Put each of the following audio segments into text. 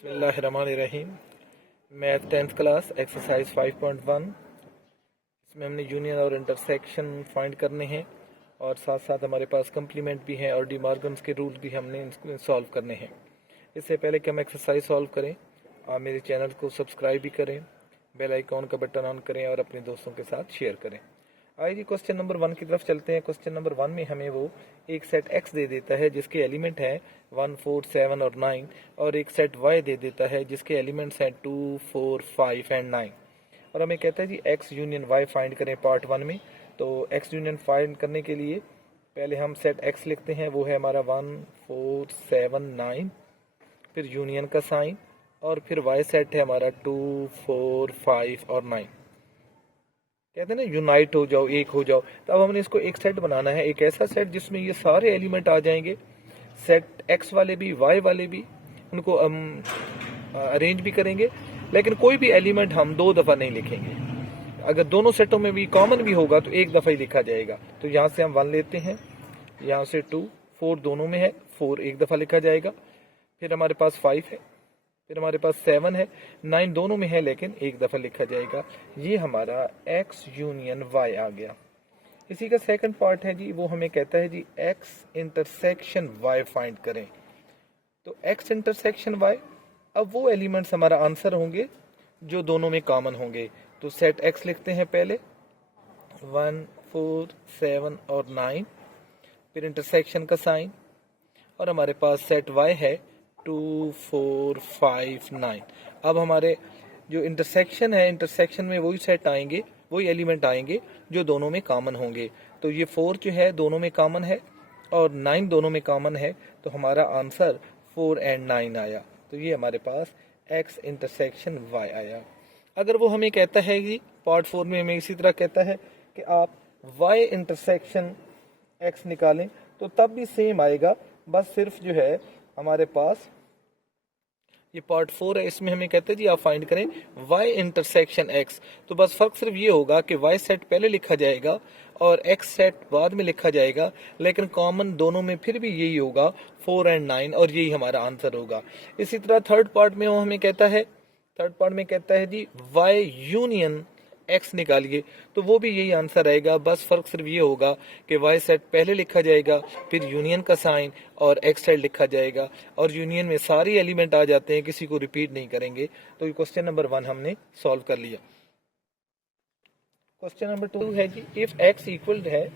बिस्मिल्लाहिर्रहमानिर्रहीम। Math 10th class exercise 5.1। इसमें हमने यूनियन और इंटरसेक्शन फाइंड करने हैं और साथ साथ हमारे पास कम्प्लीमेंट भी हैं और डी मॉर्गन्स के रूल भी हमने इनको सॉल्व करने हैं। इससे पहले कि हम एक्सरसाइज सॉल्व करें, आप मेरे चैनल को सब्सक्राइब भी करें, बेल आइकॉन का बटन ऑन करें और अपने दोस्तों के साथ शेयर करें। आइए जी क्वेश्चन नंबर 1 की तरफ चलते हैं। क्वेश्चन नंबर 1 में हमें वो एक सेट x दे देता है जिसके एलिमेंट हैं 1, 4, 7 और 9, और एक सेट y दे देता है जिसके एलिमेंट्स हैं 2, 4, 5 एंड 9, और हमें कहता है जी x यूनियन y फाइंड करें पार्ट 1 में। तो x यूनियन फाइंड करने के लिए पहले हम सेट x लिखते हैं, वो है हमारा 1, 4, 7, 9, फिर यूनियन का साइन, और फिर y सेट है हमारा 2, 4, 5 और 9। कहते हैं ना यूनाइट हो जाओ, एक हो जाओ। तो अब हमने इसको एक सेट बनाना है, एक ऐसा सेट जिसमें ये सारे एलिमेंट आ जाएंगे, सेट एक्स वाले भी वाई वाले भी, उनको हम अरेंज भी करेंगे, लेकिन कोई भी एलिमेंट हम दो दफ़ा नहीं लिखेंगे। अगर दोनों सेटों में भी कॉमन भी होगा तो एक दफ़ा ही लिखा जाएगा। तो यहाँ से हम 1 लेते हैं, यहाँ से 2, 4 दोनों में है, 4 एक दफ़ा लिखा जाएगा, फिर हमारे पास 5 है, फिर हमारे पास 7 है, 9 दोनों में है लेकिन एक दफ़ा लिखा जाएगा। ये हमारा x यूनियन y आ गया। इसी का सेकंड पार्ट है जी, वो हमें कहता है जी x इंटरसेक्शन y फाइंड करें। तो x इंटरसेक्शन y, अब वो एलिमेंट्स हमारा आंसर होंगे जो दोनों में कॉमन होंगे। तो सेट x लिखते हैं पहले 1, 4, 7 और 9, फिर इंटरसेक्शन का साइन, और हमारे पास सेट y है 2, 4, 5, 9। अब हमारे जो इंटरसेक्शन है, इंटरसेक्शन में वही सेट आएंगे, वही एलिमेंट आएंगे जो दोनों में कॉमन होंगे। तो ये 4 जो है दोनों में कॉमन है और 9 दोनों में कॉमन है, तो हमारा आंसर 4 एंड 9 आया। तो ये हमारे पास x इंटरसेक्शन y आया। अगर वो हमें कहता है कि पार्ट 4 में हमें इसी तरह कहता है कि आप y इंटरसेक्शन x निकालें, तो तब भी सेम आएगा, बस सिर्फ जो है हमारे पास ये पार्ट 4 है, इसमें हमें कहते हैं जी आप फाइंड करें y इंटरसेक्शन x। तो बस फर्क सिर्फ ये होगा कि y सेट पहले लिखा जाएगा और x सेट बाद में लिखा जाएगा, लेकिन कॉमन दोनों में फिर भी यही होगा 4 एंड 9, और यही हमारा आंसर होगा। इसी तरह थर्ड पार्ट में वो हमें कहता है, थर्ड पार्ट में कहता है जी y यूनियन x निकालिए, तो वो भी यही आंसर आएगा, बस फर्क सिर्फ ये होगा कि y सेट पहले लिखा जाएगा, फिर यूनियन का साइन और x सेट लिखा जाएगा, और यूनियन में सारी एलिमेंट आ जाते हैं, किसी को रिपीट नहीं करेंगे। तो ये क्वेश्चन नंबर 1 हमने सॉल्व कर लिया। क्वेश्चन नंबर 2 है जी, इफ x इक्वल है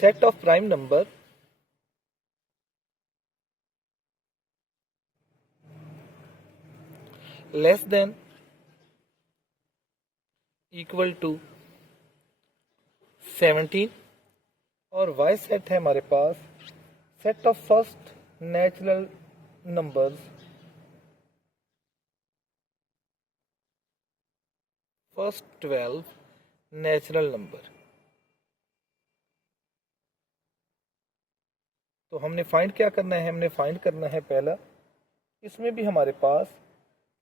set of prime number less than equal to 17, और y सेट है हमारे पास set of first natural numbers first 12 natural number. तो हमने फाइंड क्या करना है, हमने फाइंड करना है पहला, इसमें भी हमारे पास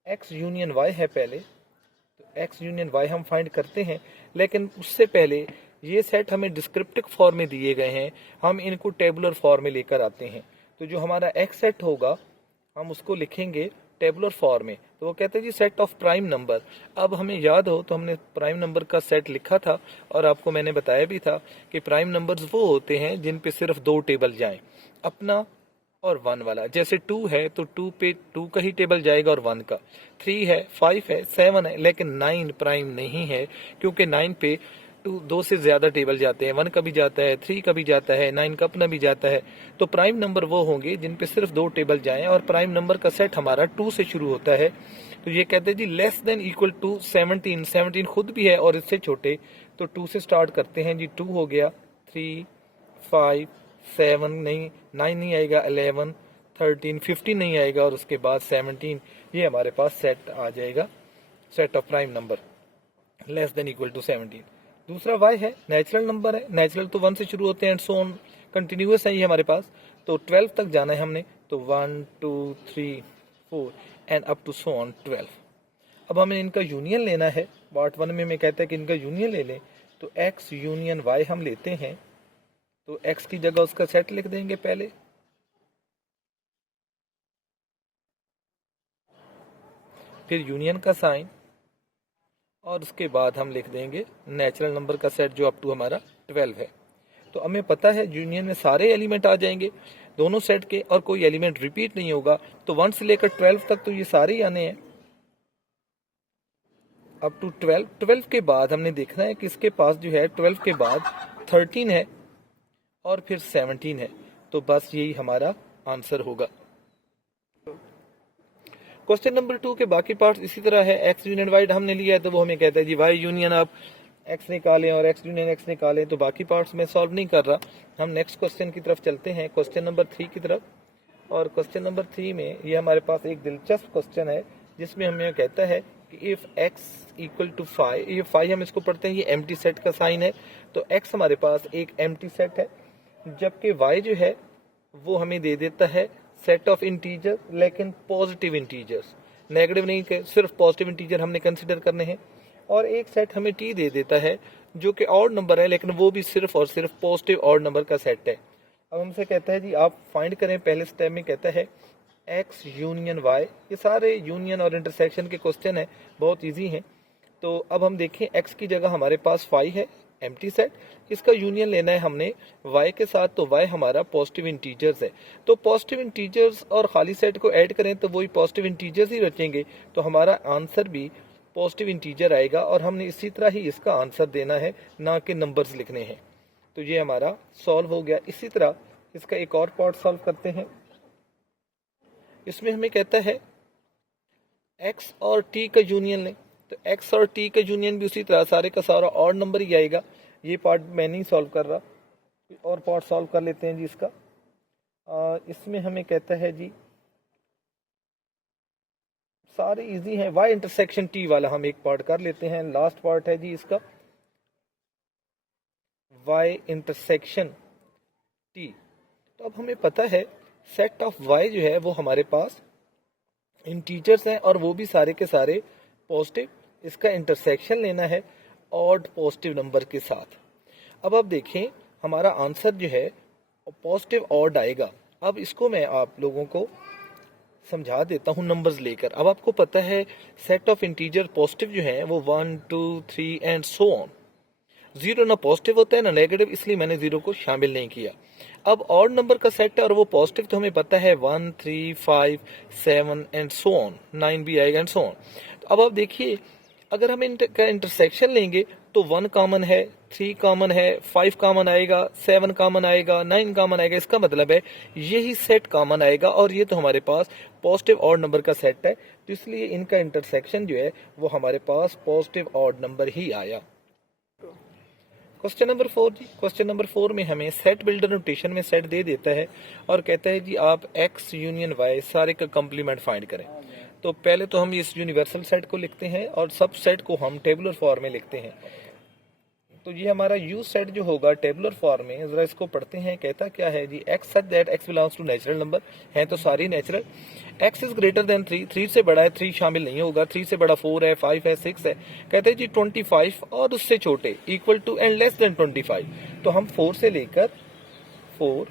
x यूनियन y है पहले, तो x यूनियन y हम फाइंड करते हैं, लेकिन उससे पहले ये सेट हमें डिस्क्रिप्टिव फॉर्म में दिए गए हैं, हम इनको टेबुलर फॉर्म में लेकर आते हैं। तो जो हमारा x सेट होगा हम उसको लिखेंगे टेबुलर फॉर्म में। तो वो कहते हैं जी सेट ऑफ प्राइम नंबर। अब हमें याद हो तो हमने प्राइम नंबर का सेट लिखा था, और आपको मैंने बताया भी था कि प्राइम नंबर्स वो होते हैं जिन पे सिर्फ 2 टेबल जाएं, अपना और 1 वाला। जैसे 2 है तो 2 पे 2 का ही टेबल जाएगा और 1 का, 3 है, 5 है, 7 है, लेकिन 9 प्राइम नहीं है, क्योंकि 9 पे 2 से ज्यादा टेबल जाते हैं, 1 का भी जाता है, 3 का भी जाता है, 9 का अपना भी जाता है। तो प्राइम नंबर वो होंगे जिन पे सिर्फ 2 टेबल जाएं, और प्राइम नंबर का सेट हमारा 2 से शुरू होता है। तो ये कहते हैं जी लेस देन इक्वल टू 17, 17 खुद भी है और इससे छोटे, तो 2 से स्टार्ट करते हैं जी। 2 हो गया, 3, 5, 7 नहीं, 9 नहीं आएगा, 11, 13, 15 नहीं आएगा, और उसके बाद 17। ये हमारे पास सेट आ जाएगा, set of prime number less than equal to 17। दूसरा y है, नेचुरल नंबर है, नेचुरल तो 1 से शुरू होते हैं एंड सो ऑन, कंटिन्यूअस है ये हमारे पास। तो 12 तक जाना है हमने, तो 1, 2, 3, 4 and up to so on 12। अब हमें इनका यूनियन लेना है, पार्ट 1 में हमें कहता है कि इनका यूनियन ले लें। तो x यूनियन y हम लेते हैं, तो x की जगह उसका सेट लिख देंगे पहले, फिर यूनियन का साइन, और उसके बाद हम लिख देंगे नेचुरल नंबर का सेट जो अप टू हमारा 12 है। तो हमें पता है यूनियन में सारे एलिमेंट आ जाएंगे दोनों सेट के, और कोई एलिमेंट रिपीट नहीं होगा। तो 1 से लेकर 12 तक तो ये सारे ही आने हैं, अप टू 12। 12 के बाद हमने देखना है कि इसके पास जो है 12 के बाद 13 है और फिर 17 है। तो बस यही हमारा आंसर होगा। क्वेश्चन नंबर 2 के बाकी पार्ट्स इसी तरह है। एक्स यूनियन वाई हमने लिया है तो वो हमें कहता है जी वाई यूनियन आप एक्स निकालें और एक्स यूनियन एक्स निकालें। तो बाकी पार्ट्स में सॉल्व नहीं कर रहा, हम नेक्स्ट क्वेश्चन की तरफ चलते हैं, क्वेश्चन नंबर 3 की तरफ। और क्वेश्चन नंबर 3 में ये हमारे पास एक दिलचस्प क्वेश्चन है जिसमें हमें कहता है कि इफ x इक्वल टू 5, ये 5 हम इसको पढ़ते हैं, ये एम्प्टी सेट का साइन है। तो x हमारे पास एक एम्प्टी सेट है, जबकि y जो है वो हमें दे देता है सेट ऑफ इंटीजर, लेकिन पॉजिटिव इंटीजर्स, नेगेटिव नहीं के, सिर्फ पॉजिटिव इंटीजर हमने कंसिडर करने हैं। और एक सेट हमें t दे देता है जो कि ऑड नंबर है, लेकिन वो भी सिर्फ और सिर्फ पॉजिटिव ऑड नंबर का सेट है। अब हमसे कहता है जी आप फाइंड करें, पहले स्टेप में कहता है x यूनियन y। ये सारे यूनियन और इंटरसेक्शन के क्वेश्चन है, बहुत इजी हैं। तो अब हम देखें x की जगह हमारे पास 5 है एम्प्टी सेट, इसका यूनियन लेना है हमने y के साथ। तो y हमारा पॉजिटिव इंटीजर्स है, तो पॉजिटिव इंटीजर्स और खाली सेट को ऐड करें तो वही पॉजिटिव इंटीजर्स ही बचेंगे। तो हमारा आंसर भी पॉजिटिव इंटीजर आएगा, और हमने इसी तरह ही इसका आंसर देना है, ना कि नंबर्स लिखने हैं। तो ये हमारा सॉल्व हो गया। इसी तरह इसका एक और पार्ट सॉल्व करते हैं। इसमें हमें कहता है x और t का यूनियन लें। तो x और t का यूनियन भी उसी तरह सारे का सारा ऑड नंबर ही आएगा। ये पार्ट मैं नहीं सॉल्व कर रहा, और पार्ट सॉल्व कर लेते हैं जी इसका। इसमें हमें कहता है जी सारे इजी हैं, y इंटरसेक्शन t वाला हम एक पार्ट कर लेते हैं। लास्ट पार्ट है जी इसका y इंटरसेक्शन t। तो अब हमें पता है सेट ऑफ y जो है वो हमारे पास इंटीजर्स हैं, और वो भी सारे के सारे पॉजिटिव। इसका इंटरसेक्शन लेना है ऑड पॉजिटिव नंबर के साथ। अब आप देखें हमारा आंसर जो है पॉजिटिव ऑड आएगा। अब इसको मैं आप लोगों को समझा देता हूँ नंबर्स लेकर। अब आपको पता है सेट ऑफ इंटीजर पॉजिटिव जो है वो 1 2 3 एंड सो ऑन। जीरो ना पॉजिटिव होता है ना नेगेटिव, इसलिए मैंने जीरो को शामिल नहीं किया। अब ऑड नंबर का सेट है और वो पॉजिटिव, तो हमें पता है 1 3 5 7 एंड सो ऑन, 9 भी आएगा एंड सो ऑन। तो अब आप देखिए अगर हम इनका इंटरसेक्शन लेंगे तो 1 कॉमन है, 3 कॉमन है, 5 कॉमन आएगा, 7 कॉमन आएगा, 9 कॉमन आएगा। इसका मतलब है यही सेट कॉमन आएगा, और ये तो हमारे पास पॉजिटिव ऑड नंबर का सेट है, तो इसलिए इनका इंटरसेक्शन जो है वो हमारे पास पॉजिटिव ऑड नंबर ही आया। क्वेश्चन नंबर 4 जी, क्वेश्चन नंबर 4 में हमें सेट बिल्डर नोटेशन में सेट दे देता है और कहता है जी आप x यूनियन y सारे का कंप्लीमेंट फाइंड करें। तो पहले तो हम इस यूनिवर्सल सेट को लिखते हैं और सब सेट को हम टेबुलर फॉर्म में लिखते हैं। तो ये हमारा यू सेट जो होगा टेबुलर फॉर्म में, जरा इसको पढ़ते हैं। कहता क्या है जी x such that x belongs to natural number, है तो सारी natural. x is greater than 3, 3 से बड़ा है, 3 शामिल नहीं होगा, 3 से बड़ा 4 है, 5 है, 6 है। कहते हैं जी 25 और उससे छोटे equal to and less than 25। तो हम 4 से लेकर 4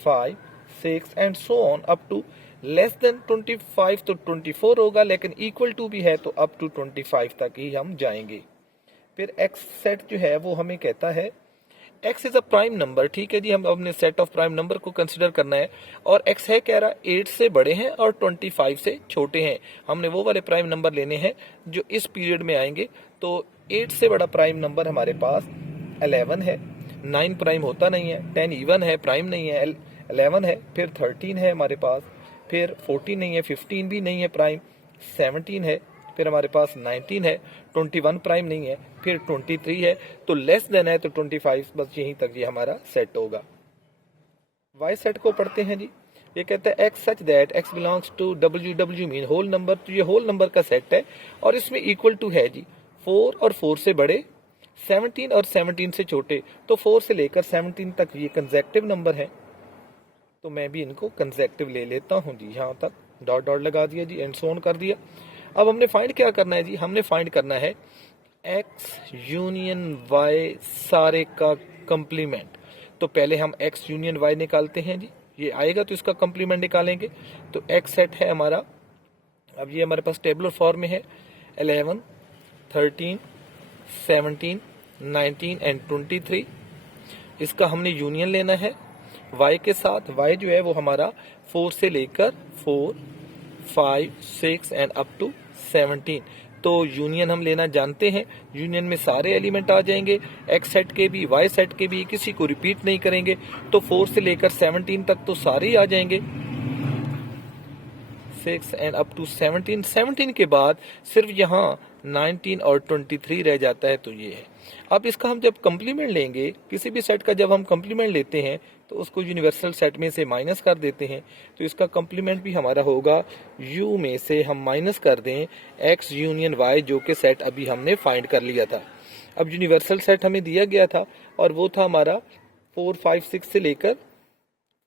5 6 and so on up to less than 25, तो 24 होगा, लेकिन इक्वल टू भी है तो अप टू 25 तक ही हम जाएंगे। फिर x सेट जो है वो हमें कहता है x is a prime number. ठीक है जी, हम अपने सेट ऑफ प्राइम नंबर को कंसिडर करना है, और x है कह रहा 8 से बड़े हैं और 25 से छोटे हैं। हमने वो वाले प्राइम नंबर लेने हैं जो इस पीरियड में आएंगे। तो 8 से बड़ा प्राइम नंबर हमारे पास 11 है, 9 प्राइम होता नहीं है, 10 इवन है, प्राइम नहीं है, 11 है, फिर 13 है हमारे पास, फिर 14 नहीं है, 15 भी नहीं है प्राइम, 17 है, फिर हमारे पास 19 है, 21 प्राइम नहीं है, फिर 23 है, तो लेस देन है तो 25, बस यहीं तक ये हमारा सेट होगा। वाई सेट को पढ़ते हैं जी। ये कहता है x such that x belongs to w mean whole number. तो ये होल नंबर का सेट है और इसमें इक्वल टू है जी 4 और 4 से बड़े, 17 और 17 से छोटे। तो 4 से लेकर 17 तक ये कंसेक्टिव नंबर है, तो मैं भी इनको कंसेक्टिव ले लेता हूँ जी। यहाँ तक डॉट डॉट लगा दिया जी, एंड सो ऑन कर दिया। अब हमने फाइंड क्या करना है जी, हमने फाइंड करना है x यूनियन y सारे का कंप्लीमेंट। तो पहले हम x यूनियन y निकालते हैं जी, ये आएगा तो इसका कंप्लीमेंट निकालेंगे। तो x सेट है हमारा अब ये हमारे पास टेबुलर फॉर्म में है 11, 13, 17, 19 एंड 23। इसका हमने यूनियन लेना है y के साथ। y जो है वो हमारा 4 से लेकर 4, 5, 6 एंड अप टू 17। तो यूनियन हम लेना जानते हैं। यूनियन में सारे एलिमेंट आ जाएंगे, x सेट के भी y सेट के भी, किसी को रिपीट नहीं करेंगे। तो 4 से लेकर 17 तक तो सारे ही आ जाएंगे, 6 एंड अप टू 17। 17 के बाद सिर्फ यहाँ 19 और 23 रह जाता है, तो ये है। अब इसका हम जब कंप्लीमेंट लेंगे, किसी भी सेट का जब हम कंप्लीमेंट लेते हैं तो उसको यूनिवर्सल सेट में से माइनस कर देते हैं। तो इसका कंप्लीमेंट भी हमारा होगा u में से हम माइनस कर दें x यूनियन y, जो कि सेट अभी हमने फाइंड कर लिया था। अब यूनिवर्सल सेट हमें दिया गया था और वो था हमारा 4, 5, 6 से लेकर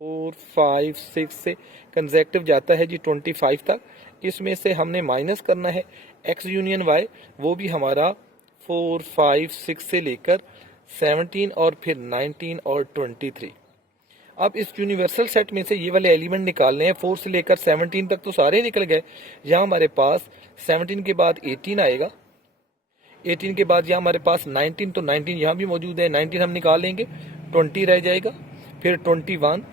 4, 5, 6 से कंसेक्टिव जाता है जी 25 तक। इसमें से हमने माइनस करना है x यूनियन y, वो भी हमारा 4, 5, 6 से लेकर 17 और फिर 19 और 23। अब इस यूनिवर्सल सेट में से ये वाले एलिमेंट निकालने हैं। 4 से लेकर 17 तक तो सारे निकल गए। यहाँ हमारे पास 17 के बाद 18 आएगा, 18 के बाद यहाँ हमारे पास 19, तो 19 यहाँ भी मौजूद है, 19 हम निकाल लेंगे, 20 रह जाएगा। फिर 21,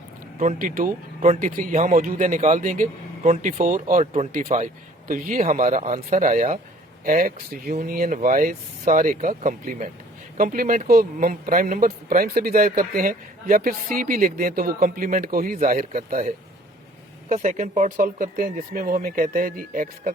22, 23 यहाँ मौजूद है, निकाल देंगे, 24 और 25। तो ये हमारा आंसर आया x यूनियन y सारे का कंप्लीमेंट। कंप्लीमेंट को हम प्राइम से भी जाहिर करते हैं या फिर c भी लिख दें तो वो कंप्लीमेंट को ही जाहिर करता है। का सेकंड पार्ट सॉल्व करते हैं, जिसमें वो हमें कहता है जी x का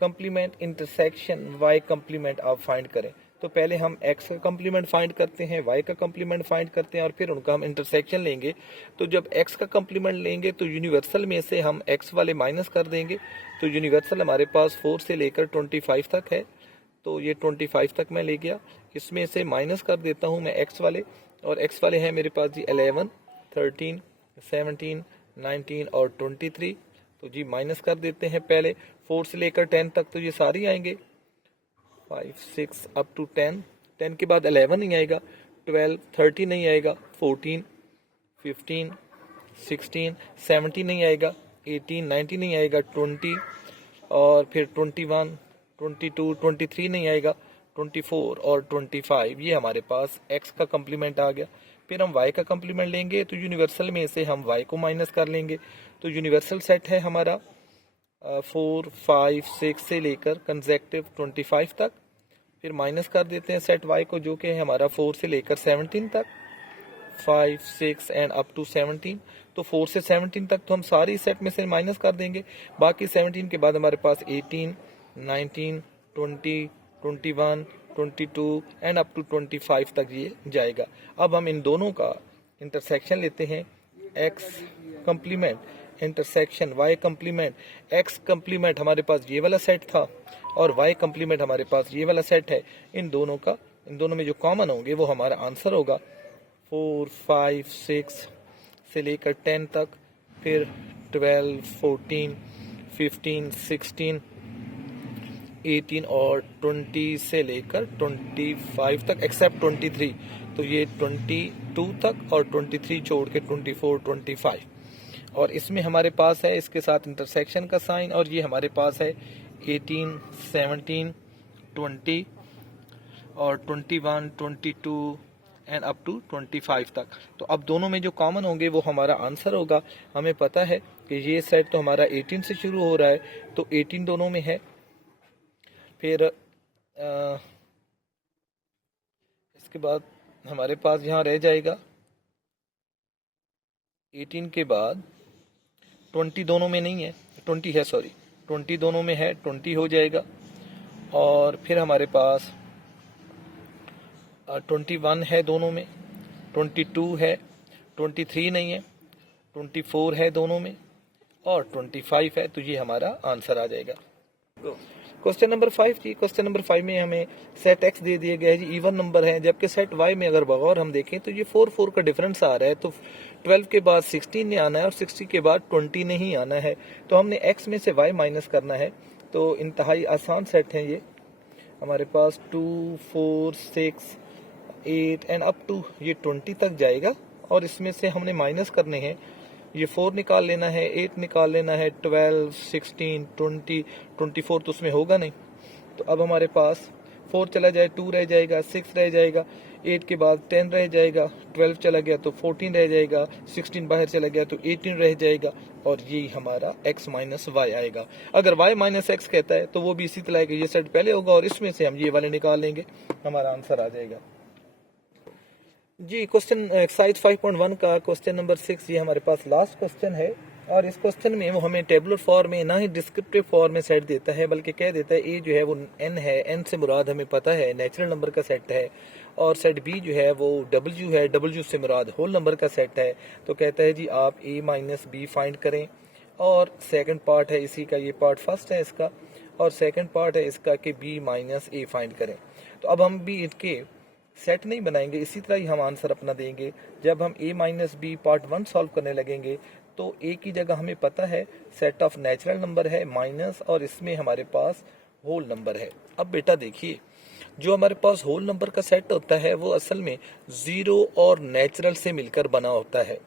कंप्लीमेंट इंटरसेक्शन y कंप्लीमेंट आप फाइंड करें। तो पहले हम x का कंप्लीमेंट फाइंड करते हैं, y का कंप्लीमेंट फाइंड करते हैं और फिर उनका हम इंटरसेक्शन लेंगे। तो जब x का कंप्लीमेंट लेंगे तो यूनिवर्सल में से हम x वाले माइनस कर देंगे। तो यूनिवर्सल हमारे पास 4 से लेकर 25 तक है, तो ये 25 तक मैं ले गया। इसमें से माइनस कर देता हूँ मैं x वाले, और x वाले हैं मेरे पास जी 11, 13, 17, 19 और 23। तो जी माइनस कर देते हैं पहले 4 से लेकर 10 तक, तो ये सारे आएंगे 5, 6 अप टू 10। 10 के बाद 11 नहीं आएगा, 12, 13 नहीं आएगा, 14, 15, 16, 17 नहीं आएगा, 18, 19 नहीं आएगा, 20 और फिर 21, 22, 23 नहीं आएगा, 24 और 25। ये हमारे पास x का कंप्लीमेंट आ गया। फिर हम y का कंप्लीमेंट लेंगे तो यूनिवर्सल में से हम y को माइनस कर लेंगे। तो यूनिवर्सल सेट है हमारा 4, 5, 6 से लेकर कंसेक्टिव 25 तक। फिर माइनस कर देते हैं सेट y को, जो कि है हमारा 4 से लेकर 17 तक, 5, 6 एंड अप टू 17। तो 4 से 17 तक तो हम सारी सेट में से माइनस कर देंगे। बाकी 17 के बाद हमारे पास 18, 19, 20, 21, 22 एंड अप टू 25 तक ये जाएगा। अब हम इन दोनों का इंटरसेक्शन लेते हैं, x complement intersection y complement. x complement हमारे पास ये वाला सेट था और y कंप्लीमेंट हमारे पास ये वाला सेट है। इन दोनों में जो कॉमन होंगे वो हमारा आंसर होगा 4, 5, 6 से लेकर 10 तक, फिर 12, 14, 15, 16, 18 और 20 से लेकर 25 तक एक्सेप्ट 23। तो ये 22 तक और 23 छोड़ के 24, 25। और इसमें हमारे पास है इसके साथ इंटरसेक्शन का साइन, और ये हमारे पास है 18, 17, 20 और 21, 22 एंड अप टू 25 तक। तो अब दोनों में जो कॉमन होंगे वो हमारा आंसर होगा। हमें पता है कि ये सेट तो हमारा 18 से शुरू हो रहा है, तो 18 दोनों में है। फिर इसके बाद हमारे पास यहाँ रह जाएगा 18 के बाद 20 दोनों में नहीं है, 20 है, सॉरी 20 दोनों में है, 20 हो जाएगा। और फिर हमारे पास 21 है दोनों में, 22 है, 23 नहीं है, 24 है दोनों में और 25 है। तो ये हमारा आंसर आ जाएगा। क्वेश्चन नंबर 5 जी, क्वेश्चन नंबर 5 में हमें सेट x दे दिए गए जी, इवन नंबर है, जबकि सेट y में अगर बगौर हम देखें तो ये 4, 4 का डिफरेंस आ रहा है। तो 12 के बाद 16 ने आना है और 60 के बाद 20 नहीं आना है। तो हमने x में से y माइनस करना है। तो इंतहाई आसान सेट है ये हमारे पास, 2, 4, 6, 8 एंड अप टू ये 20 तक जाएगा। और इसमें से हमने माइनस करने हैं ये 4 निकाल लेना है, 8 निकाल लेना है, 12, 16, 20, 24 तो उसमें होगा नहीं। तो अब हमारे पास 4 चला जाए 2 रह जाएगा, 6 रह जाएगा, 8 के बाद 10 रह जाएगा, 12 चला गया तो 14 रह जाएगा, 16 बाहर चला गया तो 18 रह जाएगा, और ये हमारा x माइनस वाई आएगा। अगर y माइनस एक्स कहता है तो वो भी इसी तरह ये सेट पहले होगा और इसमें से हम ये वाले निकाल लेंगे, हमारा आंसर आ जाएगा। जी क्वेश्चन एक्सरसाइज 5.1 का क्वेश्चन नंबर 6 ये हमारे पास लास्ट क्वेश्चन है, और इस क्वेश्चन में वो हमें टेबुलर फॉर्म में ना ही डिस्क्रिप्टिव फॉर्म में सेट देता है, बल्कि कह देता है ए जो है वो n है, n से मुराद हमें पता है नेचुरल नंबर का सेट है, और सेट बी जो है वो w है, w से मुराद होल नंबर का सेट है। तो कहता है जी आप a माइनस बी फाइंड करें, और सेकंड पार्ट है इसी का, ये पार्ट फर्स्ट है इसका, और सेकंड पार्ट है इसका कि b माइनस a फाइंड करें। तो अब हम भी इनके सेट नहीं बनाएंगे, इसी तरह ही हम आंसर अपना देंगे। जब हम a minus B part 1 solve करने लगेंगे तो a की जगह हमें पता है सेट ऑफ नेचुरल नंबर है माइनस, और इसमें हमारे पास होल नंबर है। अब बेटा देखिए, जो हमारे पास होल नंबर का सेट होता है वो असल में जीरो और नेचुरल से मिलकर बना होता है।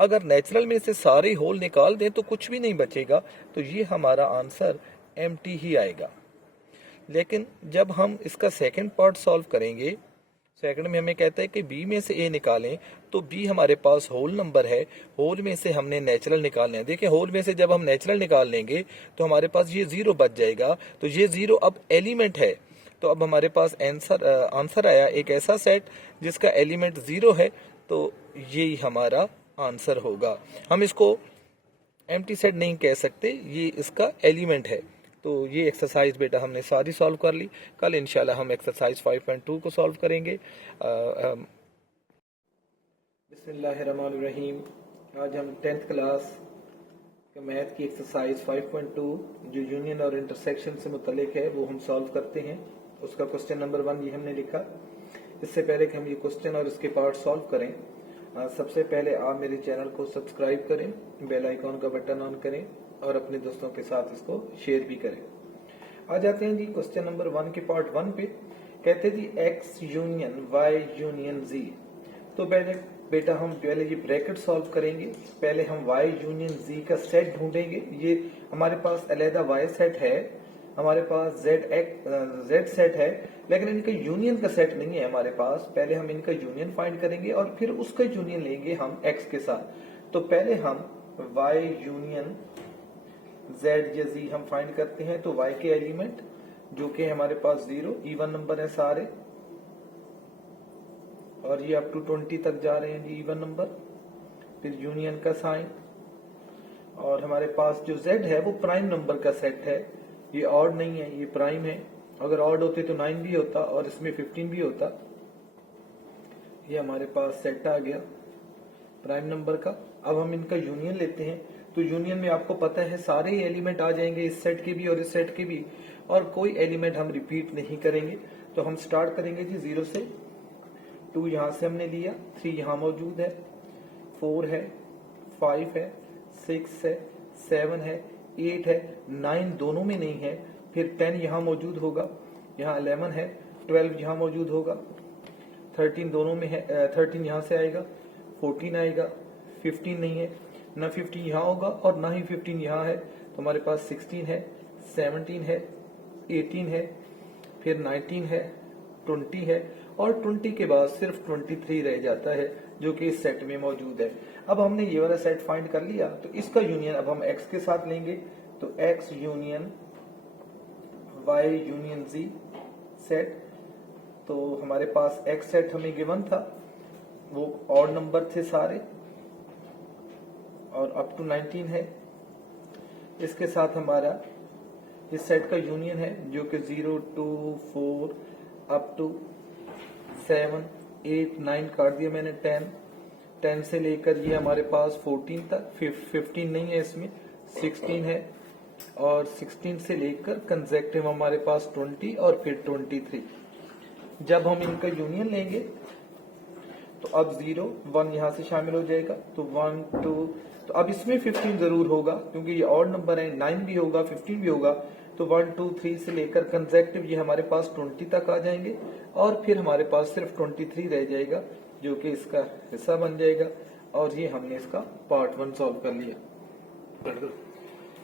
अगर नेचुरल में से सारे होल निकाल दें तो कुछ भी नहीं बचेगा, तो ये हमारा आंसर एम्प्टी ही आएगा। लेकिन जब हम इसका सेकंड पार्ट सॉल्व करेंगे, सेकंड में हमें कहता है कि b में से a निकालें, तो b हमारे पास होल नंबर है, होल में से हमने नेचुरल निकालना है। देखिए होल में से जब हम नेचुरल निकाल लेंगे तो हमारे पास ये जीरो बच जाएगा, तो ये जीरो अब एलिमेंट है। तो अब हमारे पास आंसर आया एक ऐसा सेट जिसका एलिमेंट जीरो है, तो ये हमारा आंसर होगा। हम इसको एम्प्टी सेट नहीं कह सकते, ये इसका एलिमेंट है। तो ये एक्सरसाइज बेटा हमने सारी सॉल्व कर ली। कल इंशाल्लाह हम एक्सरसाइज 5.2 को सॉल्व करेंगे। बिस्मिल्लाहिर्रहमानिर्रहीम। आज हम 10th क्लास के मैथ की एक्सरसाइज 5.2 जो यूनियन और इंटरसेक्शन से मुतल्लिक है वो हम सॉल्व करते हैं। उसका क्वेश्चन नंबर 1 ये हमने लिखा। इससे पहले कि हम ये क्वेश्चन और इसके पार्ट सॉल्व करें, सबसे पहले आप मेरे चैनल को सब्सक्राइब करें, बेल आइकॉन का बटन ऑन करें और अपने दोस्तों के साथ इसको शेयर भी करें। आ जाते हैं जी क्वेश्चन नंबर 1 के पार्ट 1 पे। कहते जी x union y union z। तो बेटा हम पहले ये ब्रैकेट सॉल्व करेंगे। पहले हम y यूनियन z का सेट ढूंढेंगे। ये हमारे पास अलहदा y सेट है, हमारे पास z सेट है, लेकिन इनका यूनियन का सेट नहीं है हमारे पास। पहले हम इनका यूनियन फाइंड करेंगे और फिर उसका यूनियन लेंगे हम x के साथ। तो पहले हम y यूनियन z या z हम फाइंड करते हैं। तो y के एलिमेंट जो कि हमारे पास 0 इवन नंबर है सारे, और ये अप टू 20 तक जा रहे हैं जी इवन नंबर। फिर यूनियन का साइन, और हमारे पास जो z है वो प्राइम नंबर का सेट है, ये ऑड नहीं है, ये प्राइम है। अगर ऑड होते तो 9 भी होता और इसमें 15 भी होता। ये हमारे पास सेट आ गया प्राइम नंबर का। अब हम इनका यूनियन लेते हैं। तो यूनियन में आपको पता है सारे ही एलिमेंट आ जाएंगे, इस सेट के भी और इस सेट के भी, और कोई एलिमेंट हम रिपीट नहीं करेंगे। तो हम स्टार्ट करेंगे जी 0 से। 2 यहां से हमने लिया, 3 यहां मौजूद है, 4 है, 5 है, 6 है, 7 है, 8 है, 9 दोनों में नहीं है। फिर 10 यहां मौजूद होगा, यहाँ 11 है, 12 यहां मौजूद होगा, 13 दोनों में है, 13 यहां से आएगा, 14 आएगा, 15 नहीं है, ना 15 यहाँ होगा और ना ही 15 यहाँ है। तो हमारे पास 16 है, 17 है, 18 है, फिर 19 है, 20 है, और 20 के बाद सिर्फ 23 रह जाता है जो कि इस सेट में मौजूद है। अब हमने ये वाला सेट फाइंड कर लिया, तो इसका यूनियन अब हम x के साथ लेंगे। तो x union y union z set. तो हमारे पास x सेट हमें गिवन था, वो ऑड नंबर थे सारे और अप टू 19 है। इसके साथ हमारा इस सेट का यूनियन है जो कि 0 2 4 अप टू 7 8 9 काट दिया मैंने, 10 से लेकर ये हमारे पास 14 तक, 15 नहीं है इसमें, 16 है, और 16 से लेकर कंसेक्टिव हमारे पास 20 और फिर 23। जब हम इनका यूनियन लेंगे तो अब 0 1 यहां से शामिल हो जाएगा। तो 1 2, तो अब इसमें 15 जरूर होगा क्योंकि ये ऑड नंबर है, 9 भी होगा, 15 भी होगा। तो 1 2 3 से लेकर कंसेक्टिव ये हमारे पास 20 तक आ जाएंगे, और फिर हमारे पास सिर्फ 23 रह जाएगा जो कि इसका हिस्सा बन जाएगा। और ये हमने इसका पार्ट 1 सॉल्व कर लिया।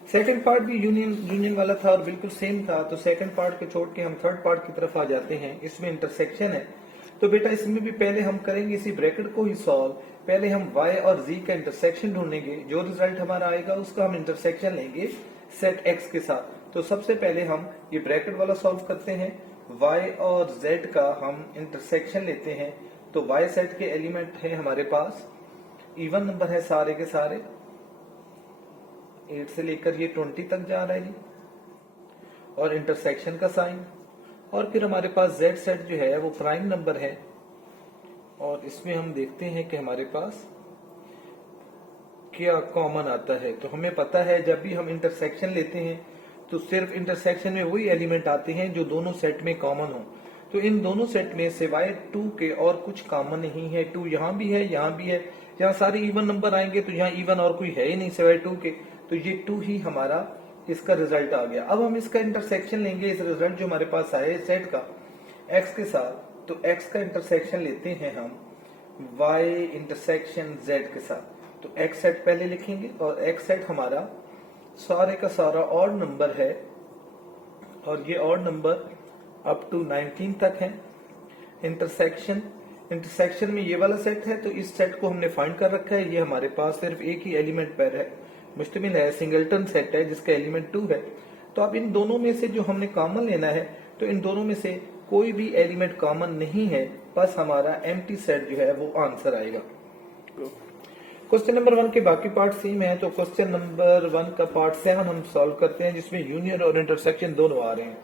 सेकंड पार्ट भी यूनियन वाला था और बिल्कुल सेम था, तो सेकंड पार्ट को छोड़ के हम थर्ड पार्ट की तरफ आ जाते हैं। इसमें इंटरसेक्शन है, तो बेटा इसमें भी पहले हम करेंगे इसी ब्रैकेट को ही सॉल्व। पहले हम y और z का इंटरसेक्शन ढूंढेंगे, जो रिजल्ट हमारा आएगा उसका हम इंटरसेक्शन लेंगे सेट x के साथ। तो सबसे पहले हम ये ब्रैकेट वाला सॉल्व करते हैं, y और z का हम इंटरसेक्शन लेते हैं। तो y सेट के एलिमेंट है हमारे पास, इवन नंबर है सारे के सारे, 8 से लेकर ये 20 तक जा रहा है जी, और इंटरसेक्शन का साइन। और फिर हमारे पास z सेट जो है वो प्राइम नंबर है, और इसमें हम देखते हैं कि हमारे पास क्या कॉमन आता है। तो हमें पता है जब भी हम इंटरसेक्शन लेते हैं तो सिर्फ इंटरसेक्शन में वही एलिमेंट आते हैं जो दोनों सेट में कॉमन हो। तो इन दोनों सेट में सिवाय 2 के और कुछ कॉमन नहीं है। 2 यहाँ भी है, यहाँ भी है, यहाँ सारे इवन नंबर आएंगे तो यहाँ इवन और कोई है ही नहीं सिवाय 2 के। तो ये 2 ही हमारा इसका रिजल्ट आ गया। अब हम इसका इंटरसेक्शन लेंगे, इस रिजल्ट जो हमारे पास आया सेट का x के साथ। तो x का इंटरसेक्शन लेते हैं हम y इंटरसेक्शन z के साथ। तो x सेट पहले लिखेंगे, और x सेट हमारा सारे का सारा ऑड नंबर है, और ये ऑड नंबर अप टू 19 तक है। इंटरसेक्शन में ये वाला सेट है, तो इस सेट को हमने फाइंड कर रखा है। ये हमारे पास सिर्फ एक ही एलिमेंट पर है, मुश्तमिल है, सिंगलटन सेट है जिसका एलिमेंट 2 है। तो अब इन दोनों में से जो हमने कॉमन लेना है, तो इन दोनों में से कोई भी एलिमेंट कॉमन नहीं है, बस हमारा एम्प्टी सेट जो है वो आंसर आएगा। क्वेश्चन नंबर 1 के बाकी पार्ट सेम है, तो क्वेश्चन नंबर 1 का पार्ट 7 हम सॉल्व करते हैं, जिसमें यूनियन और इंटरसेक्शन दोनों आ रहे हैं।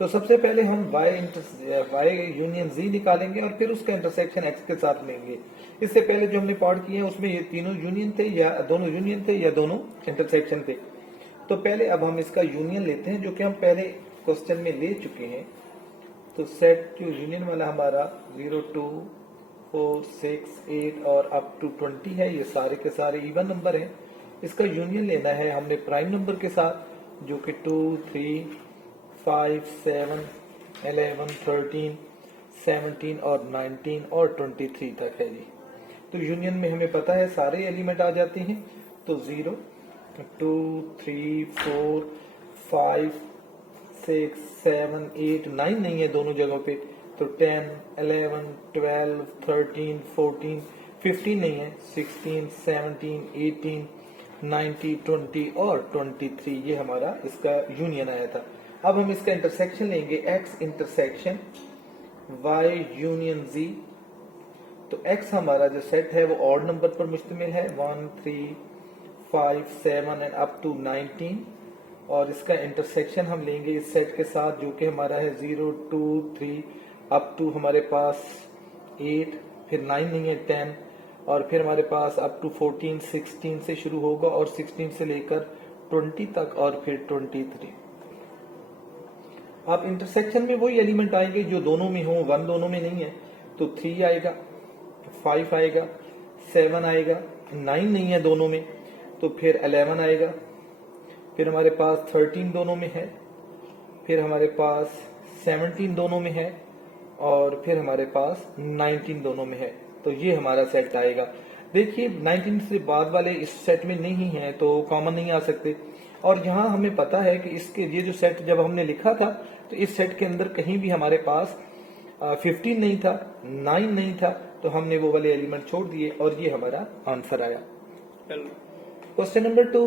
तो सबसे पहले हम y यूनियन z निकालेंगे और फिर उसका इंटरसेक्शन x के साथ लेंगे। इससे पहले जो हमने पार्ट किए हैं उसमें ये तीनों यूनियन थे, या दोनों इंटरसेक्शन थे। तो पहले अब हम इसका यूनियन लेते हैं, जो कि हम पहले क्वेश्चन में ले चुके हैं। तो सेट जो यूनियन वाला हमारा 0, 2, 4, 6, 8 और अप टू 20 है, ये सारे के सारे इवन नंबर हैं। इसका यूनियन लेना है हमने प्राइम नंबर के साथ, जो कि 2, 3, 5, 7, 11, 13, 17 और 19 और 23 तक है जी। तो यूनियन में हमें पता है सारे एलिमेंट आ जाते हैं। तो 0, 2, 3, 4, 5, 6, 7, 8, 9 नहीं है दोनों जगहों पे, तो 10, 11, 12, 13, 14, 15 नहीं है, 16, 17, 18, 19, 20 और 23, ये हमारा इसका यूनियन आया था। अब हम इसका इंटरसेक्शन लेंगे, x intersection y union z। तो x हमारा जो सेट है वो ऑड नंबर पर मुश्तमिल है, 1, 3, 5, 7 एंड अप टू 19, और इसका इंटरसेक्शन हम लेंगे इस सेट के साथ, जो कि हमारा है 0, 2, 3 अप टू हमारे पास 8, फिर 9 नहीं है, 10, और फिर हमारे पास अप टू 14, 16 से शुरू होगा और 16 से लेकर 20 तक और फिर 23। अब इंटरसेक्शन में वही एलिमेंट आएंगे जो दोनों में हो, 1 दोनों में नहीं है, तो 3 आएगा, 5 आएगा, 7 आएगा, 9 नहीं है दोनों में, तो फिर 11 आएगा, फिर हमारे पास 13 दोनों में है, फिर हमारे पास 17 दोनों में है, और फिर हमारे पास 19 दोनों में है। तो ये हमारा सेट आएगा। देखिए 19 से बाद वाले इस सेट में नहीं है, तो कॉमन नहीं आ सकते। और यहाँ हमें पता है कि इसके ये जो सेट जब हमने लिखा था, तो इस सेट के अंदर कहीं भी हमारे पास 15 नहीं था, 9 नहीं था, तो हमने वो वाले एलिमेंट छोड़ दिए और ये हमारा आंसर आया। क्वेश्चन नंबर 2,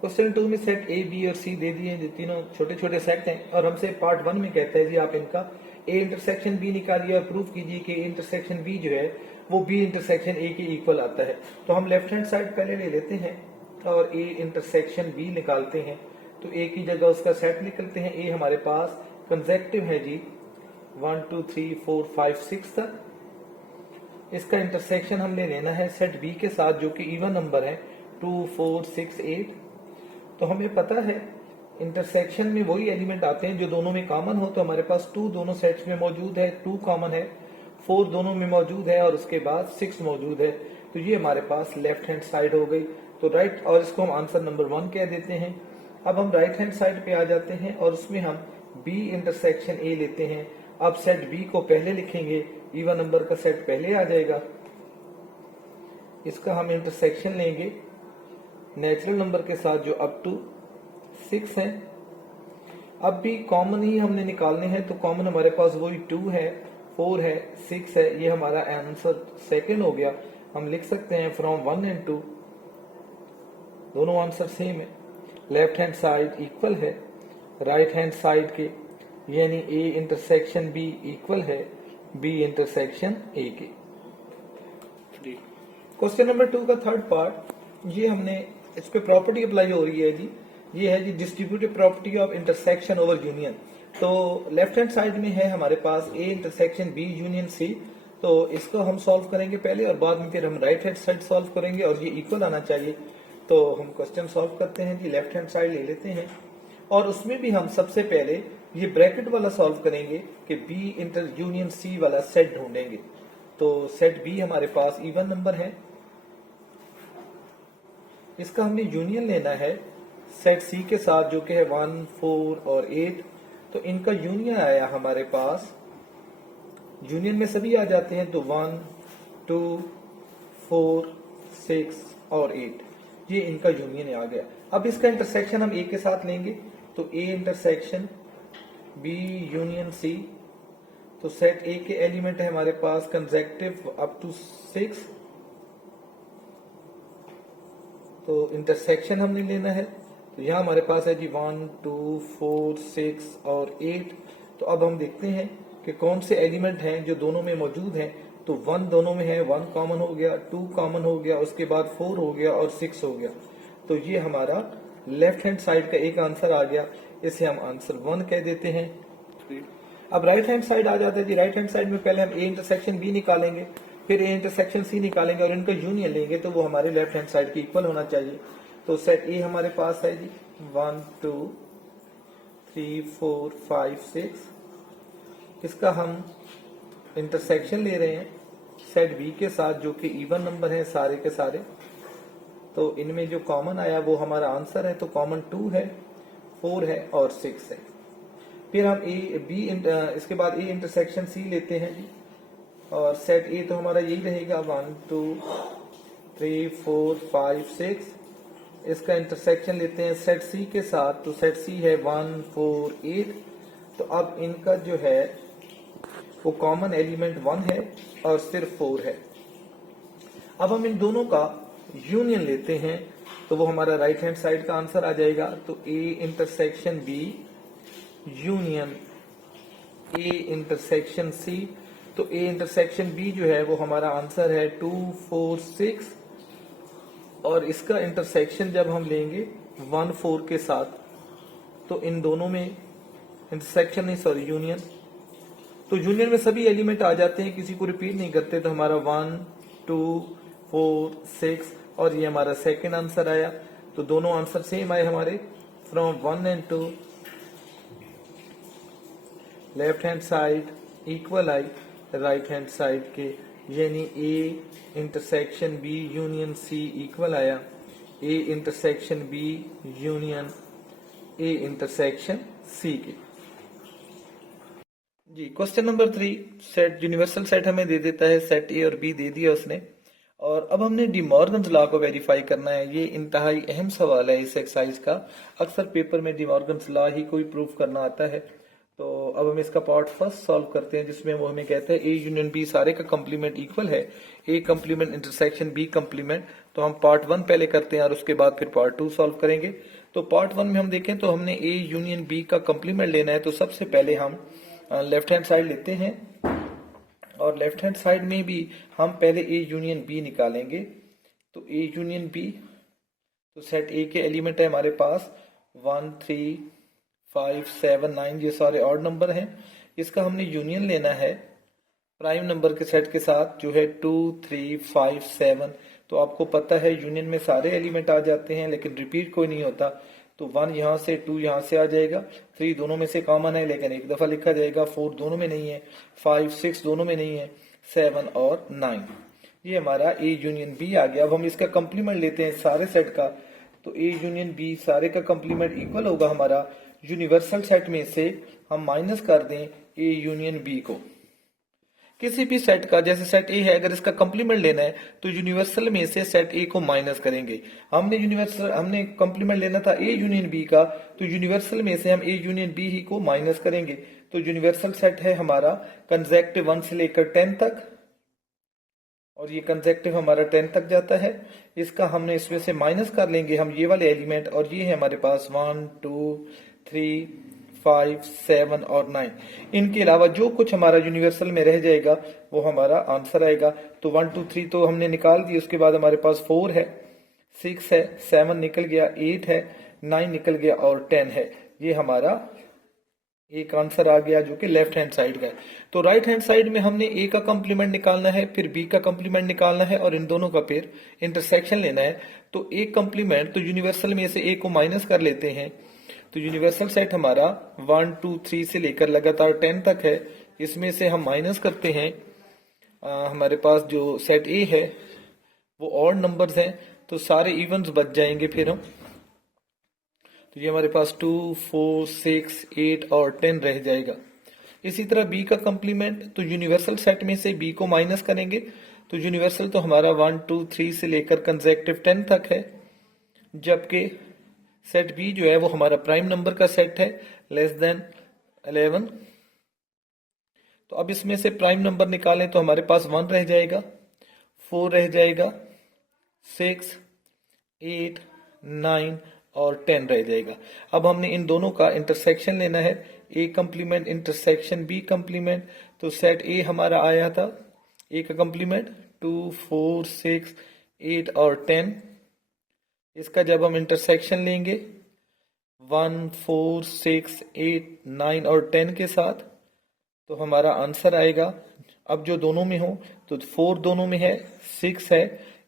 क्वेश्चन 2 में सेट ए, बी और सी दे दिए, जो तीनों छोटे छोटे सेट हैं, और हमसे पार्ट 1 में कहता है जी आप इनका ए इंटरसेक्शन बी निकालिए और प्रूव कीजिए कि ए इंटरसेक्शन बी जो है वो बी इंटरसेक्शन ए के इक्वल आता है। तो हम लेफ्ट हैंड साइड पहले ले लेते हैं और ए इंटरसेक्शन बी निकालते हैं। तो ए की जगह उसका सेट निकलते हैं। ए हमारे पास कंसेक्टिव है जी 1, 2, 3, 4, 5, 6 तक। इसका इंटरसेक्शन हमने लेना है सेट बी के साथ, जो कि इवन नंबर है 2, 4, 6, 8। तो हमें पता है इंटरसेक्शन में वही एलिमेंट आते हैं जो दोनों में कॉमन हो। तो हमारे पास 2 दोनों सेट्स में मौजूद है, 2 कॉमन है, 4 दोनों में मौजूद है, और उसके बाद 6 मौजूद है। तो ये हमारे पास लेफ्ट हैंड साइड हो गई। तो राइट, और इसको हम आंसर नंबर 1 कह देते हैं। अब हम राइट हैंड साइड पे आ जाते हैं और उसमें हम बी इंटरसेक्शन ए लेते हैं। अब सेट बी को पहले लिखेंगे, इवन नंबर का सेट पहले आ जाएगा। इसका हम इंटरसेक्शन लेंगे नेचुरल नंबर के साथ जो अप टू 6 है। अब भी कॉमन ही हमने निकालने हैं, तो कॉमन हमारे पास वही 2 है, 4 है, 6 है। ये हमारा आंसर सेकंड हो गया। हम लिख सकते हैं फ्रॉम 1 एंड 2 दोनों आंसर सेम है, लेफ्ट हैंड साइड इक्वल है राइट हैंड साइड के, यानी ए इंटरसेक्शन बी इक्वल है बी इंटरसेक्शन ए के। क्वेश्चन नंबर 2 का थर्ड पार्ट, ये हमने इस पे प्रॉपर्टी अप्लाई हो रही है जी। ये है जी distributive property of intersection over union. तो लेफ्ट हैंड साइड में है हमारे पास A intersection B union C, तो इसको हम सॉल्व करेंगे पहले और बाद में फिर हम राइट हैंड साइड सॉल्व करेंगे और ये इक्वल आना चाहिए। तो हम क्वेश्चन सॉल्व करते हैं जी। लेफ्ट हैंड साइड ले लेते हैं और उसमें भी हम सबसे पहले ये ब्रैकेट वाला सॉल्व करेंगे कि बी इंटर यूनियन सी वाला सेट ढूंढेंगे। तो सेट बी हमारे पास इवन नंबर है, इसका हमने यूनियन लेना है सेट सी के साथ जो कि है 1, 4 और 8। तो इनका यूनियन आया हमारे पास, यूनियन में सभी आ जाते हैं, तो 1, 2, 4, 6 और 8, ये इनका यूनियन आ गया। अब इसका इंटरसेक्शन हम ए के साथ लेंगे, तो A intersection B union C. तो सेट ए के एलिमेंट है हमारे पास कंसेक्टिव अप टू 6, तो इंटरसेक्शन हमने लेना है। तो यहां हमारे पास है जी 1, 2, 4, 6 और 8। तो अब हम देखते हैं कि कौन से एलिमेंट हैं जो दोनों में मौजूद हैं। तो 1 दोनों में है, 1 कॉमन हो गया, 2 कॉमन हो गया, उसके बाद 4 हो गया और 6 हो गया। तो ये हमारा लेफ्ट हैंड साइड का एक आंसर आ गया, इसे हम आंसर 1 कह देते हैं। अब राइट हैंड साइड आ जाता है जी। राइट हैंड साइड में पहले हम ए इंटरसेक्शन बी निकालेंगे, फिर ए इंटरसेक्शन सी निकालेंगे और इनका यूनियन लेंगे, तो वो हमारे लेफ्ट हैंड साइड के इक्वल होना चाहिए। तो सेट ए हमारे पास है जी 1, 2, 3, 4, 5, 6। इसका हम इंटरसेक्शन ले रहे हैं सेट बी के साथ जो कि इवन नंबर है सारे के सारे। तो इनमें जो कॉमन आया वो हमारा आंसर है, तो कॉमन 2 है, 4 है और 6 है। फिर हम ए बी इसके बाद ए इंटरसेक्शन सी लेते हैं जी, और सेट ए तो हमारा यही रहेगा 1, 2, 3, 4, 5, 6। इसका इंटरसेक्शन लेते हैं सेट सी के साथ, तो सेट सी है 1, 4, 8। तो अब इनका जो है वो कॉमन एलिमेंट 1 है और सिर्फ 4 है। अब हम इन दोनों का यूनियन लेते हैं, तो वो हमारा राइट हैंड साइड का आंसर आ जाएगा। तो A intersection B union A intersection C. तो ए इंटरसेक्शन बी जो है वो हमारा आंसर है 2, 4, 6, और इसका इंटरसेक्शन जब हम लेंगे 1, 4 के साथ, तो इन दोनों में इंटरसेक्शन नहीं सॉरी यूनियन, तो यूनियन में सभी एलिमेंट आ जाते हैं, किसी को रिपीट नहीं करते। तो हमारा 1, 2, 4, 6 और ये हमारा सेकंड आंसर आया। तो दोनों आंसर सेम आए हमारे from 1 and 2, left hand side equal आई राइट हैंड साइड के, यानी A intersection B union C equal आया A intersection B union A intersection C के। जी question number 3, set universal set हमें दे देता है, सेट ए और बी दे दिया उसने, और अब हमने डी मॉर्गन्स लॉ को वेरीफाई करना है। ये इंतहाई अहम सवाल है इस एक्सरसाइज का, अक्सर पेपर में डी मॉर्गन्स लॉ ही कोई प्रूफ करना आता है। तो अब हम इसका पार्ट फर्स्ट सॉल्व करते हैं, जिसमें वो हमें कहता है ए यूनियन बी सारे का कंप्लीमेंट इक्वल है, A complement intersection B complement. तो हम पार्ट 1 पहले करते हैं और उसके बाद फिर पार्ट 2 सॉल्व करेंगे। तो पार्ट 1 में हम देखें तो हमने ए यूनियन बी का कंप्लीमेंट लेना है। तो सबसे पहले हम लेफ्ट हैंड साइड लेते हैं और लेफ्ट हैंड साइड में भी हम पहले ए यूनियन बी निकालेंगे। तो ए यूनियन बी, तो सेट ए के एलिमेंट है हमारे पास 1, 3, 5, 7, 9, ये सारे ऑड नंबर हैं। इसका हमने यूनियन लेना है प्राइम नंबर के सेट के साथ जो है 2, 3, 5, 7। तो आपको पता है यूनियन में सारे एलिमेंट आ जाते हैं लेकिन रिपीट कोई नहीं होता। तो 1 यहाँ से, 2 यहाँ से आ जाएगा, 3 दोनों में से कॉमन है लेकिन एक दफा लिखा जाएगा, 4 दोनों में नहीं है, 5, 6 दोनों में नहीं है, 7 और 9। ये हमारा ए यूनियन बी आ गया। अब हम इसका कंप्लीमेंट लेते हैं सारे सेट का। तो ए यूनियन बी सारे का कंप्लीमेंट इक्वल होगा हमारा यूनिवर्सल सेट में से हम माइनस कर दें ए यूनियन बी को, किसी भी सेट का, जैसे सेट ए है, अगर इसका कंप्लीमेंट लेना है तो यूनिवर्सल में से सेट ए को माइनस करेंगे। हमने कंप्लीमेंट लेना था ए यूनियन बी का, तो यूनिवर्सल में से हम ए यूनियन बी ही को माइनस करेंगे। तो यूनिवर्सल सेट है हमारा कंसेक्टिव 1 से लेकर 10 तक, और ये कंसेक्टिव हमारा 10 तक जाता है। इसका हमने इसमें से माइनस कर लेंगे हम ये वाले एलिमेंट, और ये है हमारे पास 1 2 3 5 7 और 9। इनके अलावा जो कुछ हमारा यूनिवर्सल में रह जाएगा वो हमारा आंसर आएगा। तो 1 2 3 तो हमने निकाल दिए। उसके बाद हमारे पास 4 है, 6 है, 7 निकल गया, 8 है, 9 निकल गया और 10 है। ये हमारा एक आंसर आ गया जो कि लेफ्ट हैंड साइड का है। तो राइट हैंड साइड में हमने ए का कंप्लीमेंट निकालना है, फिर बी का कंप्लीमेंट निकालना है, और इन दोनों का फिर इंटरसेक्शन लेना है। तो एक कंप्लीमेंट, तो यूनिवर्सल में से ए को माइनस कर लेते हैं। तो यूनिवर्सल सेट हमारा 1 2 3 से लेकर लगातार 10 तक है। इसमें से हम माइनस करते हैं, हमारे पास जो सेट ए है वो ऑड नंबर्स हैं, तो सारे इवन्स बच जाएंगे फिर हम। तो ये हमारे पास 2 4 6 8 और 10 रह जाएगा। इसी तरह बी का कंप्लीमेंट, तो यूनिवर्सल सेट में से बी को माइनस करेंगे। तो यूनिवर्सल तो हमारा 1 2 3 से लेकर कंसेक्टिव 10 तक है, जबकि सेट बी जो है वो हमारा प्राइम नंबर का सेट है, लेस देन 11। तो अब इसमें से प्राइम नंबर निकालें तो हमारे पास 1 रह जाएगा, 4 रह जाएगा, 6 8 9 और 10 रह जाएगा। अब हमने इन दोनों का इंटरसेक्शन लेना है, A complement intersection B complement. तो सेट ए हमारा आया था, ए का कंप्लीमेंट 2 4 6 8 और 10। इसका जब हम इंटरसेक्शन लेंगे 1 4 6 8 9 और 10 के साथ, तो हमारा आंसर आएगा। अब जो दोनों में हो तो 4 दोनों में है, 6 है,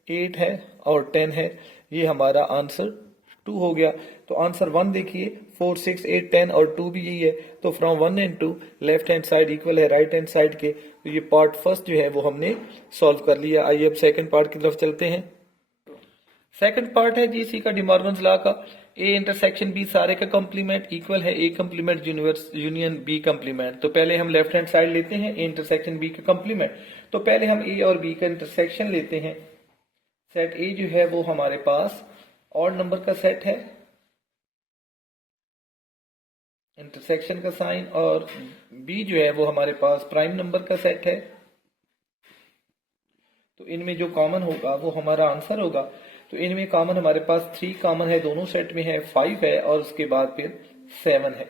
8 है और 10 है। ये हमारा आंसर 2 हो गया। तो आंसर 1 देखिए, 4 6 8 10 और 2 भी यही है। तो from 1 and 2 left hand side equal है राइट हैंड साइड के। तो ये पार्ट फर्स्ट जो है वो हमने सॉल्व कर लिया। आइए अब सेकंड पार्ट की तरफ चलते हैं। सेकंड पार्ट है जी इसी का, डिमॉर्गन्स लॉ का। ए इंटरसेक्शन बी सारे का कंप्लीमेंट इक्वल है A complement union B complement. तो पहले हम लेफ्ट हैंड साइड लेते हैं, ए इंटरसेक्शन बी का कंप्लीमेंट। तो पहले हम ए और बी का इंटरसेक्शन लेते हैं। सेट ए जो है वो हमारे पास ऑड नंबर का सेट है, इंटरसेक्शन का साइन, और बी जो है वो हमारे पास प्राइम नंबर का सेट है। तो इनमें जो कॉमन होगा वो हमारा आंसर होगा। तो इनमें कॉमन हमारे पास 3 कॉमन है, दोनों सेट में है, 5 है और उसके बाद फिर 7 है।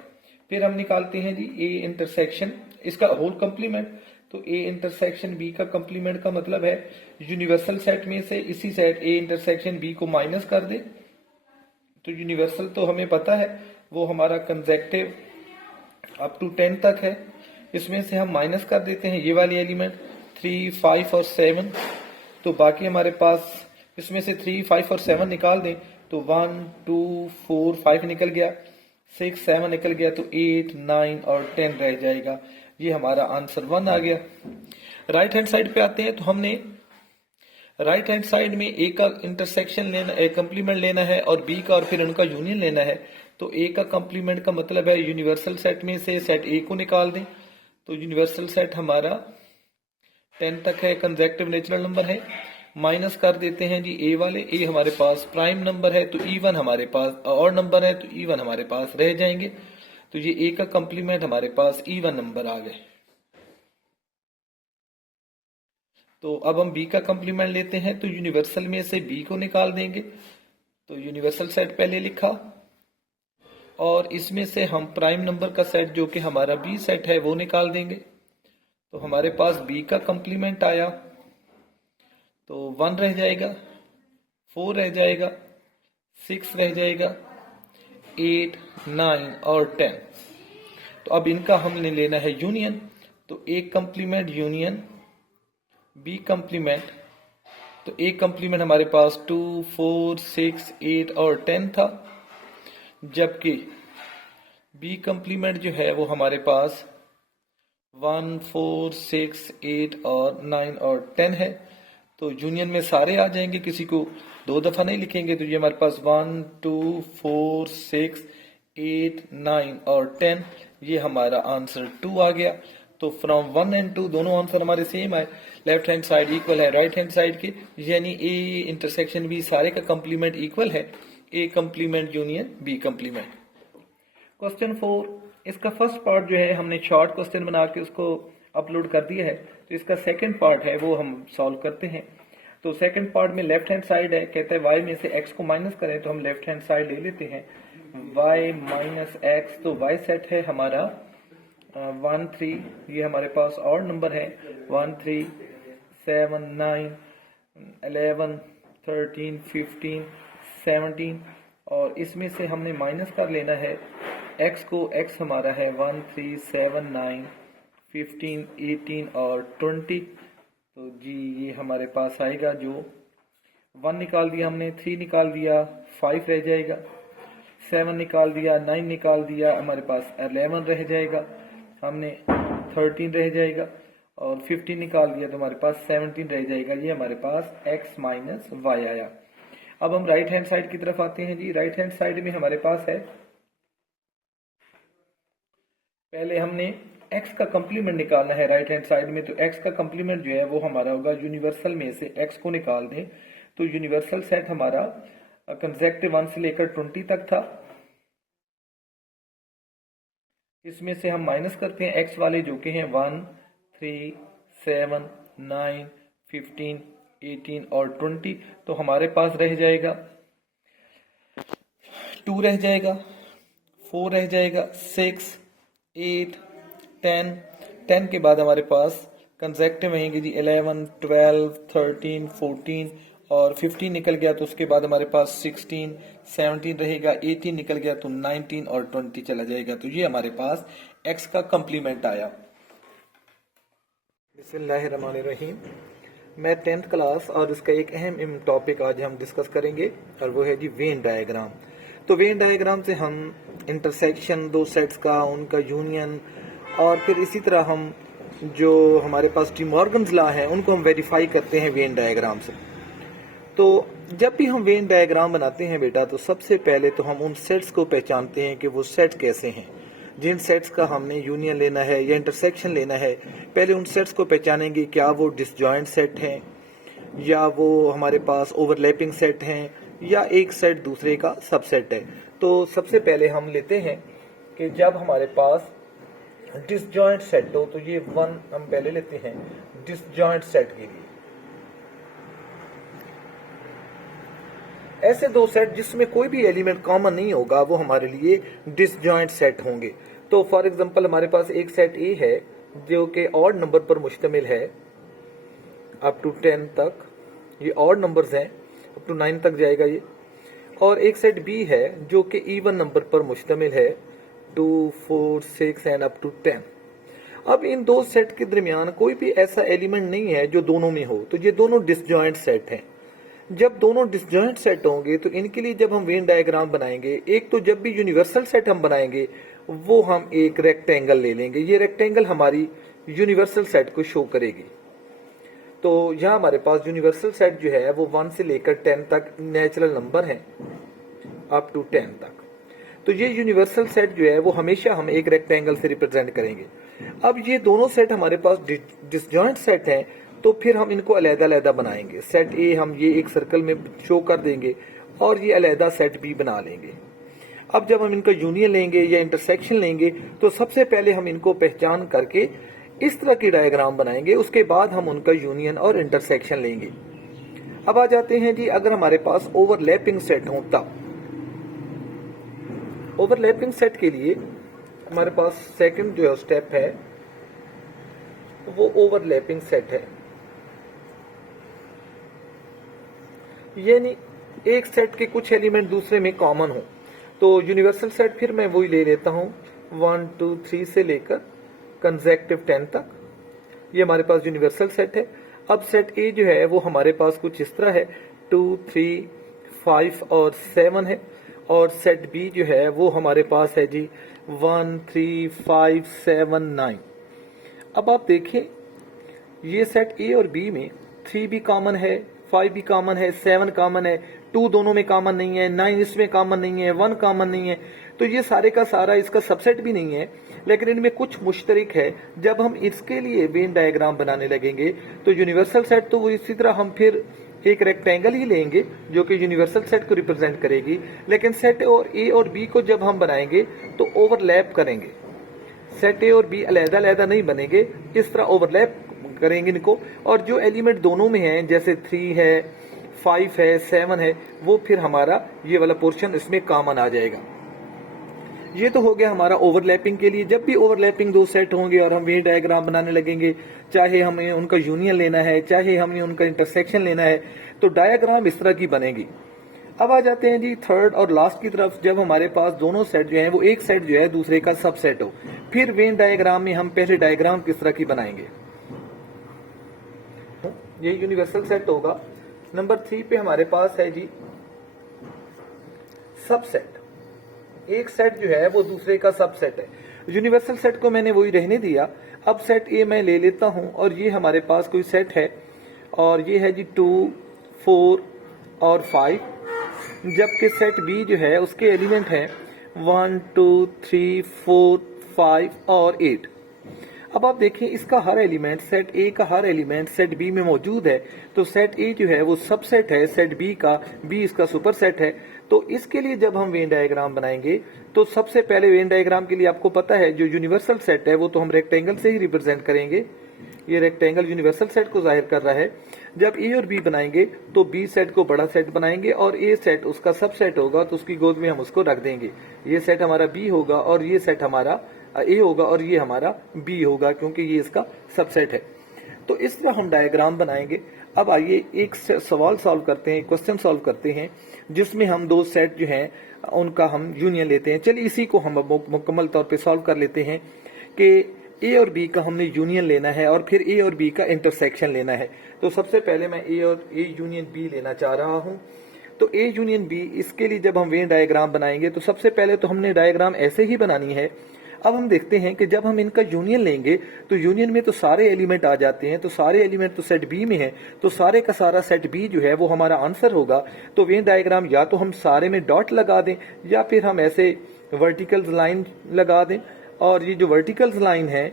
फिर हम निकालते हैं जी ए इंटरसेक्शन, इसका होल कंप्लीमेंट। तो ए इंटरसेक्शन बी का कंप्लीमेंट का मतलब है यूनिवर्सल सेट में से इसी सेट ए इंटरसेक्शन बी को माइनस कर दे। तो यूनिवर्सल तो हमें पता है वो हमारा कंसेक्टिव अप टू 10 तक है। इसमें से हम माइनस कर देते हैं ये वाली एलिमेंट 3 5 और 7। तो बाकी हमारे पास इसमें से 3 5 और 7 निकाल दें तो 1 2 4 5 निकल गया, 6 7 निकल गया, तो 8 9 और 10 रह जाएगा। ये हमारा आंसर 1 आ गया। राइट हैंड साइड पे आते हैं। तो हमने राइट हैंड साइड में ए का इंटरसेक्शन लेना, ए कंप्लीमेंट लेना है, और बी का और फिर उनका यूनियन लेना है। तो ए का कंप्लीमेंट का मतलब है यूनिवर्सल सेट में से सेट ए को निकाल दें। तो यूनिवर्सल सेट हमारा 10 तक है, कंसेक्टिव नेचुरल नंबर है, माइनस कर देते हैं जी ए वाले। ए हमारे पास प्राइम नंबर है तो इवन हमारे पास, और नंबर है तो इवन हमारे पास रह जाएंगे। तो ये ए का कंप्लीमेंट हमारे पास इवन नंबर आ गए। तो अब हम बी का कंप्लीमेंट लेते हैं। तो यूनिवर्सल में से बी को निकाल देंगे। तो यूनिवर्सल सेट पहले लिखा, और इसमें से हम प्राइम नंबर का सेट जो कि हमारा बी सेट है वो निकाल देंगे। तो हमारे पास बी का कंप्लीमेंट आया, तो 1 रह जाएगा, 4 रह जाएगा, 6 रह जाएगा, 8 9 और 10। तो अब इनका हमने लेना है यूनियन। तो ए कंप्लीमेंट यूनियन बी कंप्लीमेंट। तो ए कंप्लीमेंट हमारे पास 2 4 6 8 और 10 था, जबकि बी कंप्लीमेंट जो है वो हमारे पास 1 4 6 8 और 9 और 10 है। तो यूनियन में सारे आ जाएंगे, किसी को 2 दफा नहीं लिखेंगे। तो ये हमारे पास 1 2 4 6 8 9 और 10, ये हमारा आंसर 2 आ गया। तो फ्रॉम 1 एंड 2 दोनों आंसर हमारे सेम है, लेफ्ट हैंड साइड इक्वल है राइट हैंड साइड के, यानी ए इंटरसेक्शन बी सारे का कंप्लीमेंट इक्वल है, A complement union B complement. Question 4, इसका फर्स्ट पार्ट जो है हमने शॉर्ट क्वेश्चन बना के उसको अपलोड कर दिया है, तो इसका सेकंड पार्ट है वो हम सॉल्व करते हैं। तो सेकंड पार्ट में लेफ्ट हैंड साइड है, कहते हैं y में से x को माइनस करें, तो हम लेफ्ट हैंड साइड ले लेते हैं y माइनस एक्स, तो y सेट है हमारा 1 3, ये हमारे पास और नंबर है 1 3 7 9 11 13 15 17, और इसमें से हमने माइनस कर लेना है x को, x हमारा है 1 3 7 9 15 18 और 20, तो जी ये हमारे पास आएगा जो 1 निकाल दिया हमने, 3 निकाल दिया 5 रह जाएगा, 7 निकाल दिया 9 निकाल दिया, हमारे पास 11 रह जाएगा, हमने 13 रह जाएगा, और 15 निकाल दिया तो हमारे पास 17 रह जाएगा। ये हमारे पास x माइनस वाई आया। अब हम राइट हैंड साइड की तरफ आते हैं जी। राइट हैंड साइड में हमारे पास है, पहले हमने x का कंप्लीमेंट निकालना है राइट हैंड साइड में, तो x का कंप्लीमेंट जो है वो हमारा होगा यूनिवर्सल में से x को निकाल दें, तो यूनिवर्सल सेट हमारा कंसेक्टिव 1 से लेकर 20 तक था, इसमें से हम माइनस करते हैं x वाले जो कि हैं 1 3 7 9 15 18 और 20, तो हमारे पास रह जाएगा 2 रह जाएगा, 4 रह जाएगा, 6 8 10, 10 के बाद हमारे पास कंसेक्टिव रहेंगे जी 11 12 13 14 और 15 निकल गया तो उसके बाद हमारे पास 16 17 रहेगा, 18 निकल गया तो 19 और 20 चला जाएगा। तो ये हमारे पास x का कंप्लीमेंट आया। बिस्मिल्लाहिर्रहमानिर्रहीम। मैं 10th क्लास और इसका एक अहम टॉपिक आज हम डिस्कस करेंगे और वो है जी वेन डायग्राम। तो वेन डायग्राम से हम इंटरसेक्शन दो सेट्स का, उनका यूनियन, और फिर इसी तरह हम जो हमारे पास डी मॉर्गन्स लॉ है उनको हम वेरीफाई करते हैं वेन डायग्राम से। तो जब भी हम वेन डायग्राम बनाते हैं बेटा, तो सबसे पहले तो हम उन सेट्स को पहचानते हैं कि वो सेट कैसे हैं। जिन सेट्स का हमने यूनियन लेना है या इंटरसेक्शन लेना है, पहले उन सेट्स को पहचानेंगे, क्या वो डिसजॉइंट सेट हैं या वो हमारे पास ओवरलैपिंग सेट हैं या एक सेट दूसरे का सबसेट है। तो सबसे पहले हम लेते हैं कि जब हमारे पास डिसजॉइंट सेट हो, तो ये 1 हम पहले लेते हैं डिसजॉइंट सेट के लिए। ऐसे दो सेट जिसमें कोई भी एलिमेंट कॉमन नहीं होगा वो हमारे लिए डिसजॉइंट सेट होंगे। तो फॉर एग्जांपल हमारे पास एक सेट ए है जो कि ऑड नंबर पर मुश्तमिल है अप टू 10 तक, ये ऑड नंबर्स हैं, अप टू 9 तक जाएगा ये, और एक सेट बी है जो कि इवन नंबर पर मुश्तमिल है 2 4 6 एंड अप टू 10। अब इन दो सेट के दरमियान कोई भी ऐसा एलिमेंट नहीं है जो दोनों में हो, तो ये दोनों डिसजॉइंट सेट हैं। जब दोनों डिसजॉइंट सेट होंगे तो इनके लिए जब हम वेन डायग्राम बनाएंगे, एक तो जब भी यूनिवर्सल सेट हम बनाएंगे वो हम एक रेक्टेंगल ले लेंगे, ये रेक्टेंगल हमारी यूनिवर्सल सेट को शो करेगी। तो यहाँ हमारे पास यूनिवर्सल सेट जो है वो 1 से लेकर 10 तक नेचुरल नंबर है अप टू 10 तक। तो ये यूनिवर्सल सेट जो है वो हमेशा हम एक रेक्टेंगल से रिप्रेजेंट करेंगे। अब ये दोनों सेट हमारे पास डिसजॉइंट सेट हैं, तो फिर हम इनको अलग-अलग बनाएंगे। सेट ए हम ये एक सर्कल में शो कर देंगे और ये अलग सेट बी बना लेंगे। अब जब हम इनका यूनियन लेंगे या इंटरसेक्शन लेंगे, तो सबसे पहले हम इनको पहचान करके इस तरह की डायग्राम बनाएंगे, उसके बाद हम उनका यूनियन और इंटरसेक्शन लेंगे। अब आ जाते हैं जी, अगर हमारे पास ओवरलैपिंग सेट हो तब ओवरलैपिंग सेट के लिए हमारे पास सेकंड जो स्टेप है वो ओवरलैपिंग सेट है, यानी एक सेट के कुछ एलिमेंट दूसरे में कॉमन हो। तो यूनिवर्सल सेट फिर मैं वही ले लेता हूं 1 2 3 से लेकर कंसेक्टिव 10 तक, ये हमारे पास यूनिवर्सल सेट है। अब सेट ए जो है वो हमारे पास कुछ इस तरह है 2 3 5 और 7 है, और सेट बी जो है वो हमारे पास है जी 1 3 5 7 9। अब आप देखें ये सेट ए और बी में 3 भी कॉमन है, 5 भी कॉमन है, 7 कॉमन है, 2 दोनों में कॉमन नहीं है, 9 इसमें कॉमन नहीं है, 1 कॉमन नहीं है। तो ये सारे का सारा इसका सबसेट भी नहीं है, लेकिन इनमें कुछ मुश्तरक है। जब हम इसके लिए वेन डायग्राम बनाने लगेंगे तो यूनिवर्सल सेट तो वो इसी तरह हम फिर एक रेक्टेंगल ही लेंगे जो कि यूनिवर्सल सेट को रिप्रेजेंट करेगी, लेकिन सेट और ए और बी को जब हम बनाएंगे तो ओवरलैप करेंगे। सेट ए और बी अलहदा अलहदा नहीं बनेंगे, इस तरह ओवरलैप करेंगे इनको, और जो एलिमेंट दोनों में हैं जैसे 3 है, 5 है, 7 है, वो फिर हमारा ये वाला पोर्शन इसमें कॉमन आ जाएगा। ये तो हो गया हमारा ओवरलैपिंग के लिए। जब भी ओवरलैपिंग दो सेट होंगे और हम वेन डायग्राम बनाने लगेंगे, चाहे हमें उनका यूनियन लेना है चाहे हमें उनका इंटरसेक्शन लेना है, तो डायग्राम इस तरह की बनेगी। अब आ जाते हैं जी थर्ड और लास्ट की तरफ। जब हमारे पास दोनों सेट जो है वो एक सेट जो है दूसरे का सबसेट हो, फिर वेन डायग्राम में हम पहले डायग्राम किस तरह की बनाएंगे। ये यूनिवर्सल सेट होगा। नंबर 3 पे हमारे पास है जी सबसेट। एक सेट जो है वो दूसरे का सबसेट है। यूनिवर्सल सेट को मैंने वही रहने दिया। अब सेट ए मैं ले लेता हूं और ये हमारे पास कोई सेट है और ये है जी 2, 4 और 5, जबकि सेट बी जो है उसके एलिमेंट हैं 1, 2, 3, 4, 5 और 8। अब आप देखिए इसका हर एलिमेंट, सेट ए का हर एलिमेंट सेट बी में मौजूद है, तो सेट ए जो है वो सबसेट है सेट बी का, बी इसका सुपरसेट है। तो इसके लिए जब हम वेन डायग्राम बनाएंगे तो सबसे पहले वेन डायग्राम के लिए आपको पता है जो यूनिवर्सल सेट है वो तो हम रेक्टेंगल से ही रिप्रेजेंट करेंगे। ये रेक्टेंगल यूनिवर्सल सेट को जाहिर कर रहा है। जब ए और बी बनाएंगे तो बी सेट को बड़ा सेट बनाएंगे और ए सेट उसका सबसेट होगा, तो उसकी गोद में हम उसको रख देंगे। ये सेट हमारा बी होगा और ये सेट हमारा ए होगा और ये हमारा बी होगा, क्योंकि ये इसका सबसेट है। तो इस तरह हम डायग्राम बनाएंगे। अब आइए एक सवाल सॉल्व करते हैं, क्वेश्चन सॉल्व करते हैं, जिसमें हम दो सेट जो हैं उनका हम यूनियन लेते हैं। चलिए इसी को हम मुकम्मल तौर पे सॉल्व कर लेते हैं कि ए और बी का हमने यूनियन लेना है और फिर ए और बी का इंटरसेक्शन लेना है। तो सबसे पहले मैं ए यूनियन बी लेना चाह रहा हूं। तो ए यूनियन बी, इसके लिए जब हम वेन डायग्राम बनाएंगे तो सबसे पहले तो हमने डायग्राम ऐसे ही बनानी है। अब हम देखते हैं कि जब हम इनका यूनियन लेंगे तो यूनियन में तो सारे एलिमेंट आ जाते हैं, तो सारे एलिमेंट तो सेट बी में है, तो सारे का सारा सेट बी जो है वो हमारा आंसर होगा। तो वेन डायग्राम या तो हम सारे में डॉट लगा दें या फिर हम ऐसे वर्टिकल लाइन लगा दें, और ये जो वर्टिकल लाइन है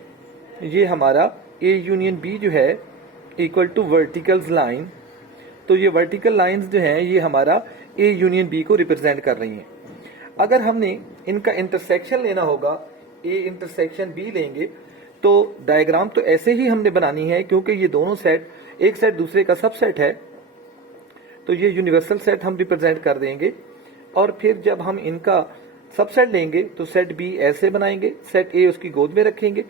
ये हमारा ए यूनियन बी जो है इक्वल टू वर्टिकल लाइन। तो ये वर्टिकल लाइंस जो हैं ये हमारा ए यूनियन बी को रिप्रेजेंट कर रही हैं। अगर हमने इनका इंटरसेक्शन लेना होगा, ए इंटरसेक्शन बी लेंगे, तो डायग्राम तो ऐसे ही हमने बनानी है, क्योंकि ये दोनों सेट, एक सेट दूसरे का सबसेट है, तो ये यूनिवर्सल सेट हम रिप्रेजेंट कर देंगे। और फिर जब हम इनका सबसेट लेंगे तो सेट बी ऐसे बनाएंगे, सेट ए उसकी गोद में रखेंगे।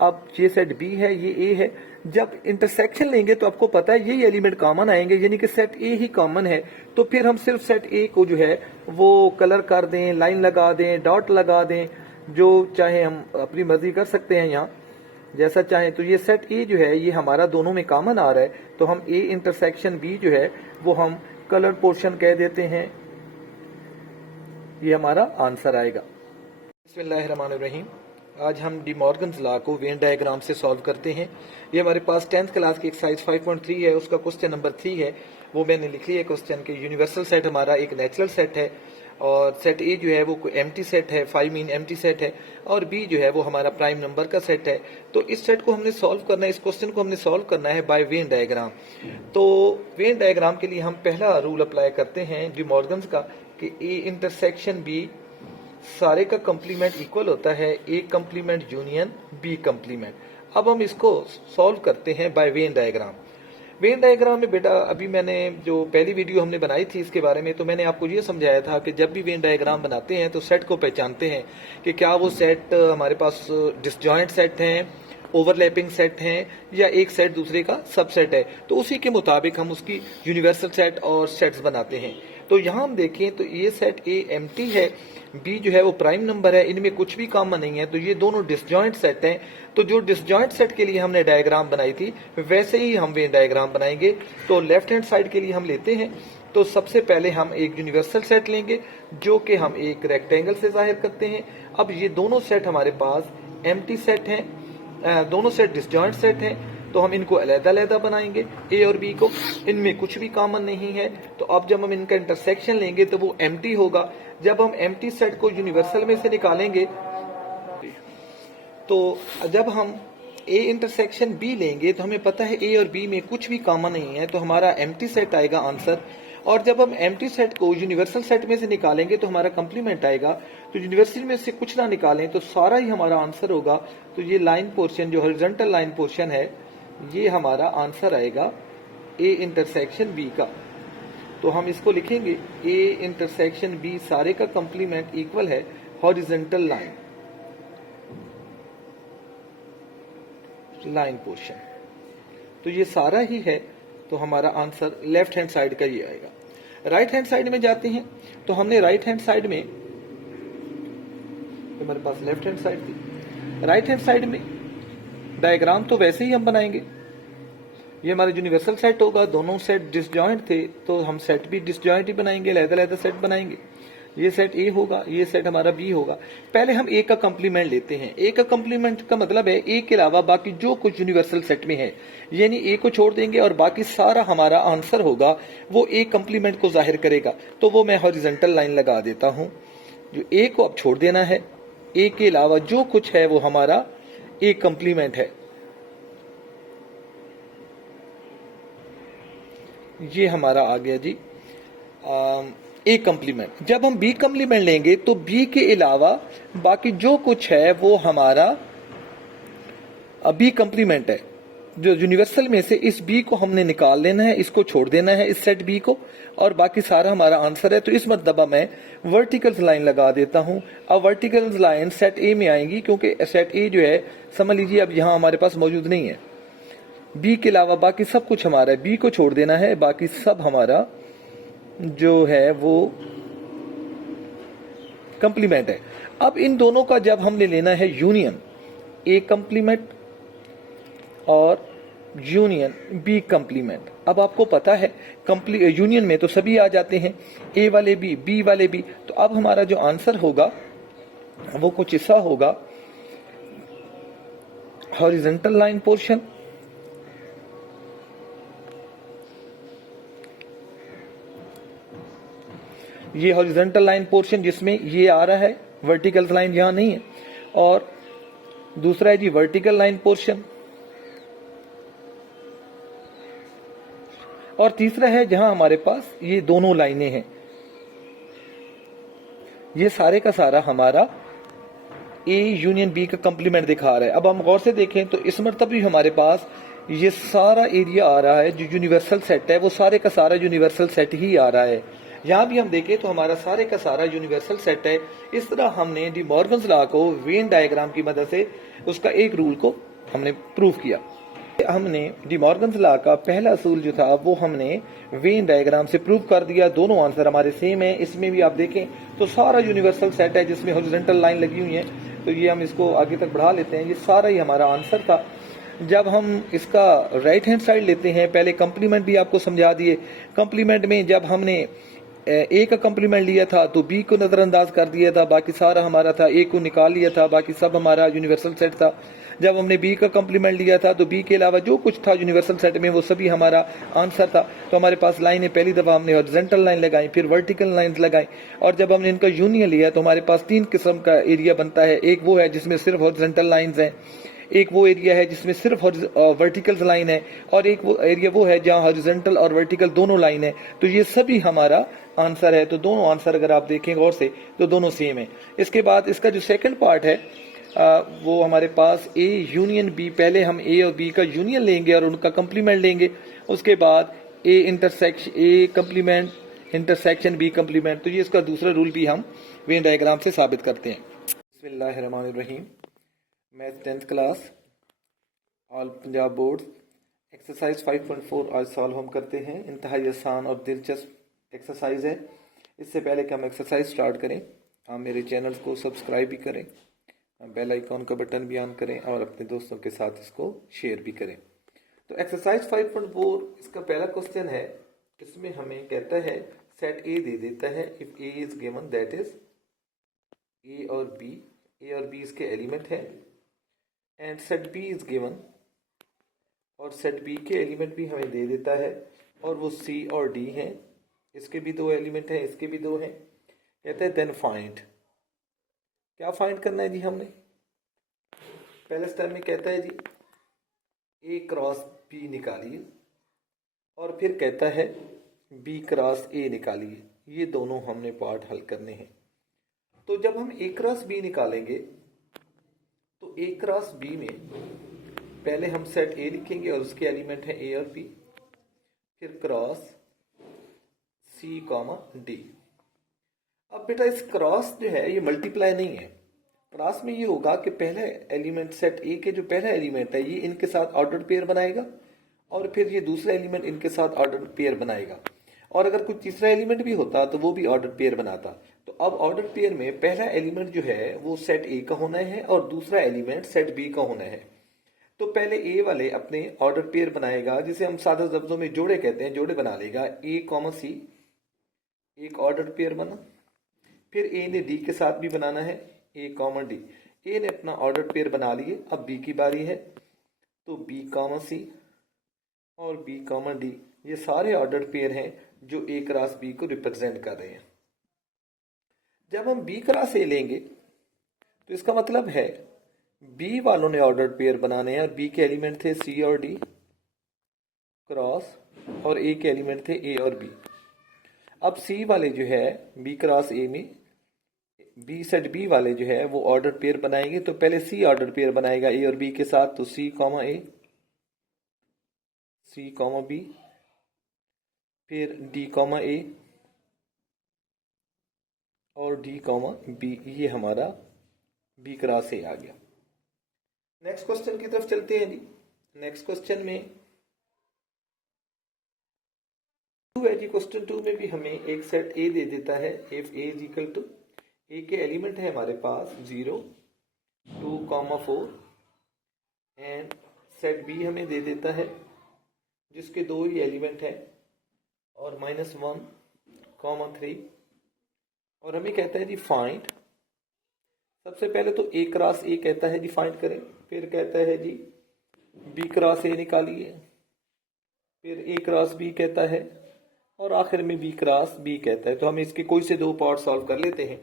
अब ये सेट बी है, ये ए है। जब इंटरसेक्शन लेंगे तो आपको पता है यही एलिमेंट कॉमन आएंगे, यानी कि सेट ए ही कॉमन है। तो फिर हम सिर्फ सेट ए को जो है वो कलर कर दें, लाइन लगा दें, डॉट लगा दें, जो चाहे हम अपनी मर्जी कर सकते हैं यहाँ जैसा चाहे। तो ये सेट ए जो है ये हमारा दोनों में कॉमन आ रहा है, तो हम ए इंटरसेक्शन बी जो है वो हम कलर पोर्शन कह देते हैं, ये हमारा आंसर आएगा। बिस्मिल्लाहिर्रहमानिर्रहीम। आज हम डी मॉर्गन्स लॉ को वेन डायग्राम से सॉल्व करते हैं। ये हमारे पास 10th क्लास की एक्सरसाइज 5.3 है, उसका क्वेश्चन नंबर 3 है, वो मैंने लिख लिया है क्वेश्चन के। यूनिवर्सल सेट हमारा एक नेचुरल सेट है और सेट ए जो है वो एम्प्टी सेट है, 5 मीन एम्प्टी सेट है, और बी जो है वो हमारा प्राइम नंबर का सेट है। तो इस सेट को हमने सॉल्व करना है, इस क्वेश्चन को हमने सॉल्व करना है बाय वेन डायग्राम। तो वेन डायग्राम के लिए हम पहला रूल अप्लाई करते हैं डी मॉर्गन्स का कि ए इंटरसेक्शन बी सारे का कंप्लीमेंट इक्वल होता है A complement union B complement. अब हम इसको सॉल्व करते हैं by Venn diagram. Venn diagram में बेटा अभी मैंने जो पहली वीडियो हमने बनाई थी इसके बारे में, तो मैंने आपको ये समझाया था कि जब भी वेन डायग्राम बनाते हैं तो सेट को पहचानते हैं कि क्या वो सेट हमारे पास डिसजॉइंट सेट हैं, ओवरलैपिंग सेट हैं, या एक सेट दूसरे का सबसेट है। तो उसी के मुताबिक हम उसकी यूनिवर्सल सेट और सेट्स बनाते हैं। तो यहाँ हम देखें तो ये सेट ए एम्प्टी है, बी जो है वो प्राइम नंबर है, इनमें कुछ भी कॉमन नहीं है, तो ये दोनों डिसजॉइंट सेट हैं। तो जो डिसजॉइंट सेट के लिए हमने डायग्राम बनाई थी वैसे ही हम वेन डायग्राम बनाएंगे। तो लेफ्ट हैंड साइड के लिए हम लेते हैं, तो सबसे पहले हम एक यूनिवर्सल सेट लेंगे जो कि हम एक रेक्टेंगल से जाहिर करते हैं। अब ये दोनों सेट हमारे पास एम्प्टी सेट हैं, दोनों सेट डिसजॉइंट सेट हैं, तो हम इनको अलग-अलग बनाएंगे ए और बी को, इनमें कुछ भी कॉमन नहीं है। तो अब जब हम इनका इंटरसेक्शन लेंगे तो वो एम्प्टी होगा। जब हम एम्प्टी सेट को यूनिवर्सल में से निकालेंगे तो जब हम ए इंटरसेक्शन बी लेंगे तो हमें पता है ए और बी में कुछ भी कॉमन नहीं है, तो हमारा एम्प्टी सेट आएगा आंसर। और जब हम एम्प्टी सेट को यूनिवर्सल सेट में से निकालेंगे तो हमारा कंप्लीमेंट आएगा। तो यूनिवर्सल में से कुछ ना निकालें तो सारा ही हमारा आंसर होगा। तो ये लाइन पोर्शन जो हॉरिजॉन्टल लाइन पोर्शन है, ये हमारा आंसर आएगा ए इंटरसेक्शन बी का। तो हम इसको लिखेंगे ए इंटरसेक्शन बी सारे का कंप्लीमेंट इक्वल है हॉरिजॉन्टल लाइन पोर्शन। तो ये सारा ही है, तो हमारा आंसर लेफ्ट हैंड साइड का ये आएगा। राइट हैंड साइड में जाते हैं तो हमने राइट हैंड साइड में, हमारे पास लेफ्ट हैंड साइड थी, राइट हैंड साइड में डायग्राम तो वैसे ही हम बनाएंगे। ये हमारा यूनिवर्सल सेट होगा, दोनों सेट डिसजॉइंट थे तो हम सेट भी डिसजॉइंट ही बनाएंगे, अलग-अलग सेट बनाएंगे। ये सेट ए होगा, ये सेट हमारा बी होगा। पहले हम ए का कंप्लीमेंट लेते हैं। ए का कंप्लीमेंट का मतलब है ए के अलावा बाकी जो कुछ यूनिवर्सल सेट में है, यानी ए को छोड़ देंगे और बाकी सारा हमारा आंसर होगा वो ए कंप्लीमेंट को जाहिर करेगा। तो वो मैं हॉरिजॉन्टल लाइन लगा देता हूं। जो ए को अब छोड़ देना है, ए के अलावा जो कुछ है वो हमारा ए कंप्लीमेंट है। ये हमारा आ गया जी ए कंप्लीमेंट। जब हम बी कंप्लीमेंट लेंगे तो बी के अलावा बाकी जो कुछ है वो हमारा बी कंप्लीमेंट है। जो यूनिवर्सल में से इस बी को हमने निकाल लेना है, इसको छोड़ देना है इस सेट बी को, और बाकी सारा हमारा आंसर है। तो इस मर्तबा मैं वर्टिकल लाइन लगा देता हूं। अब वर्टिकल लाइन सेट ए में आएंगी क्योंकि सेट ए जो है समझ लीजिए अब यहां हमारे पास मौजूद नहीं है। बी के अलावा बाकी सब कुछ हमारा है, बी को छोड़ देना है, बाकी सब हमारा जो है वो कंप्लीमेंट है। अब इन दोनों का जब हमने लेना है यूनियन, ए कंप्लीमेंट और यूनियन बी कंप्लीमेंट। अब आपको पता है यूनियन में तो सभी आ जाते हैं, ए वाले बी वाले बी। तो अब हमारा जो आंसर होगा वो कुछ ऐसा होगा, हॉरिजॉन्टल लाइन पोर्शन, ये हॉरिजॉन्टल लाइन पोर्शन जिसमें ये आ रहा है, वर्टिकल लाइन यहां नहीं है, और दूसरा है जी वर्टिकल लाइन पोर्शन, और तीसरा है जहां हमारे पास ये दोनों लाइनें हैं। ये सारे का सारा हमारा ए यूनियन बी का कंप्लीमेंट दिखा रहा है। अब हम गौर से देखें तो इस मरतब भी हमारे पास ये सारा एरिया आ रहा है जो यूनिवर्सल सेट है, वो सारे का सारा यूनिवर्सल सेट ही आ रहा है। यहां भी हम देखें तो हमारा सारे का सारा यूनिवर्सल सेट है। इस तरह हमने डी मॉर्गन्स लॉ को वेन डायग्राम की मदद से उसका एक रूल को हमने प्रूव किया। हमने डी मॉर्गन्स लॉ का पहला असूल जो था वो हमने वेन डायग्राम से प्रूव कर दिया। दोनों आंसर हमारे सेम है। इसमें भी आप देखें तो सारा यूनिवर्सल सेट है जिसमें हॉरिजॉन्टल लाइन लगी हुई है। तो ये हम इसको आगे तक बढ़ा लेते हैं। ये सारा ही हमारा आंसर था। जब हम इसका राइट हैंड साइड लेते हैं, पहले कंप्लीमेंट भी आपको समझा दिए। कंप्लीमेंट में जब हमने ए का कंप्लीमेंट लिया था तो बी को नजरअंदाज कर दिया था, बाकी सारा हमारा था। ए को निकाल लिया था, बाकी सब हमारा यूनिवर्सल सेट था। जब हमने बी का कंप्लीमेंट लिया था तो बी के अलावा जो कुछ था यूनिवर्सल सेट में वो सभी हमारा आंसर था। तो हमारे पास लाइनें, पहली दफा हमने हॉरिजॉन्टल लाइन लगाई, फिर वर्टिकल लाइंस लगाई, और जब हमने इनका यूनियन लिया तो हमारे पास तीन किस्म का एरिया बनता है। एक वो है जिसमें सिर्फ हॉरिजॉन्टल लाइंस हैं, एक वो एरिया है जिसमें सिर्फ वर्टिकल लाइन है, और एक वो एरिया वो है जहां हॉरिजॉन्टल और वर्टिकल दोनों लाइन है। तो ये सभी हमारा आंसर है। तो दोनों आंसर अगर आप देखें गौर से तो दोनों सेम है। इसके बाद इसका जो सेकंड पार्ट है वो हमारे पास ए यूनियन बी। पहले हम ए और बी का यूनियन लेंगे और उनका कंप्लीमेंट लेंगे। उसके बाद A intersection A complement intersection B complement. तो ये इसका दूसरा रूल भी हम वेन डायग्राम से साबित करते हैं। बिस्मिल्लाहिर्रहमानिर्रहीम। Math 10th class all Punjab board exercise 5.4 आज सॉल्व हम करते हैं। इंतहाई आसान और दिलचस्प एक्सरसाइज है। इससे पहले कि हम एक्सरसाइज स्टार्ट करें, आप मेरे चैनल को सब्सक्राइब भी करें, बेल आइकॉन का बटन भी ऑन करें और अपने दोस्तों के साथ इसको शेयर भी करें। तो एक्सरसाइज 5.4 इसका पहला क्वेश्चन है। इसमें हमें कहता है सेट ए दे देता है। If A is given that is A और बी इसके एलिमेंट है, and set B is given, और सेट बी के एलिमेंट भी हमें दे देता है, और वो सी और डी हैं। इसके भी दो एलिमेंट हैं, इसके भी दो हैं। कहते हैं देन फाइंड। क्या फाइंड करना है जी हमने? पहले स्टेप में कहता है जी ए क्रॉस बी निकालिए और फिर कहता है बी क्रॉस ए निकालिए। ये दोनों हमने पार्ट हल करने हैं। तो जब हम ए क्रॉस बी निकालेंगे तो ए क्रॉस बी में पहले हम सेट ए लिखेंगे और उसके एलिमेंट है ए और बी, फिर क्रॉस सी कॉमा डी। अब बेटा इस क्रॉस जो है ये मल्टीप्लाई नहीं है। क्रॉस में ये होगा कि पहले एलिमेंट सेट ए के जो पहला एलिमेंट है ये इनके साथ ऑर्डर्ड पेयर बनाएगा और फिर ये दूसरा एलिमेंट इनके साथ ऑर्डर्ड पेयर बनाएगा, और अगर कोई तीसरा एलिमेंट भी होता तो वो भी ऑर्डर पेयर बनाता। तो अब ऑर्डर पेयर में पहला एलिमेंट जो है वो सेट ए का होना है और दूसरा एलिमेंट सेट बी का होना है। तो पहले ए वाले अपने ऑर्डर पेयर बनाएगा जिसे हम सादा लफ्जों में जोड़े कहते हैं, जोड़े बना लेगा। ए कॉमा सी एक ऑर्डर पेयर बना, फिर ए ने डी के साथ भी बनाना है ए कॉमा डी। ए ने अपना ऑर्डर पेयर बना लिए, अब बी की बारी है। तो बी कॉमा सी और बी कॉमा डी ये सारे ऑर्डर पेयर हैं जो ए क्रॉस बी को रिप्रेजेंट कर रहे हैं। जब हम बी क्रॉस ए लेंगे तो इसका मतलब है बी वालों ने ऑर्डर पेयर बनाने हैं और बी के एलिमेंट थे सी और डी क्रॉस और ए के एलिमेंट थे ए और बी। अब सी वाले जो है बी क्रॉस ए में बी सेट बी वाले जो है वो ऑर्डर पेयर बनाएंगे। तो पहले सी ऑर्डर पेयर बनाएगा ए और बी के साथ, तो सी कॉमा ए, सी कॉमा बी, फिर डी कॉमा ए और डी कॉमा बी। ये हमारा बी क्रॉस ए आ गया। नेक्स्ट क्वेश्चन की तरफ चलते हैं जी। नेक्स्ट क्वेश्चन में क्वेश्चन 2 में भी हमें एक सेट ए दे देता है। If A is equal to, A के एलिमेंट है हमारे पास 0, 2, 4 एंड सेट बी हमें दे देता है जिसके दो ही एलिमेंट है और -1, 3, और हमें कहता है जी फाइंड। सबसे पहले तो ए क्रॉस ए कहता है जी फाइंड करें, फिर कहता है जी बी क्रॉस ए निकालिए, फिर ए क्रॉस बी कहता है और आखिर में बी क्रॉस बी कहता है। तो हम इसके कोई से दो पार्ट सॉल्व कर लेते हैं।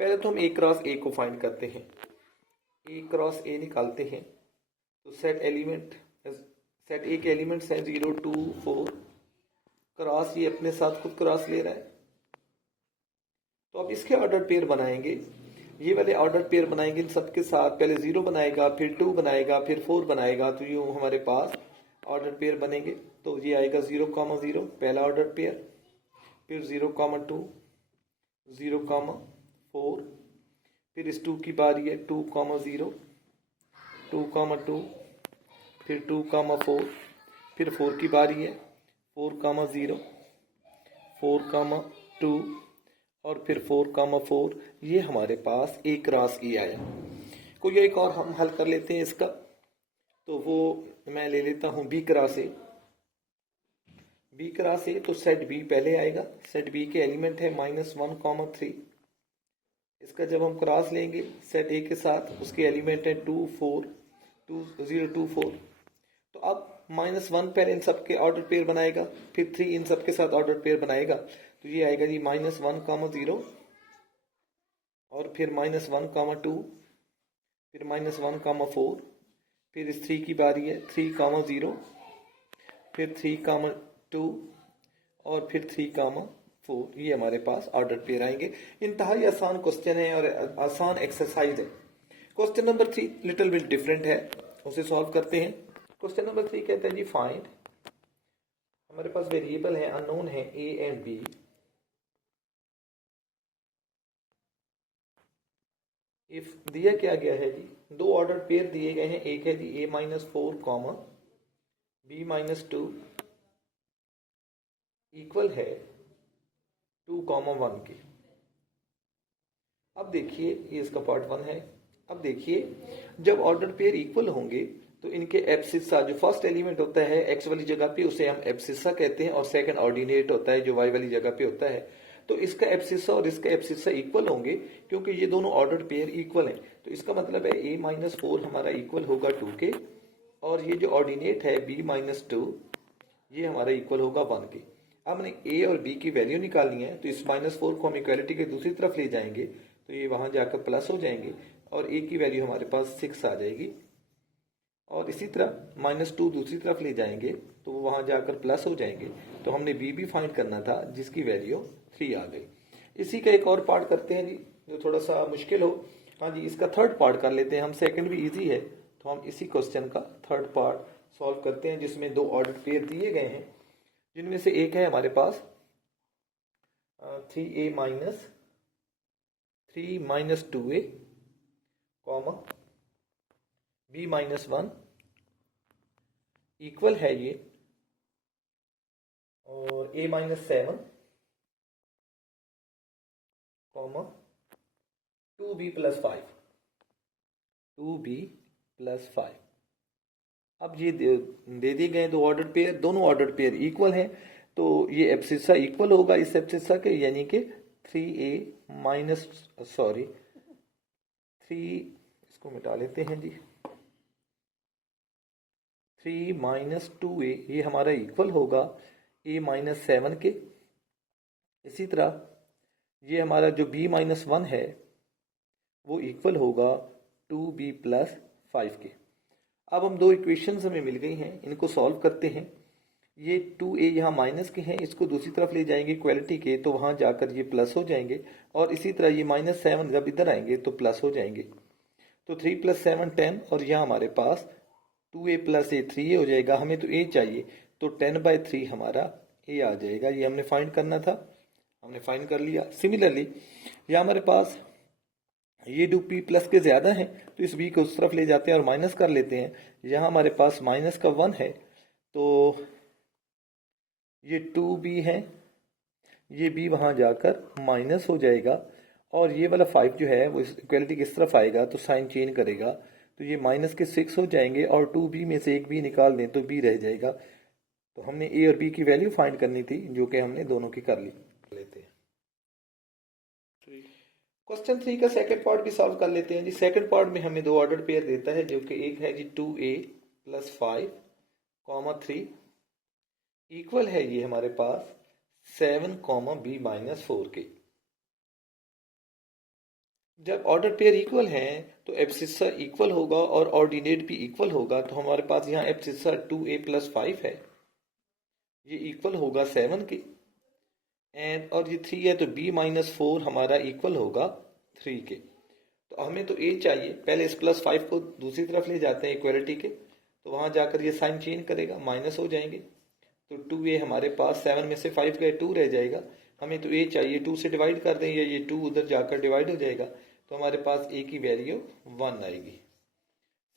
पहले तो हम ए क्रॉस ए को फाइंड करते हैं। ए क्रॉस ए निकालते हैं तो सेट ए के एलिमेंट्स हैं 0, 2, 4, क्रॉस ये अपने साथ खुद क्रॉस ले रहा है। तो अब इसके ऑर्डर पेयर बनाएंगे, ये वाले ऑर्डर पेयर बनाएंगे इन सबके साथ। पहले 0 बनाएगा, फिर 2 बनाएगा, फिर 4 बनाएगा, तो ये हमारे पास ऑर्डर पेयर बनेंगे। तो ये आएगा 0, 0 पहला ऑर्डर पेयर, फिर 0, 2, 0, 4, फिर इस 2 की बारी है 2, 0, 2, 2, फिर 2, 4, फिर 4 की बारी है 4, 0, 4, 2 और फिर 4, 4। ये हमारे पास ए क्रॉस ए आया। कोई एक और हम हल कर लेते हैं इसका, तो वो मैं ले लेता हूं B cross A. B cross A तो सेट बी पहले आएगा। सेट बी के एलिमेंट है -1, 3। इसका जब हम क्रॉस लेंगे सेट ए के साथ, उसके एलिमेंट है 2, 4, 0, 2, 4। तो अब -1 पहले इन सब के ऑर्डर पेयर बनाएगा, फिर 3 इन सब के साथ ऑर्डर पेयर बनाएगा। तो ये आएगा जी -1, 0 और फिर -1, 2, फिर -1, 4, फिर इस 3 की बारी है 3, 0, फिर 3, 2 और फिर 3, 4। ये हमारे पास ऑर्डर पेयर आएंगे। इंतहाई आसान क्वेश्चन है और आसान एक्सरसाइज है। Question number 3 little bit different है, उसे सॉल्व करते हैं। क्वेश्चन नंबर 3 कहता है जी फाइंड। हमारे पास वेरिएबल है, अननोन है ए एंड बी। इफ दिया क्या गया है जी, दो ऑर्डर पेयर दिए गए हैं। एक है जी a -4, b -2 इक्वल है 2, 1 के। अब देखिए ये इसका पार्ट 1 है। अब देखिए जब ऑर्डर पेयर इक्वल होंगे तो इनके एब्सिस्सा, जो फर्स्ट एलिमेंट होता है एक्स वाली जगह पे उसे हम एब्सिस्सा कहते हैं, और सेकंड ऑर्डिनेट होता है जो वाई वाली जगह पे होता है। तो इसका एब्सिस्सा और इसका एब्सिस्सा इक्वल होंगे क्योंकि ये दोनों ऑर्डर पेयर इक्वल हैं। तो इसका मतलब है a -4 हमारा इक्वल होगा 2 के, और ये जो ऑर्डिनेट है b -2 ये हमारा इक्वल होगा 1 के। अब हमने a और b की वैल्यू निकालनी है, तो इस -4 को हम इक्वालिटी के दूसरी तरफ ले जाएंगे तो ये वहां जाकर प्लस हो जाएंगे और a की वैल्यू हमारे पास 6 आ जाएगी। और इसी तरह -2 दूसरी तरफ ले जाएंगे तो वो वहां जाकर प्लस हो जाएंगे। तो हमने बी भी फाइंड करना था जिसकी वैल्यू 3 आ गई। इसी का एक और पार्ट करते हैं जी जो थोड़ा सा मुश्किल हो। हाँ जी, इसका थर्ड पार्ट कर लेते हैं हम। सेकंड भी इजी है तो हम इसी क्वेश्चन का थर्ड पार्ट सॉल्व करते हैं जिसमें दो ऑर्डर पेयर दिए गए हैं, जिनमें से एक है हमारे पास 3a minus 2a comma b minus 1 equal है ये और a minus 7 comma 2b plus 5 2b plus 5। अब ये दे दिए गए दो ऑर्डर पेयर, दोनों ऑर्डर पेयर इक्वल हैं तो ये एब्सिस्सा इक्वल होगा इस एब्सिस्सा के, यानी कि 3a माइनस 3 इसको मिटा लेते हैं जी, 3 माइनस 2a ये हमारा इक्वल होगा a माइनस 7 के। इसी तरह ये हमारा जो b माइनस 1 है वो इक्वल होगा 2b प्लस 5 के। अब हम दो इक्वेशंस हमें मिल गई हैं, इनको सॉल्व करते हैं। ये 2a यहाँ माइनस के हैं, इसको दूसरी तरफ ले जाएंगे इक्वलिटी के तो वहां जाकर ये प्लस हो जाएंगे, और इसी तरह ये -7 जब इधर आएंगे तो प्लस हो जाएंगे। तो 3 + 7 10 और यहाँ हमारे पास 2a + a 3a हो जाएगा। हमें तो a चाहिए तो 10/3 हमारा a आ जाएगा। ये हमने फाइंड करना था, हमने फाइंड कर लिया। सिमिलरली यहाँ हमारे पास ये 2p प्लस के ज्यादा है तो इस b को उस तरफ ले जाते हैं और माइनस कर लेते हैं। यहाँ हमारे पास -1 है तो ये 2b है, ये b वहां जाकर माइनस हो जाएगा, और ये वाला 5 जो है वो इस इक्वलिटी किस तरफ आएगा तो साइन चेंज करेगा तो ये -6 हो जाएंगे, और 2b में से एक b निकाल दें तो b रह जाएगा। तो हमने a और b की वैल्यू फाइंड करनी थी जो कि हमने दोनों की कर ली। लेते हैं क्वेश्चन 3 का सेकंड पार्ट भी सॉल्व कर लेते हैं जी। सेकंड पार्ट में हमें दो ऑर्डर पेयर देता है जो कि एक है जी 2a + 5 कॉमा 3 इक्वल है ये हमारे पास 7 कॉमा b माइनस 4 के। जब ऑर्डर पेयर इक्वल है तो एब्सिस्सा इक्वल होगा और ऑर्डिनेट भी इक्वल होगा। तो हमारे पास यहाँ एब्सिस्सा 2a + 5 है, ये इक्वल होगा 7 के, एंड और ये 3 है तो b माइनस 4 हमारा इक्वल होगा 3 के। तो हमें तो a चाहिए, पहले इस +5 को दूसरी तरफ ले जाते हैं इक्वलिटी के तो वहां जाकर ये साइन चेंज करेगा, माइनस हो जाएंगे। तो 2a हमारे पास 7 में से 5 गए 2 रह जाएगा। हमें तो a चाहिए, 2 से डिवाइड कर दें या ये 2 उधर जाकर डिवाइड हो जाएगा तो हमारे पास a की वैल्यू 1 आएगी।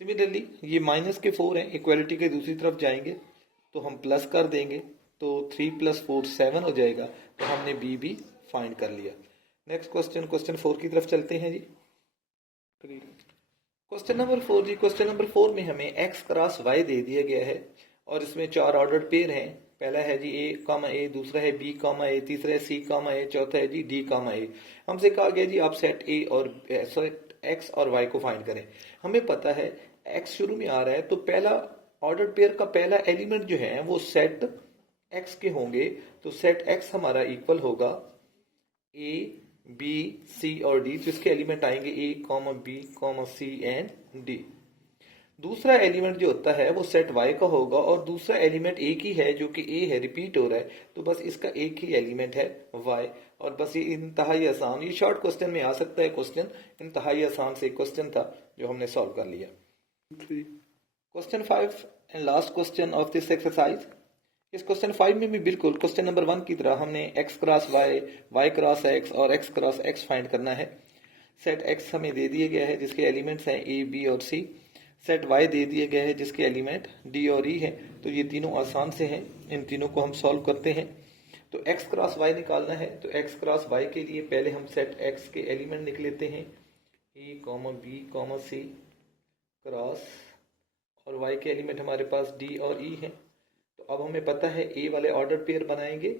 सिमिलरली ये -4 है, इक्वलिटी के दूसरी तरफ जाएंगे तो हम प्लस कर देंगे तो 3 + 4 7 हो जाएगा। तो हमने b भी फाइंड कर लिया। नेक्स्ट क्वेश्चन 4 की तरफ चलते हैं जी। क्वेश्चन नंबर 4 जी। क्वेश्चन नंबर 4 में हमें x क्रॉस y दे दिया गया है और इसमें 4 ऑर्डर पेयर हैं। पहला है जी a, दूसरा है b, a, तीसरा है c, a, चौथा है जी d, a। हमसे कहा गया जी आप सेट a और सेट x और y को फाइंड करें। हमें पता है x शुरू में आ रहा है तो पहला ऑर्डर पेयर का पहला एलिमेंट जो है वो सेट x के होंगे। तो सेट x हमारा इक्वल होगा a, b, c और d, जिसके एलिमेंट आएंगे a, b, c and d। दूसरा एलिमेंट जो होता है वो सेट y का होगा और दूसरा एलिमेंट एक ही है जो कि a है, रिपीट हो रहा है तो बस इसका एक ही एलिमेंट है y। और बस ये इंतहाई आसान, ये शॉर्ट क्वेश्चन में आ सकता है क्वेश्चन, इंतहाई आसान से क्वेश्चन था जो हमने सॉल्व कर लिया। Question 5 and last question of this exercise. इस क्वेश्चन 5 में भी बिल्कुल क्वेश्चन नंबर 1 की तरह हमने x cross y, y cross x और x क्रॉस x फाइंड करना है। सेट x हमें दे दिया गया है जिसके एलिमेंट्स हैं a, b और c। सेट y दे दिए गए हैं जिसके एलिमेंट d और e हैं। तो ये तीनों आसान से हैं, इन तीनों को हम सॉल्व करते हैं। तो x क्रॉस y निकालना है तो x क्रॉस y के लिए पहले हम सेट x के एलिमेंट लिख लेते हैं a, b, c क्रॉस, और y के एलिमेंट हमारे पास d और e हैं। तो अब हमें पता है a वाले ऑर्डर पेयर बनाएंगे,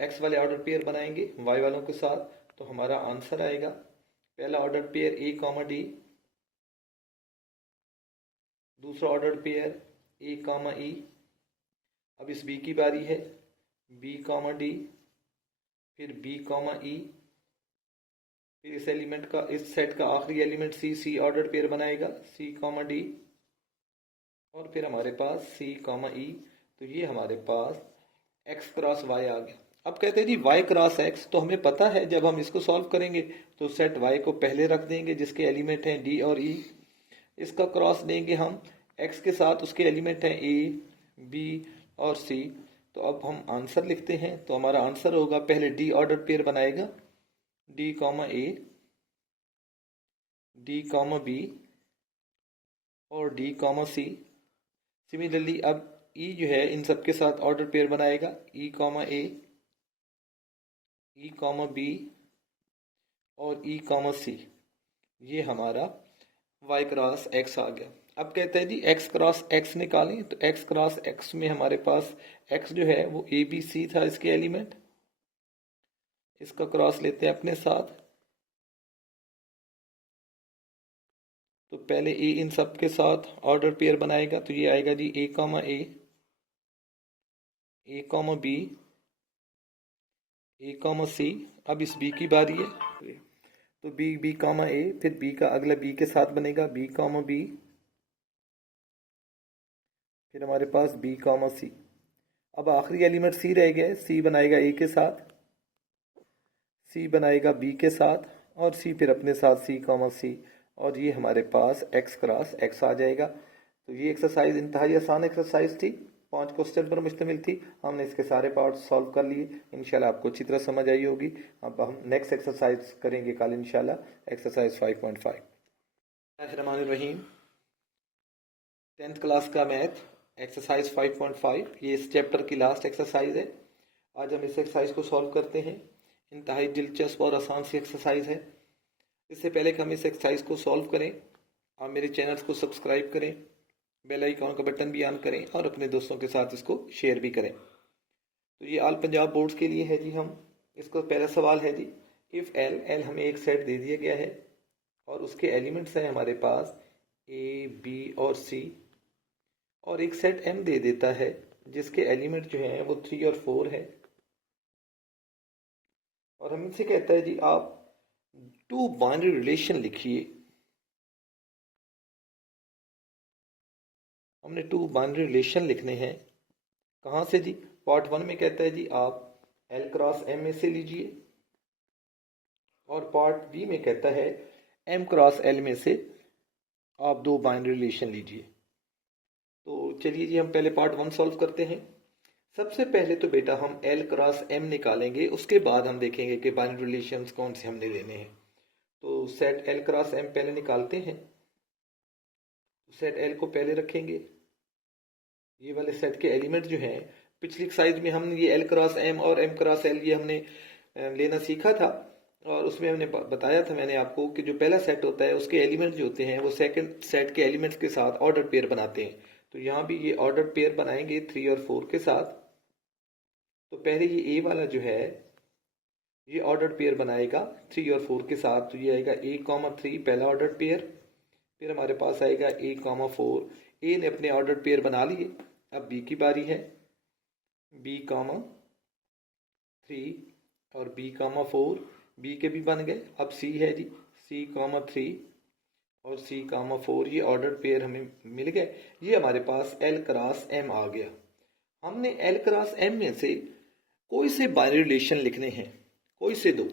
x वाले ऑर्डर पेयर बनाएंगे y वालों के साथ, तो हमारा आंसर आएगा पहला ऑर्डर पेयर a, d, दूसरा ऑर्डर पेयर a, e। अब इस b की बारी है b, d, फिर b, e, फिर इस एलिमेंट का, इस सेट का आखिरी एलिमेंट c ऑर्डर पेयर बनाएगा c, d, और फिर हमारे पास सी कॉमा ई, तो ये हमारे पास एक्स क्रॉस वाई आ गया। अब कहते हैं जी वाई क्रॉस एक्स, तो हमें पता है जब हम इसको सॉल्व करेंगे तो सेट वाई को पहले रख देंगे जिसके एलिमेंट हैं डी और ई, इसका क्रॉस देंगे हम एक्स के साथ, उसके एलिमेंट हैं ए बी और सी। तो अब हम आंसर लिखते हैं, तो हमारा आंसर होगा, पहले डी ऑर्डर पेयर बनाएगा, डी कॉमा ए, डी कॉमा बी और डी कॉमा सी। सिमिलरली अब ई जो है इन सब के साथ ऑर्डर पेयर बनाएगा, ई कॉमा ए, ई कॉमा बी और ई कॉमा सी। ये हमारा y क्रॉस x आ गया। अब कहते हैं जी x क्रॉस x निकालें, तो x क्रॉस x में हमारे पास x जो है वो ए बी सी था इसके एलिमेंट, इसका क्रॉस लेते हैं अपने साथ। तो पहले a इन सब के साथ ऑर्डर पेयर बनाएगा, तो ये आएगा जी a comma A, a comma B, a comma C. अब इस b की बारी है, तो b कॉमा ए, फिर b का अगला b के साथ बनेगा b कॉमा बी, फिर हमारे पास b कॉमा सी। अब आखिरी एलिमेंट c रह गया है, c बनाएगा a के साथ, c बनाएगा b के साथ और c फिर अपने साथ c कॉमा c, और ये हमारे पास x क्रॉस x आ जाएगा। तो ये एक्सरसाइज इंतहाई आसान एक्सरसाइज थी, 5 क्वेश्चन पर मुश्तमिल थी। हमने इसके सारे पार्ट सॉल्व कर लिए, इंशाल्लाह आपको अच्छी तरह समझ आई होगी। अब हम नेक्स्ट एक्सरसाइज करेंगे कल इंशाल्लाह, एक्सरसाइज 5.5। रहमानिर्रहीम, 10th क्लास का मैथ एक्सरसाइज 5.5, ये इस चैप्टर की लास्ट एक्सरसाइज है। आज हम इस एक्सरसाइज को सॉल्व करते हैं। इंतहाई दिलचस्प और आसान सी एक्सरसाइज है। इससे पहले कि हम इस एक्सरसाइज को सॉल्व करें, आप मेरे चैनल को सब्सक्राइब करें, बेल आइकॉन का बटन भी ऑन करें और अपने दोस्तों के साथ इसको शेयर भी करें। तो ये ऑल पंजाब बोर्ड्स के लिए है जी। हम इसको पहला सवाल है जी, इफ़ एल, एल हमें एक सेट दे दिया गया है और उसके एलिमेंट्स हैं हमारे पास ए बी और सी, और एक सेट एम दे देता है जिसके एलिमेंट जो हैं वो 3 और 4 है, और हम इनसे कहता है जी आप 2 बाइनरी रिलेशन लिखिए। हमने 2 बाइनरी रिलेशन लिखने हैं। कहाँ से जी? पार्ट 1 में कहता है जी आप एल क्रॉस एम में से लीजिए, और पार्ट बी में कहता है एम क्रॉस एल में से आप 2 बाइनरी रिलेशन लीजिए। तो चलिए जी हम पहले पार्ट 1 सॉल्व करते हैं। सबसे पहले तो बेटा हम एल क्रॉस एम निकालेंगे, उसके बाद हम देखेंगे कि बाइनरी रिलेशंस कौन से हमने लेने हैं। तो सेट एल क्रॉस एम पहले निकालते हैं। सेट एल को पहले रखेंगे, ये वाले सेट के एलिमेंट जो हैं, पिछली एक्सरसाइज में हमने ये एल क्रॉस एम और एम क्रॉस एल ये हमने लेना सीखा था, और उसमें हमने बताया था मैंने आपको कि जो पहला सेट होता है उसके एलिमेंट जो होते हैं वो सेकंड सेट के एलिमेंट्स के साथ ऑर्डर पेयर बनाते हैं। तो यहाँ भी ये ऑर्डर पेयर बनाएंगे 3 और 4 के साथ। तो पहले ये ए वाला जो है ये ऑर्डर पेयर बनाएगा 3 और 4 के साथ, तो ये आएगा ए कॉमा 3 पहला ऑर्डर पेयर, फिर हमारे पास आएगा ए कॉमा 4, ए ने अपने ऑर्डर पेयर बना लिए। अब बी की बारी है, बी कॉमा 3 और बी कॉमा 4, बी के भी बन गए। अब सी है जी, सी कॉमा 3 और सी कॉमा 4, ये ऑर्डर पेयर हमें मिल गए। ये हमारे पास एल क्रॉस एम आ गया। हमने एल क्रॉस एम में से कोई से बाइनरी रिलेशन लिखने हैं, कोई से 2।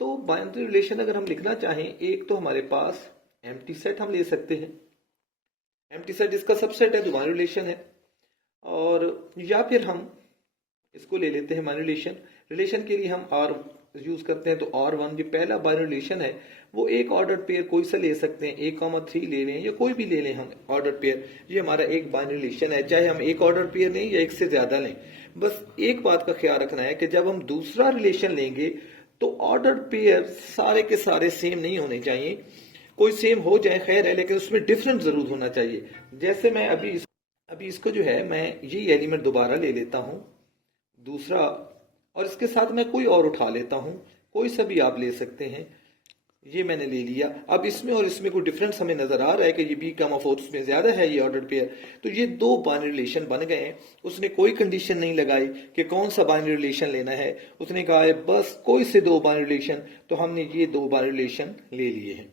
तो बाइनरी रिलेशन अगर हम लिखना चाहें, एक तो हमारे पास एम्प्टी सेट हम ले सकते हैं, एम्प्टी सेट जिसका सबसेट है, तो बाइनरी रिलेशन है, और या फिर हम इसको ले लेते हैं बाइनरी रिलेशन। रिलेशन के लिए हम आर यूज करते हैं, तो R1 जो पहला बाइनरी रिलेशन है वो एक ऑर्डर पेयर कोई सा ले सकते हैं, A,3 ले लें या कोई भी ले लें हम ऑर्डर पेयर। ये हमारा एक बाइनरी रिलेशन है, चाहे हम एक ऑर्डर पेयर लें या एक से ज्यादा लें। बस एक बात का ख्याल रखना है कि जब हम दूसरा रिलेशन लेंगे तो ऑर्डर पेयर सारे के सारे सेम नहीं होने चाहिए, कोई सेम हो जाए खैर है, लेकिन उसमें डिफरेंट जरूर होना चाहिए। जैसे मैं अभी इसको जो है मैं ये एलिमेंट दोबारा ले लेता हूं दूसरा, और इसके साथ मैं कोई और उठा लेता हूं, कोई सा भी आप ले सकते हैं। ये मैंने ले लिया। अब इसमें और इसमें कोई डिफरेंस हमें नजर आ रहा है कि ये बी कॉमा 4 में ज्यादा है ये ऑर्डर पेयर, तो ये 2 बाइनरी रिलेशन बन गए हैं। उसने कोई कंडीशन नहीं लगाई कि कौन सा बाइनरी रिलेशन लेना है, उसने कहा है बस कोई से 2 बाइनरी रिलेशन, तो हमने ये 2 बाइनरी रिलेशन ले लिए हैं।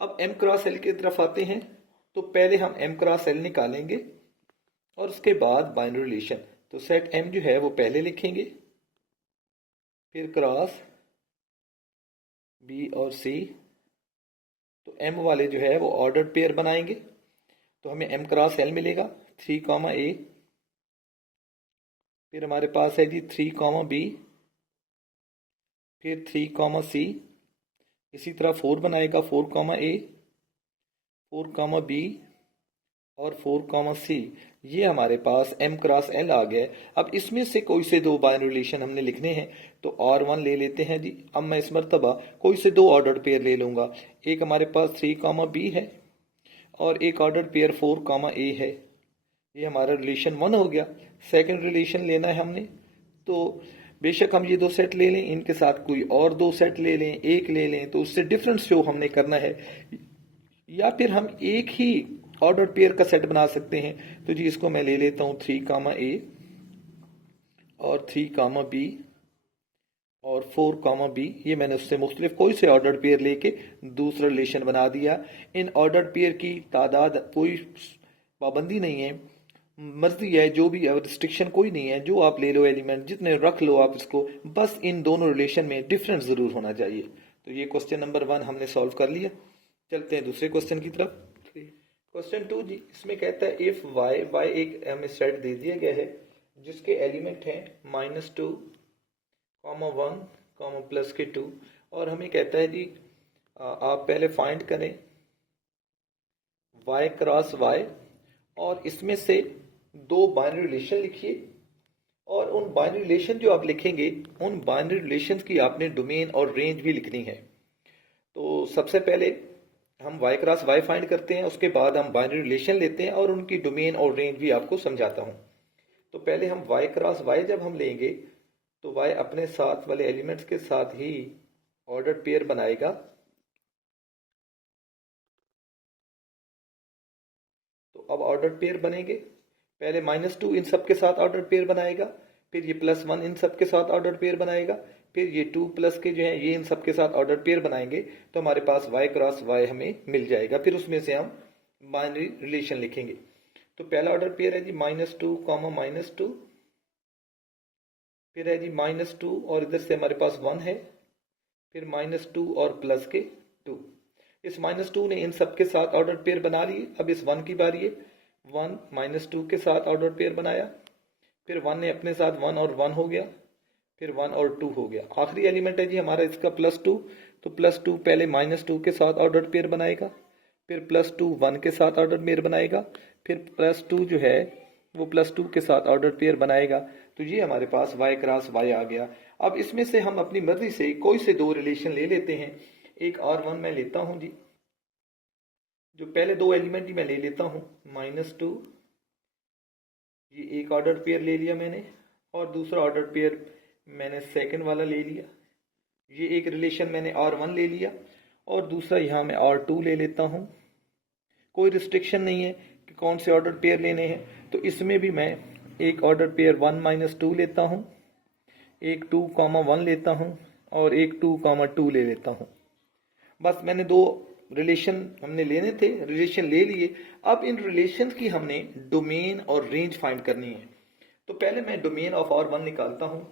अब एम क्रॉस एल की तरफ आते हैं। तो पहले हम m क्रॉस l निकालेंगे और उसके बाद बाइनरी रिलेशन। तो सेट m जो है वो पहले लिखेंगे, फिर क्रॉस b और c। तो m वाले जो है वो ऑर्डर्ड पेयर बनाएंगे, तो हमें m क्रॉस l मिलेगा 3, a। फिर हमारे पास है जी 3, b, फिर 3, c। इसी तरह 4 बनाएगा 4, a, 4, b और 4, c। ये हमारे पास m क्रॉस l आ गया। अब इसमें से कोई से दो बाइनरी रिलेशन हमने लिखने हैं, तो R1 ले लेते हैं जी। अब मैं इस मरतबा कोई से दो ऑर्डर्ड पेयर ले लूँगा। एक हमारे पास 3, b है और एक ऑर्डर्ड पेयर 4, a है। ये हमारा रिलेशन 1 हो गया। सेकंड रिलेशन लेना है हमने, तो बेशक हम ये दो सेट ले लें, इनके साथ कोई और दो सेट ले लें, एक ले लें, तो उससे डिफरेंस शो हमने करना है, या फिर हम एक ही ऑर्डर पेयर का सेट बना सकते हैं। तो जी इसको मैं ले लेता हूँ 3, a और 3, b और 4, b। ये मैंने उससे मुख्तलिफ कोई से ऑर्डर पेयर लेके दूसरा रिलेशन बना दिया। इन ऑर्डर पेयर की तादाद कोई पाबंदी नहीं है, मर्जी है, जो भी रिस्ट्रिक्शन कोई नहीं है, जो आप ले लो एलिमेंट, जितने रख लो आप इसको, बस इन दोनों रिलेशन में डिफरेंस जरूर होना चाहिए। तो ये क्वेश्चन नंबर 1 हमने सॉल्व कर लिया। चलते हैं दूसरे क्वेश्चन की तरफ। क्वेश्चन 2 जी, इसमें कहता है इफ y एक हमें सेट दे दिया गया है जिसके एलिमेंट हैं -2, 1, +2, और हमें कहता है जी आप पहले फाइंड करें y क्रॉस y, और इसमें से दो बाइनरी रिलेशन लिखिए, और उन बाइनरी रिलेशन जो आप लिखेंगे उन बाइनरी रिलेशंस की आपने डोमेन और रेंज भी लिखनी है। तो सबसे पहले हम y क्रॉस y फाइंड करते हैं, उसके बाद हम बाइनरी रिलेशन लेते हैं और उनकी डोमेन और रेंज भी आपको समझाता हूं। तो पहले हम y क्रॉस y जब हम लेंगे तो y अपने साथ वाले एलिमेंट्स के साथ ही ऑर्डर्ड पेयर बनाएगा। तो अब ऑर्डर्ड पेयर बनेंगे, पहले -2 इन सब के साथ ऑर्डर्ड पेयर बनाएगा, फिर ये +1 इन सब के साथ ऑर्डर्ड पेयर बनाएगा, फिर ये 2 प्लस के जो है ये इन सब के साथ ऑर्डर पेयर बनाएंगे। तो हमारे पास y क्रॉस y हमें मिल जाएगा। फिर उसमें से हम बाइनरी रिलेशन लिखेंगे। तो पहला ऑर्डर पेयर है जी -2, -2, फिर है जी -2 और इधर से हमारे पास 1 है, फिर -2 और प्लस के 2। इस -2 ने इन सब के साथ ऑर्डर पेयर बना लिए। अब इस 1 की बारी है, 1 -2 के साथ ऑर्डर पेयर बनाया, फिर 1 ने अपने साथ 1 और 1 हो गया, फिर 1 और 2 हो गया। आखिरी एलिमेंट है जी हमारा इसका +2। तो +2 पहले -2 के साथ ऑर्डर पेयर बनाएगा, फिर +2 1 के साथ ऑर्डर पेयर बनाएगा, फिर +2 जो है वो +2 के साथ ऑर्डर पेयर बनाएगा। तो ये हमारे पास y क्रॉस y आ गया। अब इसमें से हम अपनी मर्जी से कोई से दो रिलेशन ले लेते हैं। एक R1 मैं लेता हूं जी, जो पहले दो एलिमेंट ही मैं ले लेता हूं, -2, ये एक ऑर्डर पेयर ले लिया मैंने, और दूसरा ऑर्डर पेयर मैंने सेकंड वाला ले लिया। ये एक रिलेशन मैंने R1 ले लिया, और दूसरा यहाँ मैं R2 ले लेता हूँ। कोई रिस्ट्रिक्शन नहीं है कि कौन से ऑर्डर पेयर लेने हैं। तो इसमें भी मैं एक ऑर्डर पेयर 1 - 2 लेता हूँ, एक 2, 1 लेता हूँ, और एक 2, 2 ले लेता हूँ। बस मैंने दो रिलेशन हमने लेने थे, रिलेशन ले लिए। अब इन रिलेशन की हमने डोमेन और रेंज फाइंड करनी है। तो पहले मैं डोमेन ऑफ R1 निकालता हूं।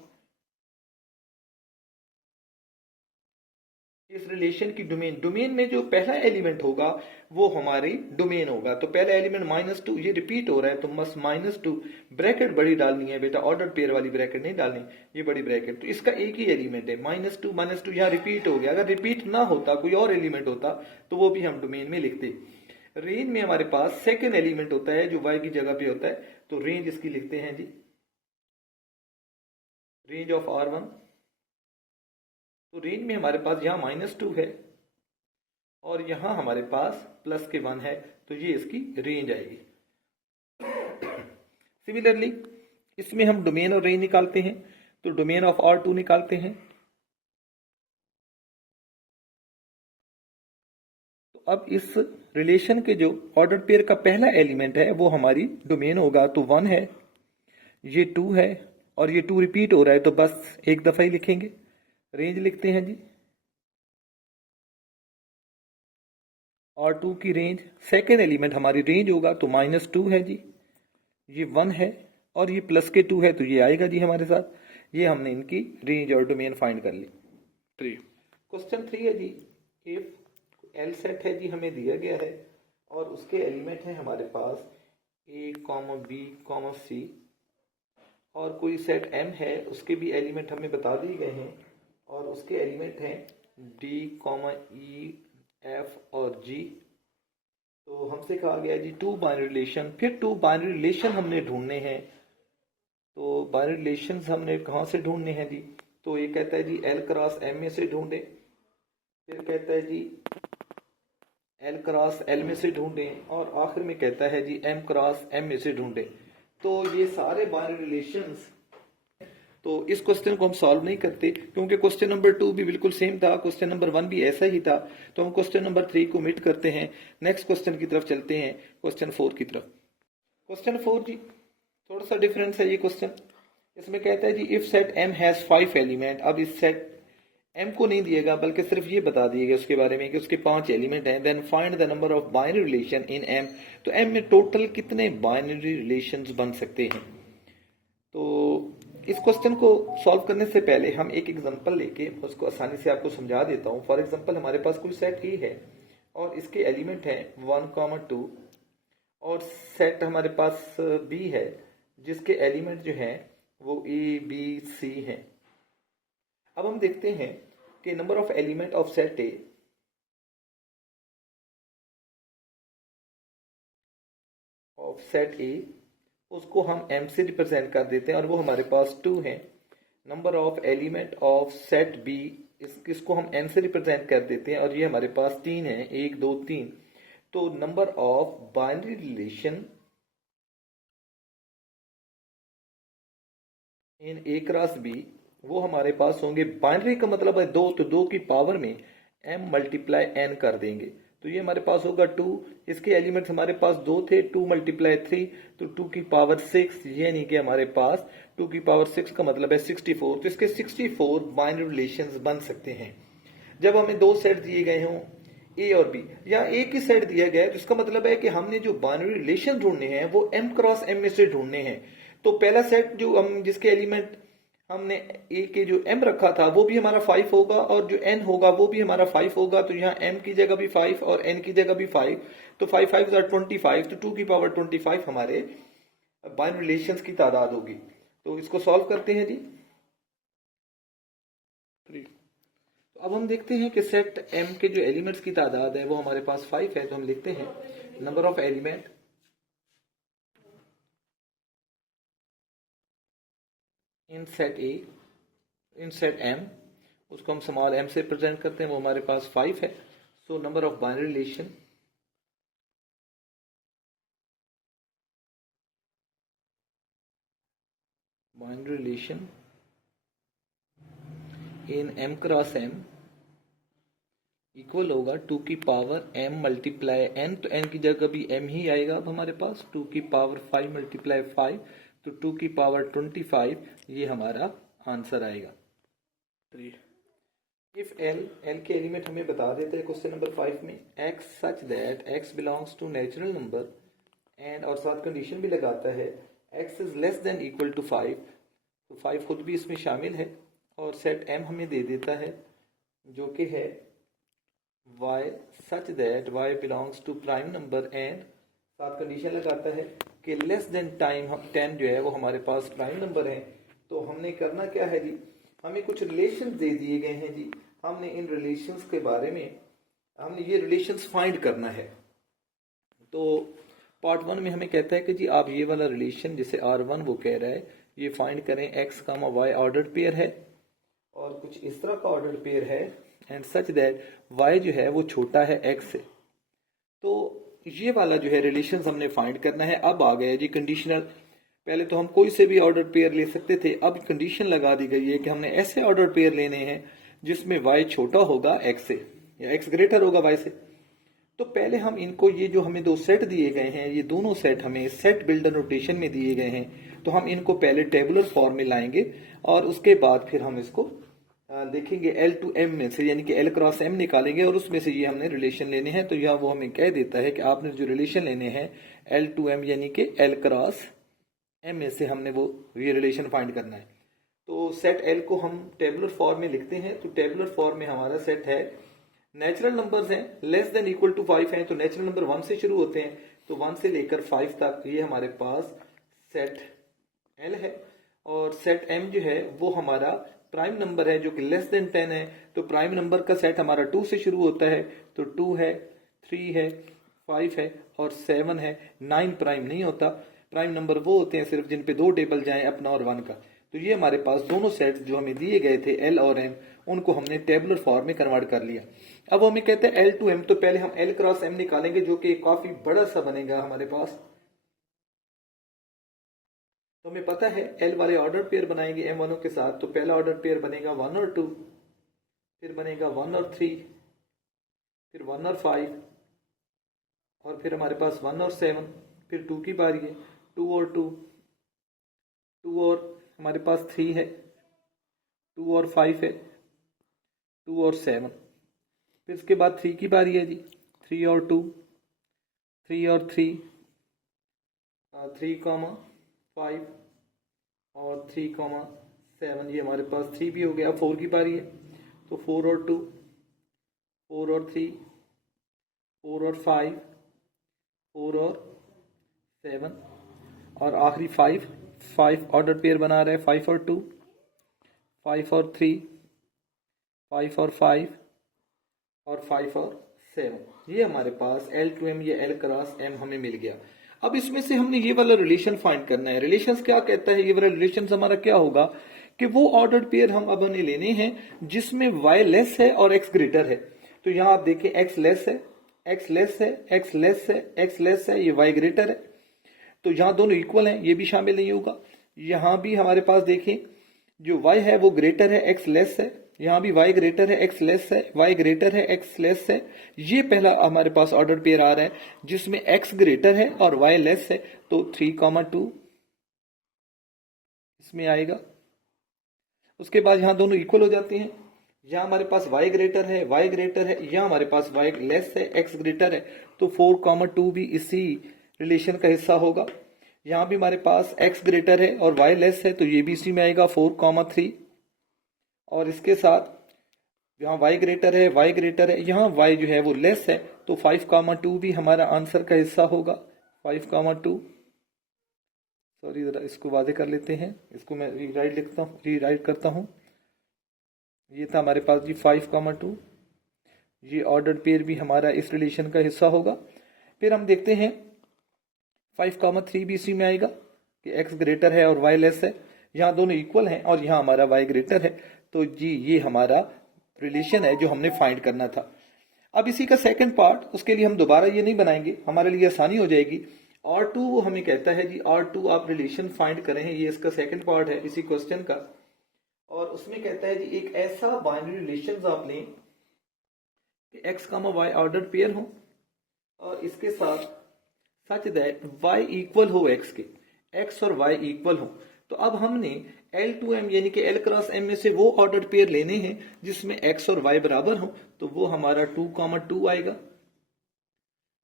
इस रिलेशन की डोमेन में जो पहला एलिमेंट होगा वो हमारी डोमेन होगा। तो पहला एलिमेंट -2, ये रिपीट हो रहा है तो बस -2 ब्रैकेट बड़ी डालनी है बेटा, ऑर्डर पेयर वाली ब्रैकेट नहीं डालनी, ये बड़ी ब्रैकेट। तो इसका एक ही एलिमेंट है -2 यहाँ रिपीट हो गया। अगर रिपीट ना होता, कोई और एलिमेंट होता, तो वो भी हम डोमेन में लिखते। रेंज में हमारे पास सेकेंड एलिमेंट होता है जो y की जगह पे होता है, तो रेंज इसकी लिखते हैं जी, रेंज ऑफ R1। तो रेंज में हमारे पास यहाँ -2 है और यहाँ हमारे पास प्लस के 1 है, तो ये इसकी रेंज आएगी। सिमिलरली इसमें हम डोमेन और रेंज निकालते हैं। तो डोमेन ऑफ R2 निकालते हैं। तो अब इस रिलेशन के जो ऑर्डर पेयर का पहला एलिमेंट है वो हमारी डोमेन होगा। तो 1 है, ये 2 है, और ये 2 रिपीट हो रहा है तो बस एक दफा ही लिखेंगे। रेंज लिखते हैं जी, और 2 की रेंज, सेकेंड एलिमेंट हमारी रेंज होगा तो -2 है जी, ये 1 है और ये प्लस के 2 है तो ये आएगा जी हमारे साथ। ये हमने इनकी रेंज और डोमेन फाइंड कर ली। 3 क्वेश्चन 3 है जी, इफ एल सेट है जी हमें दिया गया है और उसके एलिमेंट है हमारे पास ए कॉमा बी कॉमा सी और कोई सेट एम है, उसके भी एलिमेंट हमें बता दिए गए हैं और उसके एलिमेंट हैं डी कॉमा ई एफ और जी। तो हमसे कहा गया जी टू बाइनरी रिलेशन, फिर टू बाइनरी रिलेशन हमने ढूंढने हैं। तो बाइनरी रिलेशन हमने कहाँ से ढूंढने हैं जी, तो ये कहता है जी एल क्रॉस एम में से ढूंढे, फिर कहता है जी एल क्रॉस एल में से ढूंढें और आखिर में कहता है जी एम क्रॉस एम में से ढूंढें। तो ये सारे बाइनरी रिलेशंस, तो इस क्वेश्चन को हम सॉल्व नहीं करते क्योंकि क्वेश्चन नंबर 2 भी बिल्कुल सेम था, क्वेश्चन नंबर 1 भी ऐसा ही था। तो हम क्वेश्चन नंबर 3 को मिट करते हैं, नेक्स्ट क्वेश्चन की तरफ चलते हैं, क्वेश्चन 4 की तरफ। क्वेश्चन 4 जी थोड़ा सा डिफरेंस है ये क्वेश्चन। इसमें कहता है जी if set M has 5 element. अब इस सेट एम को नहीं दिएगा बल्कि सिर्फ ये बता दिएगा उसके बारे में कि उसके 5 एलिमेंट हैं। Then find the number of binary relation in M. तो एम में टोटल कितने बाइनरी रिलेशंस बन सकते हैं। तो इस क्वेश्चन को सॉल्व करने से पहले हम एक एग्जांपल लेके उसको आसानी से आपको समझा देता हूँ। फॉर एग्जांपल हमारे पास कोई सेट ए है और इसके एलिमेंट हैं 1, 2 और सेट हमारे पास बी है जिसके एलिमेंट जो हैं वो ए बी सी हैं। अब हम देखते हैं कि number of element of set ए उसको हम m से रिप्रेजेंट कर देते हैं और वो हमारे पास 2 है। Number of element of set B इसको हम n से रिप्रेजेंट कर देते हैं और ये हमारे पास 3 है, 1 2 3। तो number of binary relation in A cross B वो हमारे पास होंगे, बाइनरी का मतलब है 2, तो 2 की पावर में m मल्टीप्लाई n कर देंगे तो ये हमारे पास होगा 2। इसके एलिमेंट्स हमारे पास 2 थे, 2 मल्टीप्लाई 3 तो 2 की पावर 6, यानी कि हमारे पास 2 की पावर 6 का मतलब है 64। तो इसके 64 बाइनरी रिलेशंस बन सकते हैं। जब हमें 2 सेट दिए गए हों ए और बी या एक ही सेट दिया गया है तो इसका मतलब है कि हमने जो बाइनरी रिलेशन ढूंढने हैं वो m क्रॉस m में से ढूंढने हैं। तो पहला सेट जो हम जिसके एलिमेंट हमने ए के जो m रखा था वो भी हमारा 5 होगा और जो n होगा वो भी हमारा 5 होगा। तो यहाँ m की जगह भी 5 और n की जगह भी 5, तो 5 5 25, तो 2 की पावर 25 हमारे बाइनरी रिलेशंस की तादाद होगी। तो इसको सॉल्व करते हैं जी। तो अब हम देखते हैं कि सेट m के जो एलिमेंट्स की तादाद है वो हमारे पास 5 है। तो हम लिखते हैं number of element in set A in set m, उसको हम स्मॉल m से प्रेजेंट करते हैं, वो हमारे पास 5 है। So number of binary relation in m cross m equal होगा 2 की पावर m मल्टीप्लाई n, तो n की जगह भी m ही आएगा। अब हमारे पास 2 की पावर 5 मल्टीप्लाई 5 तो 2 की पावर 25, ये हमारा आंसर आएगा। इफ l के एलिमेंट हमें बता देते हैं क्वेश्चन नंबर 5 में x such that x belongs to natural number and, और साथ कंडीशन भी लगाता है x is less than equal to 5, तो 5 खुद भी इसमें शामिल है। और सेट m हमें दे देता है जो कि है y such that y belongs to prime number and, साथ कंडीशन लगाता है कि लेस देन टाइम 10 जो है वो हमारे पास प्राइम नंबर है। तो हमने करना क्या है जी, हमें कुछ रिलेशंस दे दिए गए हैं जी, हमने इन रिलेशंस के बारे में हमने ये रिलेशंस फाइंड करना है। तो पार्ट 1 में हमें कहता है कि जी आप ये वाला रिलेशन जिसे R1 वो कह रहा है ये फाइंड करें, x, y ऑर्डर्ड पेयर है और कुछ इस तरह का ऑर्डर्ड पेयर है एंड सच दैट y जो है वो छोटा है x से। तो ये वाला जो है रिलेशन हमने फाइंड करना है। अब आ गया जी कंडीशनल, पहले तो हम कोई से भी ऑर्डर पेयर ले सकते थे, अब कंडीशन लगा दी गई है कि हमने ऐसे ऑर्डर पेयर लेने हैं जिसमें y छोटा होगा x से या x ग्रेटर होगा y से। तो पहले हम इनको, ये जो हमें 2 सेट दिए गए हैं ये दोनों सेट हमें सेट बिल्डर नोटेशन में दिए गए हैं, तो हम इनको पहले टेबुलर फॉर्म में लाएंगे और उसके बाद फिर हम इसको देखेंगे L टू M में से, यानी कि L क्रॉस M निकालेंगे और उसमें से ये हमने रिलेशन लेने हैं। तो यहाँ वो हमें कह देता है कि आपने जो रिलेशन लेने हैं L टू M यानी कि L क्रॉस M में से हमने वो ये रिलेशन फाइंड करना है। तो सेट L को हम टेबुलर फॉर्म में लिखते हैं। तो टेबुलर फॉर्म में हमारा सेट है, नेचुरल नंबर्स हैं, लेस देन इक्वल टू 5 हैं, तो नेचुरल नंबर 1 से शुरू होते हैं, तो 1 से लेकर 5 तक ये हमारे पास सेट L है। और सेट M जो है वो हमारा प्राइम नंबर है जो कि लेस देन 10 है, तो प्राइम नंबर का सेट हमारा 2 से शुरू होता है, तो 2 है, 3 है, 5 है और 7 है। 9 प्राइम नहीं होता, प्राइम नंबर वो होते हैं सिर्फ जिन पे 2 टेबल जाएं, अपना और 1 का। तो ये हमारे पास दोनों सेट जो हमें दिए गए थे L और M, उनको हमने टेबुलर फॉर्म में कन्वर्ट कर लिया। अब हमें कहते हैं L टू M, तो पहले हम L क्रॉस M निकालेंगे जो कि काफी बड़ा सा बनेगा हमारे पास। तो हमें पता है L वाले ऑर्डर पेयर बनाएंगे M वालों के साथ, तो पहला ऑर्डर पेयर बनेगा 1 और 2, फिर बनेगा 1 और 3, फिर 1 और 5, और फिर हमारे पास 1 और 7, फिर 2 की बारी है, 2 और 2, 2 और हमारे पास 3 है, 2 और 5 है, 2 और 7, फिर इसके बाद 3 की बारी है जी, 3 और 2, 3 और 3, 3, 5 और 3, 7, ये हमारे पास 3 भी हो गया। अब 4 की बारी है, तो 4 और 2, 4 और 3, 4 और 5, 4 और 7 और आखिरी 5 ऑर्डर पेयर बना रहा है, 5 और 2, 5 और 3, 5 और 5 और 5 और 7। ये हमारे पास L टू M या L क्रॉस M हमें मिल गया। अब इसमें से हमने ये वाला रिलेशन फाइंड करना है। रिलेशंस क्या कहता है, ये वाला रिलेशन हमारा क्या होगा कि वो ऑर्डर पेयर हम अब हमें लेने हैं जिसमें y लेस है और x ग्रेटर है। तो यहां आप देखें x लेस है, x लेस है, x लेस है, x लेस है, ये y ग्रेटर है, तो यहां दोनों इक्वल हैं, ये भी शामिल नहीं होगा। यहां भी हमारे पास देखें जो y है वो ग्रेटर है, x लेस है, यहां भी y ग्रेटर है, x लेस है, y ग्रेटर है, x लेस है। ये पहला हमारे पास ऑर्डर पेयर आ रहा है जिसमें x ग्रेटर है और y लेस है, तो 3, 2 इसमें आएगा। उसके बाद यहां दोनों इक्वल हो जाते हैं, यहां हमारे पास y ग्रेटर है, y ग्रेटर है, यहां हमारे पास y लेस है, x ग्रेटर है, तो 4, 2 भी इसी रिलेशन का हिस्सा होगा। यहां भी हमारे पास x ग्रेटर है और y लेस है, तो ये भी इसी में आएगा 4, 3, और इसके साथ यहाँ y ग्रेटर है, y ग्रेटर है, यहाँ y जो है वो लेस है, तो 5, 2 भी हमारा आंसर का हिस्सा होगा। 5, 2, सॉरी जरा इसको वादे कर लेते हैं, इसको मैं रीराइट करता हूँ। ये था हमारे पास जी 5, 2, ये ऑर्डर पेयर भी हमारा इस रिलेशन का हिस्सा होगा। फिर हम देखते हैं 5, 3 भी इसी में आएगा कि x ग्रेटर है और y लेस है, यहाँ दोनों इक्वल हैं और यहाँ हमारा y ग्रेटर है, तो जी ये हमारा रिलेशन है जो हमने फाइंड करना था। अब इसी का सेकंड पार्ट, उसके लिए हम दोबारा ये नहीं बनाएंगे, हमारे लिए आसानी हो जाएगी। R2 वो हमें कहता है जी R2 आप रिलेशन फाइंड करें, ये इसका सेकंड पार्ट है इसी क्वेश्चन का, और उसमें कहता है जी एक ऐसा बाइनरी रिलेशन आप लें कि x, y ऑर्डर पेयर हो और इसके साथ सच दैट y इक्वल हो x के, x और y इक्वल हो। तो अब हमने L टू M यानी कि L क्रॉस M में से वो ऑर्डर पेयर लेने हैं जिसमें x और y बराबर हो, तो वो हमारा 2, 2 आएगा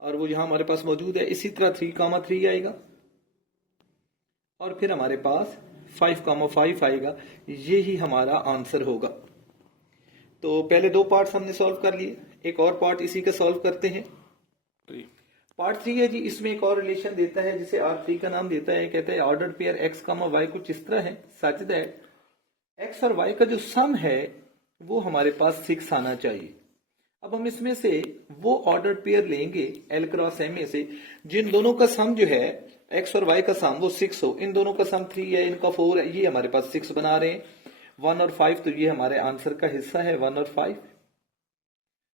और वो यहां हमारे पास मौजूद है। इसी तरह 3, 3 आएगा और फिर हमारे पास 5, 5 आएगा। ये ही हमारा आंसर होगा। तो पहले 2 पार्ट्स हमने सॉल्व कर लिए, एक और पार्ट इसी का सॉल्व करते हैं। पार्ट 3 है जी, इसमें एक और रिलेशन देता है जिसे R3 का नाम देता है। कहता है ऑर्डर पेयर x, y कुछ इस तरह है सच दैट x और y का जो सम है वो हमारे पास 6 आना चाहिए। अब हम इसमें से वो ऑर्डर पेयर लेंगे L क्रॉस M में से जिन दोनों का सम जो है x और y का सम वो 6 हो। इन दोनों का सम 3 है, इनका 4 है, ये हमारे पास 6 बना रहे हैं। 1 और 5 तो ये हमारे आंसर का हिस्सा है, 1 और 5।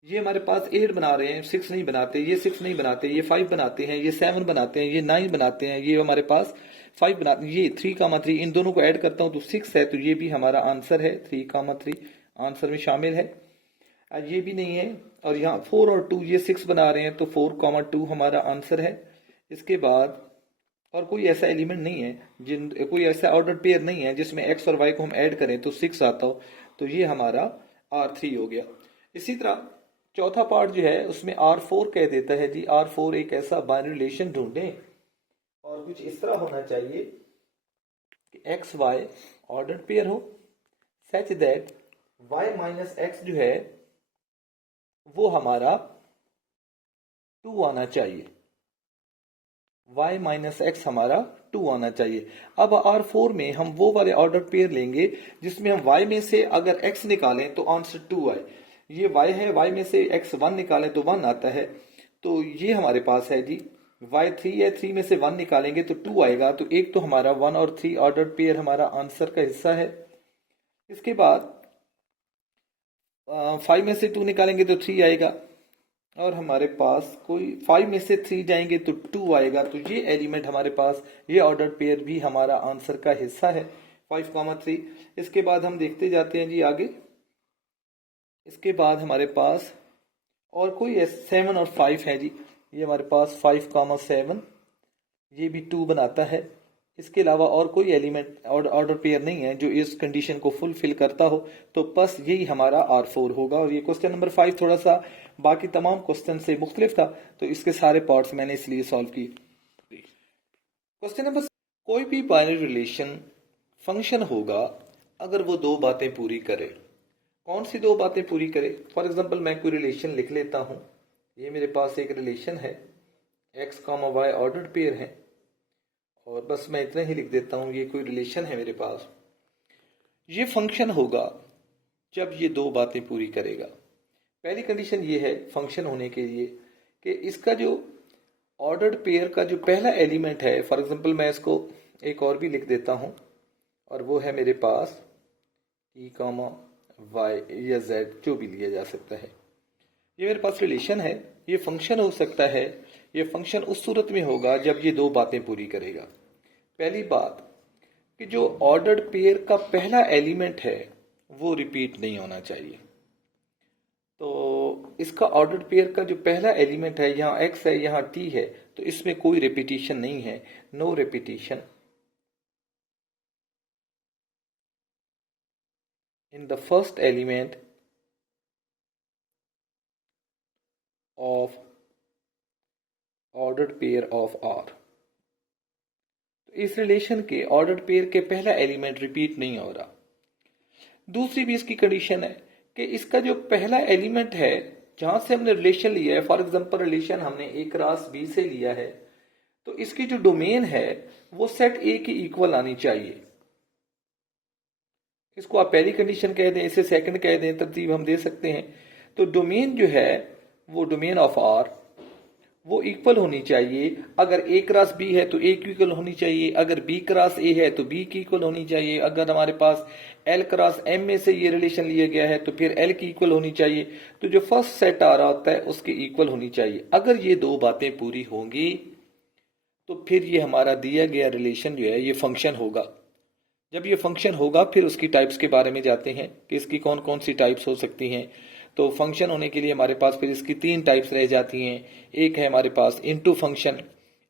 ये हमारे पास 8 बना रहे हैं, 6 नहीं बनाते, ये 6 नहीं बनाते, ये 5 बनाते हैं, ये 7 बनाते हैं, ये 9 बनाते हैं, ये हमारे पास 5 बनाते हैं, ये 3, 3 इन दोनों को ऐड करता हूं तो 6 है, तो ये भी हमारा आंसर है, 3, 3 आंसर में शामिल है। ये भी नहीं है, और यहाँ 4 और 2 ये 6 बना रहे हैं, तो 4, 2 हमारा आंसर है। इसके बाद और कोई ऐसा एलिमेंट नहीं है कोई ऐसा ऑर्डर पेयर नहीं है जिसमें x और y को हम ऐड करें तो 6 आता हो, तो ये हमारा R3 हो गया। इसी तरह चौथा पार्ट जो है उसमें R4 कह देता है जी, R4 एक ऐसा बाइनरी रिलेशन ढूंढें और कुछ इस तरह होना चाहिए कि एक्स वाई ऑर्डर्ड पेयर हो सच दैट y माइनस एक्स जो है वो हमारा 2 आना चाहिए, y माइनस एक्स हमारा 2 आना चाहिए। अब R4 में हम वो वाले ऑर्डर पेयर लेंगे जिसमें हम y में से अगर x निकालें तो आंसर 2 आए। ये y है, y में से x 1 निकालें तो 1 आता है, तो ये हमारे पास है जी। y 3 है, 3 में से 1 निकालेंगे तो 2 आएगा, तो एक तो हमारा 1 और 3 ऑर्डर पेयर हमारा आंसर का हिस्सा है। इसके बाद 5 में से 2 निकालेंगे तो 3 आएगा, और हमारे पास कोई 5 में से 3 जाएंगे तो 2 आएगा, तो ये एलिमेंट हमारे पास, ये ऑर्डर पेयर भी हमारा आंसर का हिस्सा है 5,3। इसके बाद हम देखते जाते हैं जी आगे। इसके बाद हमारे पास और कोई 7 और 5 है जी, ये हमारे पास 5,7 ये भी 2 बनाता है। इसके अलावा और कोई एलिमेंट ऑर्डर पेयर नहीं है जो इस कंडीशन को फुलफिल करता हो, तो बस यही हमारा R4 होगा। और ये क्वेश्चन नंबर 5 थोड़ा सा बाकी तमाम क्वेश्चन से मुख्तलिफ था, तो इसके सारे पार्ट्स मैंने इसलिए सॉल्व किए। क्वेश्चन नंबर, कोई भी बाइनरी रिलेशन फंक्शन होगा अगर वो दो बातें पूरी करे। कौन सी दो बातें पूरी करे? फॉर एग्जाम्पल मैं कोई रिलेशन लिख लेता हूं, ये मेरे पास एक रिलेशन है, x, y ऑर्डर्ड पेयर है, और बस मैं इतना ही लिख देता हूं, ये कोई रिलेशन है मेरे पास। ये फंक्शन होगा जब ये दो बातें पूरी करेगा। पहली कंडीशन ये है फंक्शन होने के लिए कि इसका जो ऑर्डर्ड पेयर का जो पहला एलिमेंट है, फॉर एग्जांपल मैं इसको एक और भी लिख देता हूं, और वो है मेरे पास e, y या z, जो भी लिया जा सकता है। ये मेरे पास रिलेशन है, ये फंक्शन हो सकता है। ये फंक्शन उस सूरत में होगा जब ये दो बातें पूरी करेगा। पहली बात कि जो ऑर्डर्ड पेयर का पहला एलिमेंट है वो रिपीट नहीं होना चाहिए। तो इसका ऑर्डर्ड पेयर का जो पहला एलिमेंट है, यहाँ x है, यहाँ t है, तो इसमें कोई रिपीटिशन नहीं है, no repetition in the first element of ordered pair of R। इस रिलेशन के ऑर्डर्ड पेयर के पहला एलिमेंट रिपीट नहीं हो रहा। दूसरी भी इसकी कंडीशन है कि इसका जो पहला एलिमेंट है जहां से हमने रिलेशन लिया है, फॉर एग्जांपल रिलेशन हमने A क्रॉस B से लिया है, तो इसकी जो डोमेन है वो सेट A की इक्वल आनी चाहिए। इसको आप पहली कंडीशन कह दें, इसे सेकंड कह दें, तरतीब हम दे सकते हैं। तो डोमेन जो है वो डोमेन ऑफ R वो इक्वल होनी चाहिए। अगर A क्रॉस B है तो A की इक्वल होनी चाहिए, अगर B क्रॉस A है तो B की इक्वल होनी चाहिए, अगर हमारे पास L क्रॉस M में से ये रिलेशन लिया गया है तो फिर L की इक्वल होनी चाहिए। तो जो फर्स्ट सेट आ रहा होता है उसकी इक्वल होनी चाहिए। अगर ये दो बातें पूरी होंगी तो फिर ये हमारा दिया गया रिलेशन जो है ये फंक्शन होगा। जब ये फंक्शन होगा फिर उसकी टाइप्स के बारे में जाते हैं कि इसकी कौन कौन सी टाइप्स हो सकती हैं। तो फंक्शन होने के लिए हमारे पास फिर इसकी 3 टाइप्स रह जाती हैं। एक है हमारे पास इनटू फंक्शन,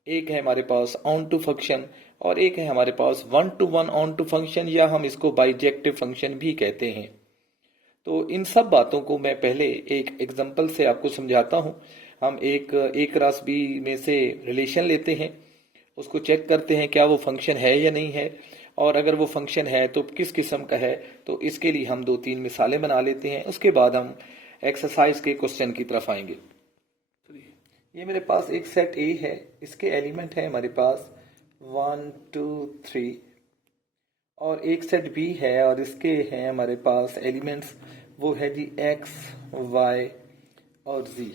एक है हमारे पास ऑन टू फंक्शन, और एक है हमारे पास 1-to-1 ऑन टू फंक्शन, या हम इसको बाइजेक्टिव फंक्शन भी कहते हैं। तो इन सब बातों को मैं पहले एक एग्जांपल से आपको समझाता हूं। हम एक A क्रॉस B में से रिलेशन लेते हैं, उसको चेक करते हैं क्या वो फंक्शन है या नहीं है, और अगर वो फंक्शन है तो किस किस्म का है। तो इसके लिए हम 2-3 मिसालें बना लेते हैं, उसके बाद हम एक्सरसाइज के क्वेश्चन की तरफ आएंगे। ये मेरे पास एक सेट A है, इसके एलिमेंट है हमारे पास 1, 2, 3, और एक सेट B है और इसके हैं हमारे पास एलिमेंट्स, वो है जी X, Y और Z।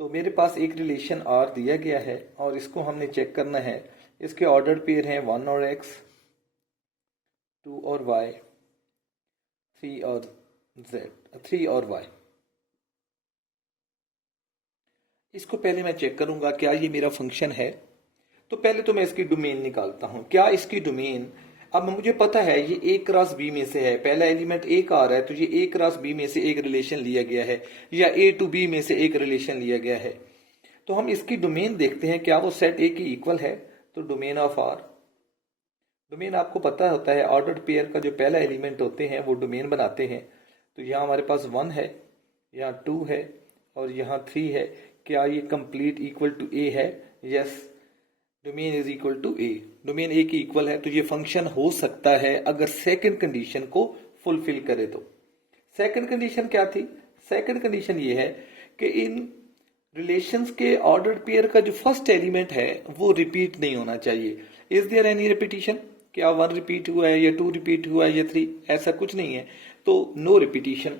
तो मेरे पास एक रिलेशन R दिया गया है और इसको हमने चेक करना है। इसके ऑर्डर्ड पेयर हैं 1 और X, 2 और Y, 3 और Y। इसको पहले मैं चेक करूंगा क्या ये मेरा फंक्शन है। तो पहले तो मैं इसकी डोमेन निकालता हूं। क्या इसकी डोमेन, अब मुझे पता है ये A क्रॉस B में से है, पहला एलिमेंट A का आ रहा है, तो ये A क्रॉस B में से एक रिलेशन लिया गया है, या A टू B में से एक रिलेशन लिया गया है। तो हम इसकी डोमेन देखते हैं क्या वो सेट A की इक्वल है। तो डोमेन ऑफ R, डोमेन आपको पता होता है ऑर्डर्ड पेयर का जो पहला एलिमेंट होते हैं वो डोमेन बनाते हैं। तो यहाँ हमारे पास 1 है, यहाँ 2 है और यहाँ 3 है। क्या ये कंप्लीट इक्वल टू ए है? Yes, domain is equal to A. Domain A की इक्वल है तो ये फंक्शन हो सकता है अगर सेकंड कंडीशन को फुलफिल करे तो। सेकंड कंडीशन क्या थी? सेकंड कंडीशन ये है कि इन रिलेशंस के ऑर्डर्ड पेयर का जो फर्स्ट एलिमेंट है वो रिपीट नहीं होना चाहिए। Is there any repetition? क्या 1 रिपीट हुआ है या 2 रिपीट हुआ है या 3? ऐसा कुछ नहीं है, तो नो रिपीटिशन।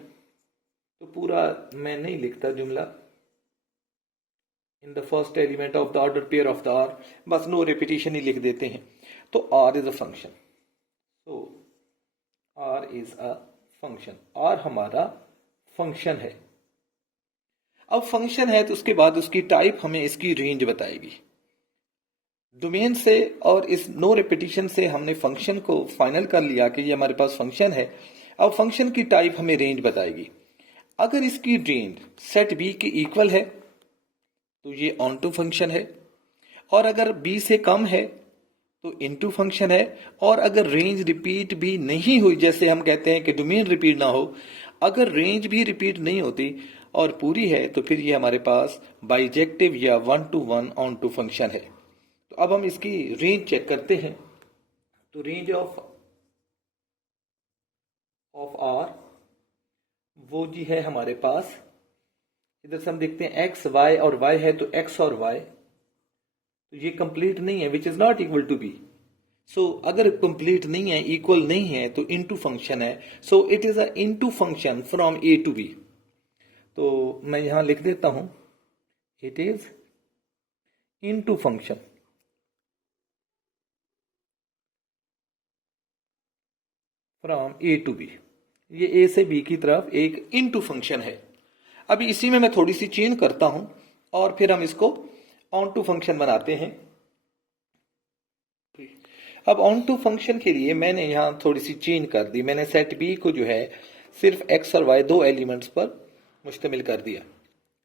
तो पूरा मैं नहीं लिखता जुमला in the first element of the order pair of the R, बस नो रिपीटिशन ही लिख देते हैं। तो R is a function, so R is a function, R हमारा फंक्शन है। अब फंक्शन है तो उसके बाद उसकी टाइप हमें इसकी रेंज बताएगी। डोमेन से और इस नो रिपीटिशन से हमने फंक्शन को फाइनल कर लिया कि ये हमारे पास फंक्शन है। अब फंक्शन की टाइप हमें रेंज बताएगी। अगर इसकी रेंज सेट बी के इक्वल है तो ये ऑन टू फंक्शन है, और अगर बी से कम है तो इनटू फंक्शन है, और अगर रेंज रिपीट भी नहीं हुई, जैसे हम कहते हैं कि डोमेन रिपीट ना हो, अगर रेंज भी रिपीट नहीं होती और पूरी है तो फिर ये हमारे पास बाइजेक्टिव या 1 to 1 ऑन टू फंक्शन है। तो अब हम इसकी रेंज चेक करते हैं। तो रेंज ऑफ आर वो जी है हमारे पास, इधर से हम देखते हैं एक्स वाई, और वाई है तो एक्स और वाई, तो ये कंप्लीट नहीं है, which is not equal to B. So अगर कंप्लीट नहीं है, इक्वल नहीं है, तो इनटू फंक्शन है। So it is a into function from A to B. तो मैं यहां लिख देता हूं, it is into function from A to B. ये ए से बी की तरफ एक इनटू फंक्शन है। अभी इसी में मैं थोड़ी सी चेंज करता हूं और फिर हम इसको ऑन टू फंक्शन बनाते हैं। अब ऑन टू फंक्शन के लिए मैंने यहां थोड़ी सी चेंज कर दी। मैंने सेट बी को जो है सिर्फ एक्स और वाई दो एलिमेंट्स पर मुश्तमिल कर दिया।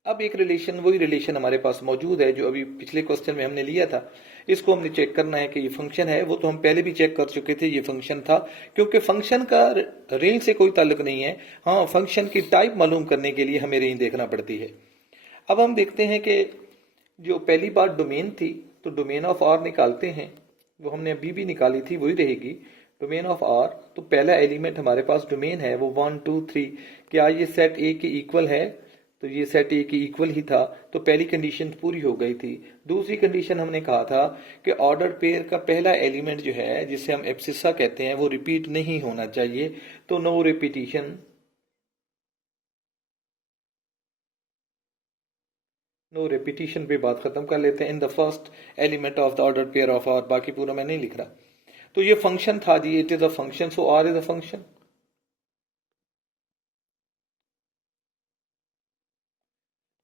अब एक रिलेशन, वही रिलेशन हमारे पास मौजूद है जो अभी पिछले क्वेश्चन में हमने लिया था। इसको हमने चेक करना है कि ये फंक्शन है। वो तो हम पहले भी चेक कर चुके थे, ये फंक्शन था, क्योंकि फंक्शन का रेंज से कोई ताल्लुक नहीं है। हाँ, फंक्शन की टाइप मालूम करने के लिए हमें रेंज देखना पड़ती है। अब हम देखते हैं कि जो पहली बार डोमेन थी, तो डोमेन ऑफ आर निकालते हैं। वो हमने अभी भी निकाली थी, वही रहेगी डोमेन ऑफ आर। तो पहला एलिमेंट हमारे पास डोमेन है वो 1 2 3। क्या ये सेट ए के इक्वल है? तो ये सेट ए के इक्वल ही था, तो पहली कंडीशन पूरी हो गई थी। दूसरी कंडीशन हमने कहा था कि ऑर्डर पेयर का पहला एलिमेंट जो है, जिसे हम एब्सिसा कहते हैं, वो रिपीट नहीं होना चाहिए, तो नो रिपीटिशन। नो रिपीटिशन पे बात खत्म कर लेते हैं। In the first element of the order pair of R, बाकी पूरा मैं नहीं लिख रहा। तो ये फंक्शन था जी, it is a function, so R is a function.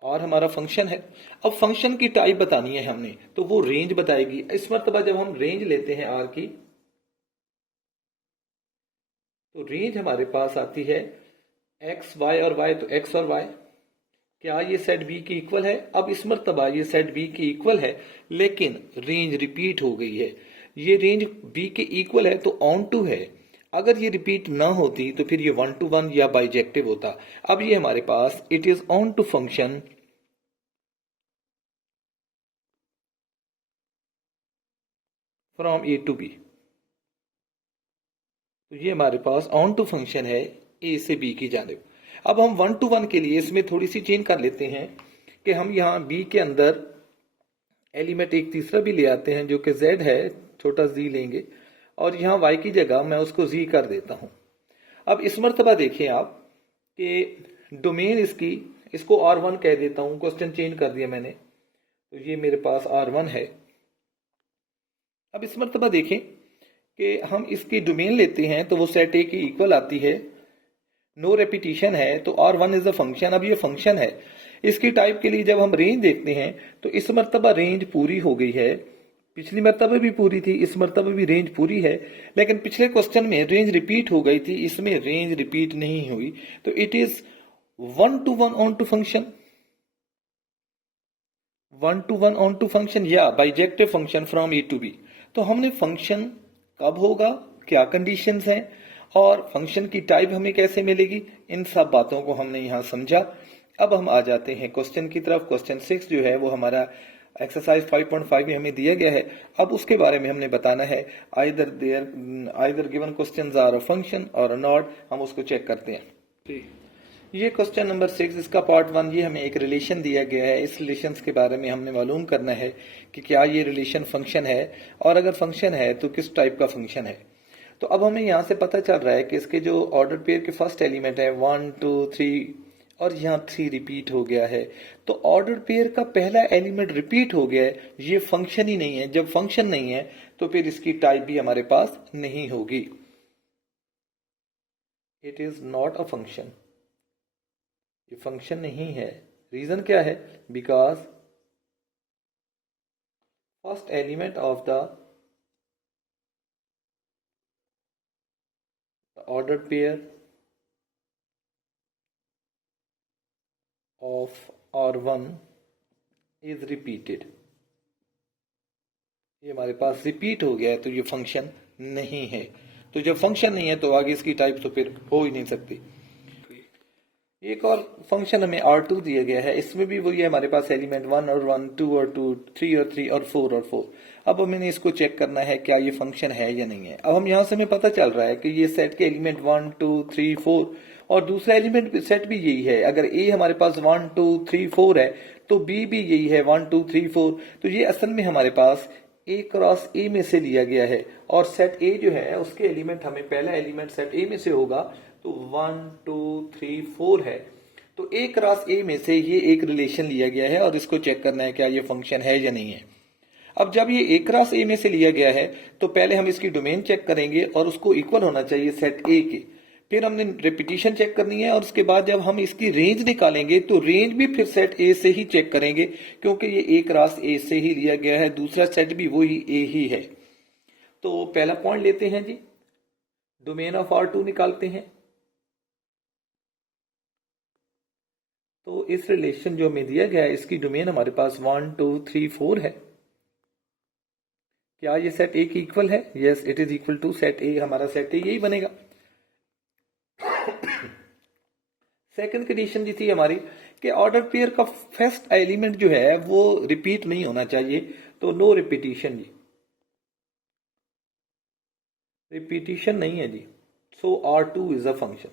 और हमारा फंक्शन है। अब फंक्शन की टाइप बतानी है हमने, तो वो रेंज बताएगी। इस मर्तबा जब हम रेंज लेते हैं आर की, तो रेंज हमारे पास आती है एक्स वाई और वाई, तो एक्स और वाई। क्या ये सेट बी की इक्वल है? अब इस मर्तबा ये सेट बी की इक्वल है, लेकिन रेंज रिपीट हो गई है। ये रेंज बी के इक्वल है तो ऑन टू है। अगर ये रिपीट ना होती तो फिर ये 1 to 1 या बाइजेक्टिव होता। अब ये हमारे पास it is onto function from A to B. तो ये हमारे पास ऑन टू फंक्शन है ए से बी की जानिब। अब हम 1 to 1 के लिए इसमें थोड़ी सी चेंज कर लेते हैं कि हम यहाँ बी के अंदर एलिमेंट एक तीसरा भी ले आते हैं जो कि z है, छोटा z लेंगे, और यहाँ y की जगह मैं उसको z कर देता हूँ। अब इस मर्तबा देखें आप कि डोमेन इसकी, इसको R1 कह देता हूँ, क्वेश्चन चेंज कर दिया मैंने, तो ये मेरे पास R1 है। अब इस मर्तबा देखें कि हम इसकी डोमेन लेते हैं तो वो सेट ए की इक्वल आती है, नो रेपिटिशन है, तो R1 इज अ फंक्शन। अब ये फंक्शन है। इसकी टाइप के लिए जब हम रेंज देखते हैं तो इस मर्तबा रेंज पूरी हो गई है, पिछली मर्तबा भी पूरी थी, इस मर्तबा भी रेंज पूरी है, लेकिन पिछले क्वेश्चन में रेंज रिपीट हो गई थी, इसमें रेंज रिपीट नहीं हुई। तो it is 1 to 1 onto function, 1 to 1 onto function या bijective function from A to B. तो हमने फंक्शन कब होगा, क्या कंडीशंस हैं और फंक्शन की टाइप हमें कैसे मिलेगी, इन सब बातों को हमने यहाँ समझा। अब हम आ जाते हैं क्वेश्चन की तरफ। क्वेश्चन 6 जो है वो हमारा एक्सरसाइज 5.5 में हमें दिया गया है। अब उसके बारे में हमने बताना है, either given questions are a function और नॉट। हम उसको चेक करते हैं। ये क्वेश्चन नंबर 6, इसका पार्ट 1, ये हमें एक रिलेशन दिया गया है। इस रिलेशन के बारे में हमने मालूम करना है कि क्या ये रिलेशन फंक्शन है, और अगर फंक्शन है तो किस टाइप का फंक्शन है। तो अब हमें यहाँ से पता चल रहा है कि इसके जो ऑर्डर पेयर के फर्स्ट एलिमेंट है 1 2 3, और यहाँ 3 रिपीट हो गया है। तो ऑर्डर पेयर का पहला एलिमेंट रिपीट हो गया है, ये फंक्शन ही नहीं है। जब फंक्शन नहीं है तो फिर इसकी टाइप भी हमारे पास नहीं होगी। It is not a function, ये फंक्शन नहीं है। रीजन क्या है? Because first element of the order pair of R1 is repeated। ये हमारे पास रिपीट हो गया है तो ये फंक्शन नहीं है। तो जब फंक्शन नहीं है तो आगे इसकी टाइप तो फिर हो ही नहीं सकती। एक और फंक्शन हमें R2 दिया गया है, इसमें भी वही है, हमारे पास एलिमेंट 1 और 1, 2 और 2, 3 और 3 और 4 और 4। अब हमें इसको चेक करना है क्या ये फंक्शन है या नहीं है। अब हम यहाँ से हमें पता चल रहा है कि ये सेट के एलिमेंट 1 2 3 4 और दूसरा एलिमेंट सेट भी यही है। अगर ए हमारे पास 1 2 3 4 है तो बी भी यही है 1 2 3 4। तो ये असल में हमारे पास ए क्रॉस ए में से लिया गया है, और सेट ए जो है उसके एलिमेंट हमें पहला एलिमेंट सेट ए में से होगा तो 1 2 3 4 है। तो ए क्रॉस ए में से ये एक रिलेशन लिया गया है और इसको चेक करना है क्या ये फंक्शन है या नहीं है। अब जब ये ए क्रॉस ए में से लिया गया है तो पहले हम इसकी डोमेन चेक करेंगे और उसको इक्वल होना चाहिए सेट ए के। फिर हमने रिपीटिशन चेक करनी है और उसके बाद जब हम इसकी रेंज निकालेंगे तो रेंज भी फिर सेट ए से ही चेक करेंगे, क्योंकि ये ए क्रॉस ए से ही लिया गया है, दूसरा सेट भी वही ए ही है। तो पहला पॉइंट लेते हैं जी, डोमेन ऑफ R2 निकालते हैं। तो इस रिलेशन जो हमें दिया गया है इसकी डोमेन हमारे पास 1 2 3 4 है। क्या ये सेट ए की इक्वल है? Yes, it is equal to set A. हमारा सेट ए यही बनेगा। सेकंड कंडीशन जी थी हमारी कि ऑर्डर पेयर का फर्स्ट एलिमेंट जो है वो रिपीट नहीं होना चाहिए, तो नो रिपीटिशन जी, रिपीटिशन नहीं है जी। सो R2 इज अ फंक्शन।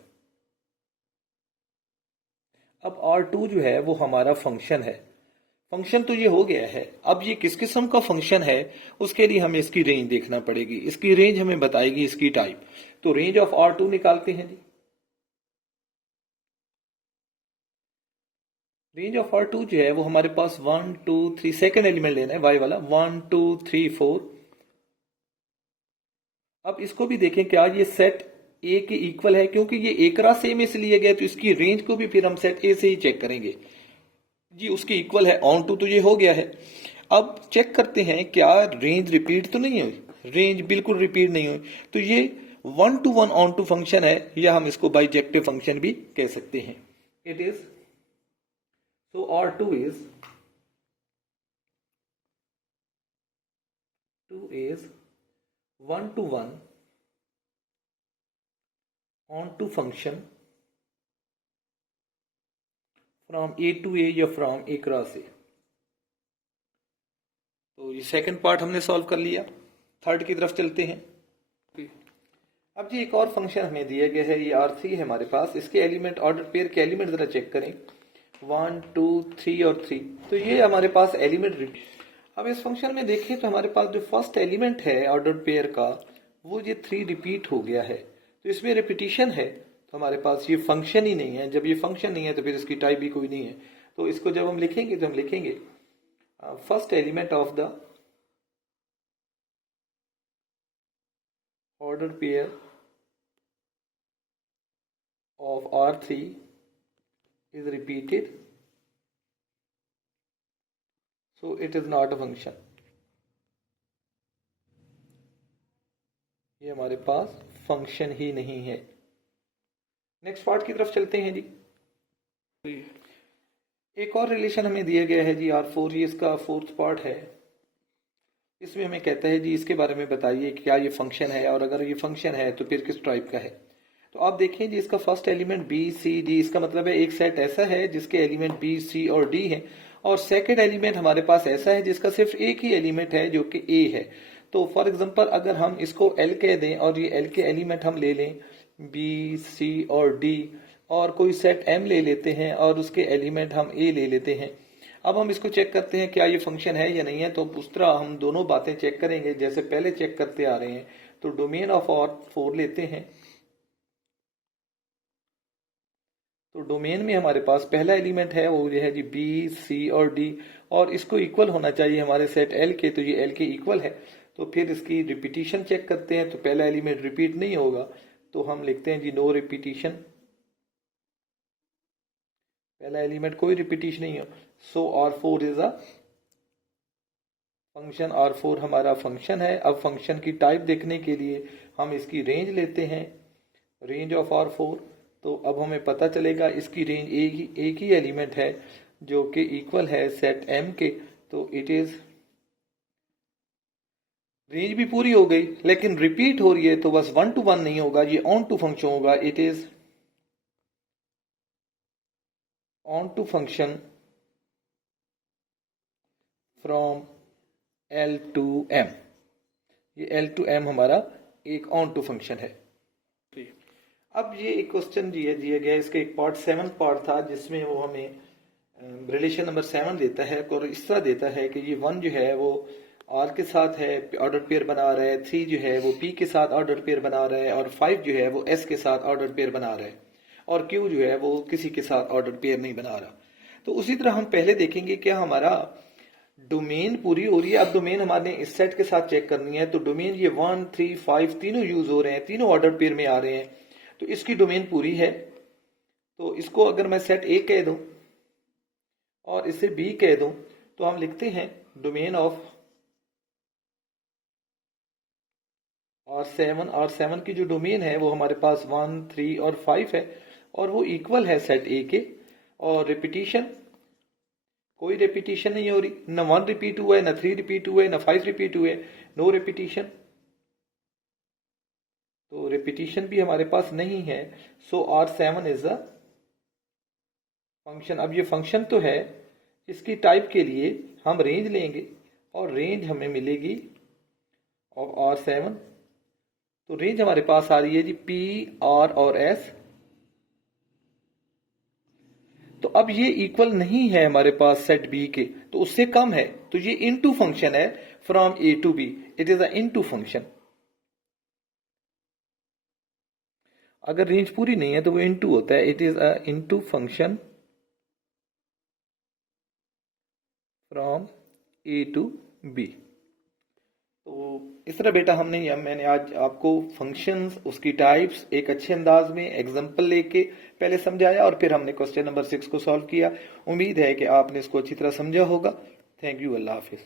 अब R2 जो है वो हमारा फंक्शन है। फंक्शन तो ये हो गया है, अब ये किस किस्म का फंक्शन है उसके लिए हमें इसकी रेंज देखना पड़ेगी। इसकी रेंज हमें बताएगी इसकी टाइप। तो रेंज ऑफ R2 निकालते हैं जी। रेंज ऑफ R2 जो है वो हमारे पास 1 2 3, सेकेंड एलिमेंट लेना है y वाला, 1 2 3 4। अब इसको भी देखें क्या ये सेट ए के इक्वल है, क्योंकि ये ए क्रॉस ए में से लिया गया तो इसकी रेंज को भी फिर हम सेट ए से ही चेक करेंगे जी। उसकी इक्वल है ऑन टू, तो ये हो गया है। अब चेक करते हैं क्या रेंज रिपीट तो नहीं हुई। रेंज बिल्कुल रिपीट नहीं हुई, तो ये 1 to 1 ऑन टू फंक्शन है, या हम इसको बाइजेक्टिव फंक्शन भी कह सकते हैं। It is so R2 is 1 to 1 on to function from A to A या from A क्रॉस A। तो ये सेकंड पार्ट हमने सॉल्व कर लिया। थर्ड की तरफ चलते हैं। अब जी एक और फंक्शन हमें दिया गया है, ये R3 है हमारे पास। इसके एलिमेंट, ऑर्डर पेयर के एलिमेंट जरा चेक करें, 1 2 3 और 3। तो ये हमारे पास एलिमेंट। अब इस फंक्शन में देखें तो हमारे पास जो फर्स्ट एलिमेंट है ऑर्डर पेयर का वो ये 3 रिपीट हो गया है, तो इसमें रिपीटिशन है, तो हमारे पास ये फंक्शन ही नहीं है। जब ये फंक्शन नहीं है तो फिर इसकी टाइप भी कोई नहीं है। तो इसको जब हम लिखेंगे तो हम लिखेंगे first element of the order pair of R3 is repeated, so it is not a function। ये हमारे पास फंक्शन ही नहीं है। नेक्स्ट पार्ट की तरफ चलते हैं जी। एक और रिलेशन हमें दिया गया है जी R4, ये इसका फोर्थ पार्ट है। इसमें हमें कहता है जी इसके बारे में बताइए क्या ये फंक्शन है, और अगर ये फंक्शन है तो फिर किस टाइप का है। तो आप देखें जी इसका first element B C D, इसका मतलब है एक सेट ऐसा है जिसके एलिमेंट बी सी और डी है, और सेकंड एलिमेंट हमारे पास ऐसा है जिसका सिर्फ एक ही एलिमेंट है जो कि ए है। तो फॉर एग्जांपल अगर हम इसको एल कह दें और ये एल के एलिमेंट हम ले लें बी सी और डी, और कोई सेट एम ले लेते हैं और उसके एलिमेंट हम ए ले लेते हैं। अब हम इसको चेक करते हैं क्या ये फंक्शन है या नहीं है। तो उस तरह हम दोनों बातें चेक करेंगे जैसे पहले चेक करते आ रहे हैं। तो डोमेन ऑफ और 4 लेते हैं। तो डोमेन में हमारे पास पहला एलिमेंट है वो ये है जी बी सी और डी, और इसको इक्वल होना चाहिए हमारे सेट एल के, तो ये एल के इक्वल है। तो फिर इसकी रिपीटिशन चेक करते हैं। तो पहला एलिमेंट रिपीट नहीं होगा, तो हम लिखते हैं जी नो रिपीटिशन, पहला एलिमेंट कोई रिपीटिशन नहीं हो। सो R4 is a function, R4 हमारा फंक्शन है। अब फंक्शन की टाइप देखने के लिए हम इसकी रेंज लेते हैं, रेंज ऑफ R4। तो अब हमें पता चलेगा इसकी रेंज एक ही एलिमेंट है जो कि इक्वल है सेट M के। तो इट इज, रेंज भी पूरी हो गई लेकिन रिपीट हो रही है, तो बस 1 to 1 नहीं होगा, ये ऑन टू फंक्शन होगा। It is onto function from L to M। ये L to M हमारा एक ऑन टू फंक्शन है। अब ये एक क्वेश्चन दिया गया, इसका एक पार्ट 7 पार्ट था जिसमें वो हमें रिलेशन नंबर 7 देता है और इस तरह देता है कि ये 1 जो है वो R के साथ है, ऑर्डर पेयर बना रहा है, 3 जो है वो P के साथ ऑर्डर पेयर बना रहा है, और 5 जो है वो S के साथ ऑर्डर पेयर बना रहा है, और Q जो है वो किसी के साथ ऑर्डर पेयर नहीं बना रहा। तो उसी तरह हम पहले देखेंगे क्या हमारा डोमेन पूरी हो रही है। अब डोमेन हमारे इस सेट के साथ चेक करनी है। तो डोमेन ये 1 3 5 तीनों यूज हो रहे हैं, तीनों ऑर्डर पेयर में आ रहे हैं, तो इसकी डोमेन पूरी है। तो इसको अगर मैं सेट ए कह दूं और इसे बी कह दूं, तो हम लिखते हैं डोमेन ऑफ R7 की जो डोमेन है वो हमारे पास 1 3 और 5 है, और वो इक्वल है सेट ए के। और रिपीटिशन, कोई रिपीटिशन नहीं हो रही, न 1 रिपीट हुआ है, न 3 रिपीट हुआ है, न 5 रिपीट हुए, नो रिपीटिशन। तो रिपीटिशन भी हमारे पास नहीं है। सो R7 इज अ फंक्शन। अब ये फंक्शन तो है, इसकी टाइप के लिए हम रेंज लेंगे और रेंज हमें मिलेगी ऑफ R7। तो रेंज हमारे पास आ रही है जी P R और S। तो अब ये इक्वल नहीं है हमारे पास सेट B के, तो उससे कम है, तो ये इनटू फंक्शन है from A to B। It is a into function. अगर रेंज पूरी नहीं है तो वो इनटू होता है। It is a into function from A to B। तो इस तरह बेटा मैंने आज आपको फंक्शंस, उसकी टाइप्स एक अच्छे अंदाज में एग्जांपल लेके पहले समझाया, और फिर हमने क्वेश्चन नंबर 6 को सॉल्व किया। उम्मीद है कि आपने इसको अच्छी तरह समझा होगा। Thank you. Allah Hafiz.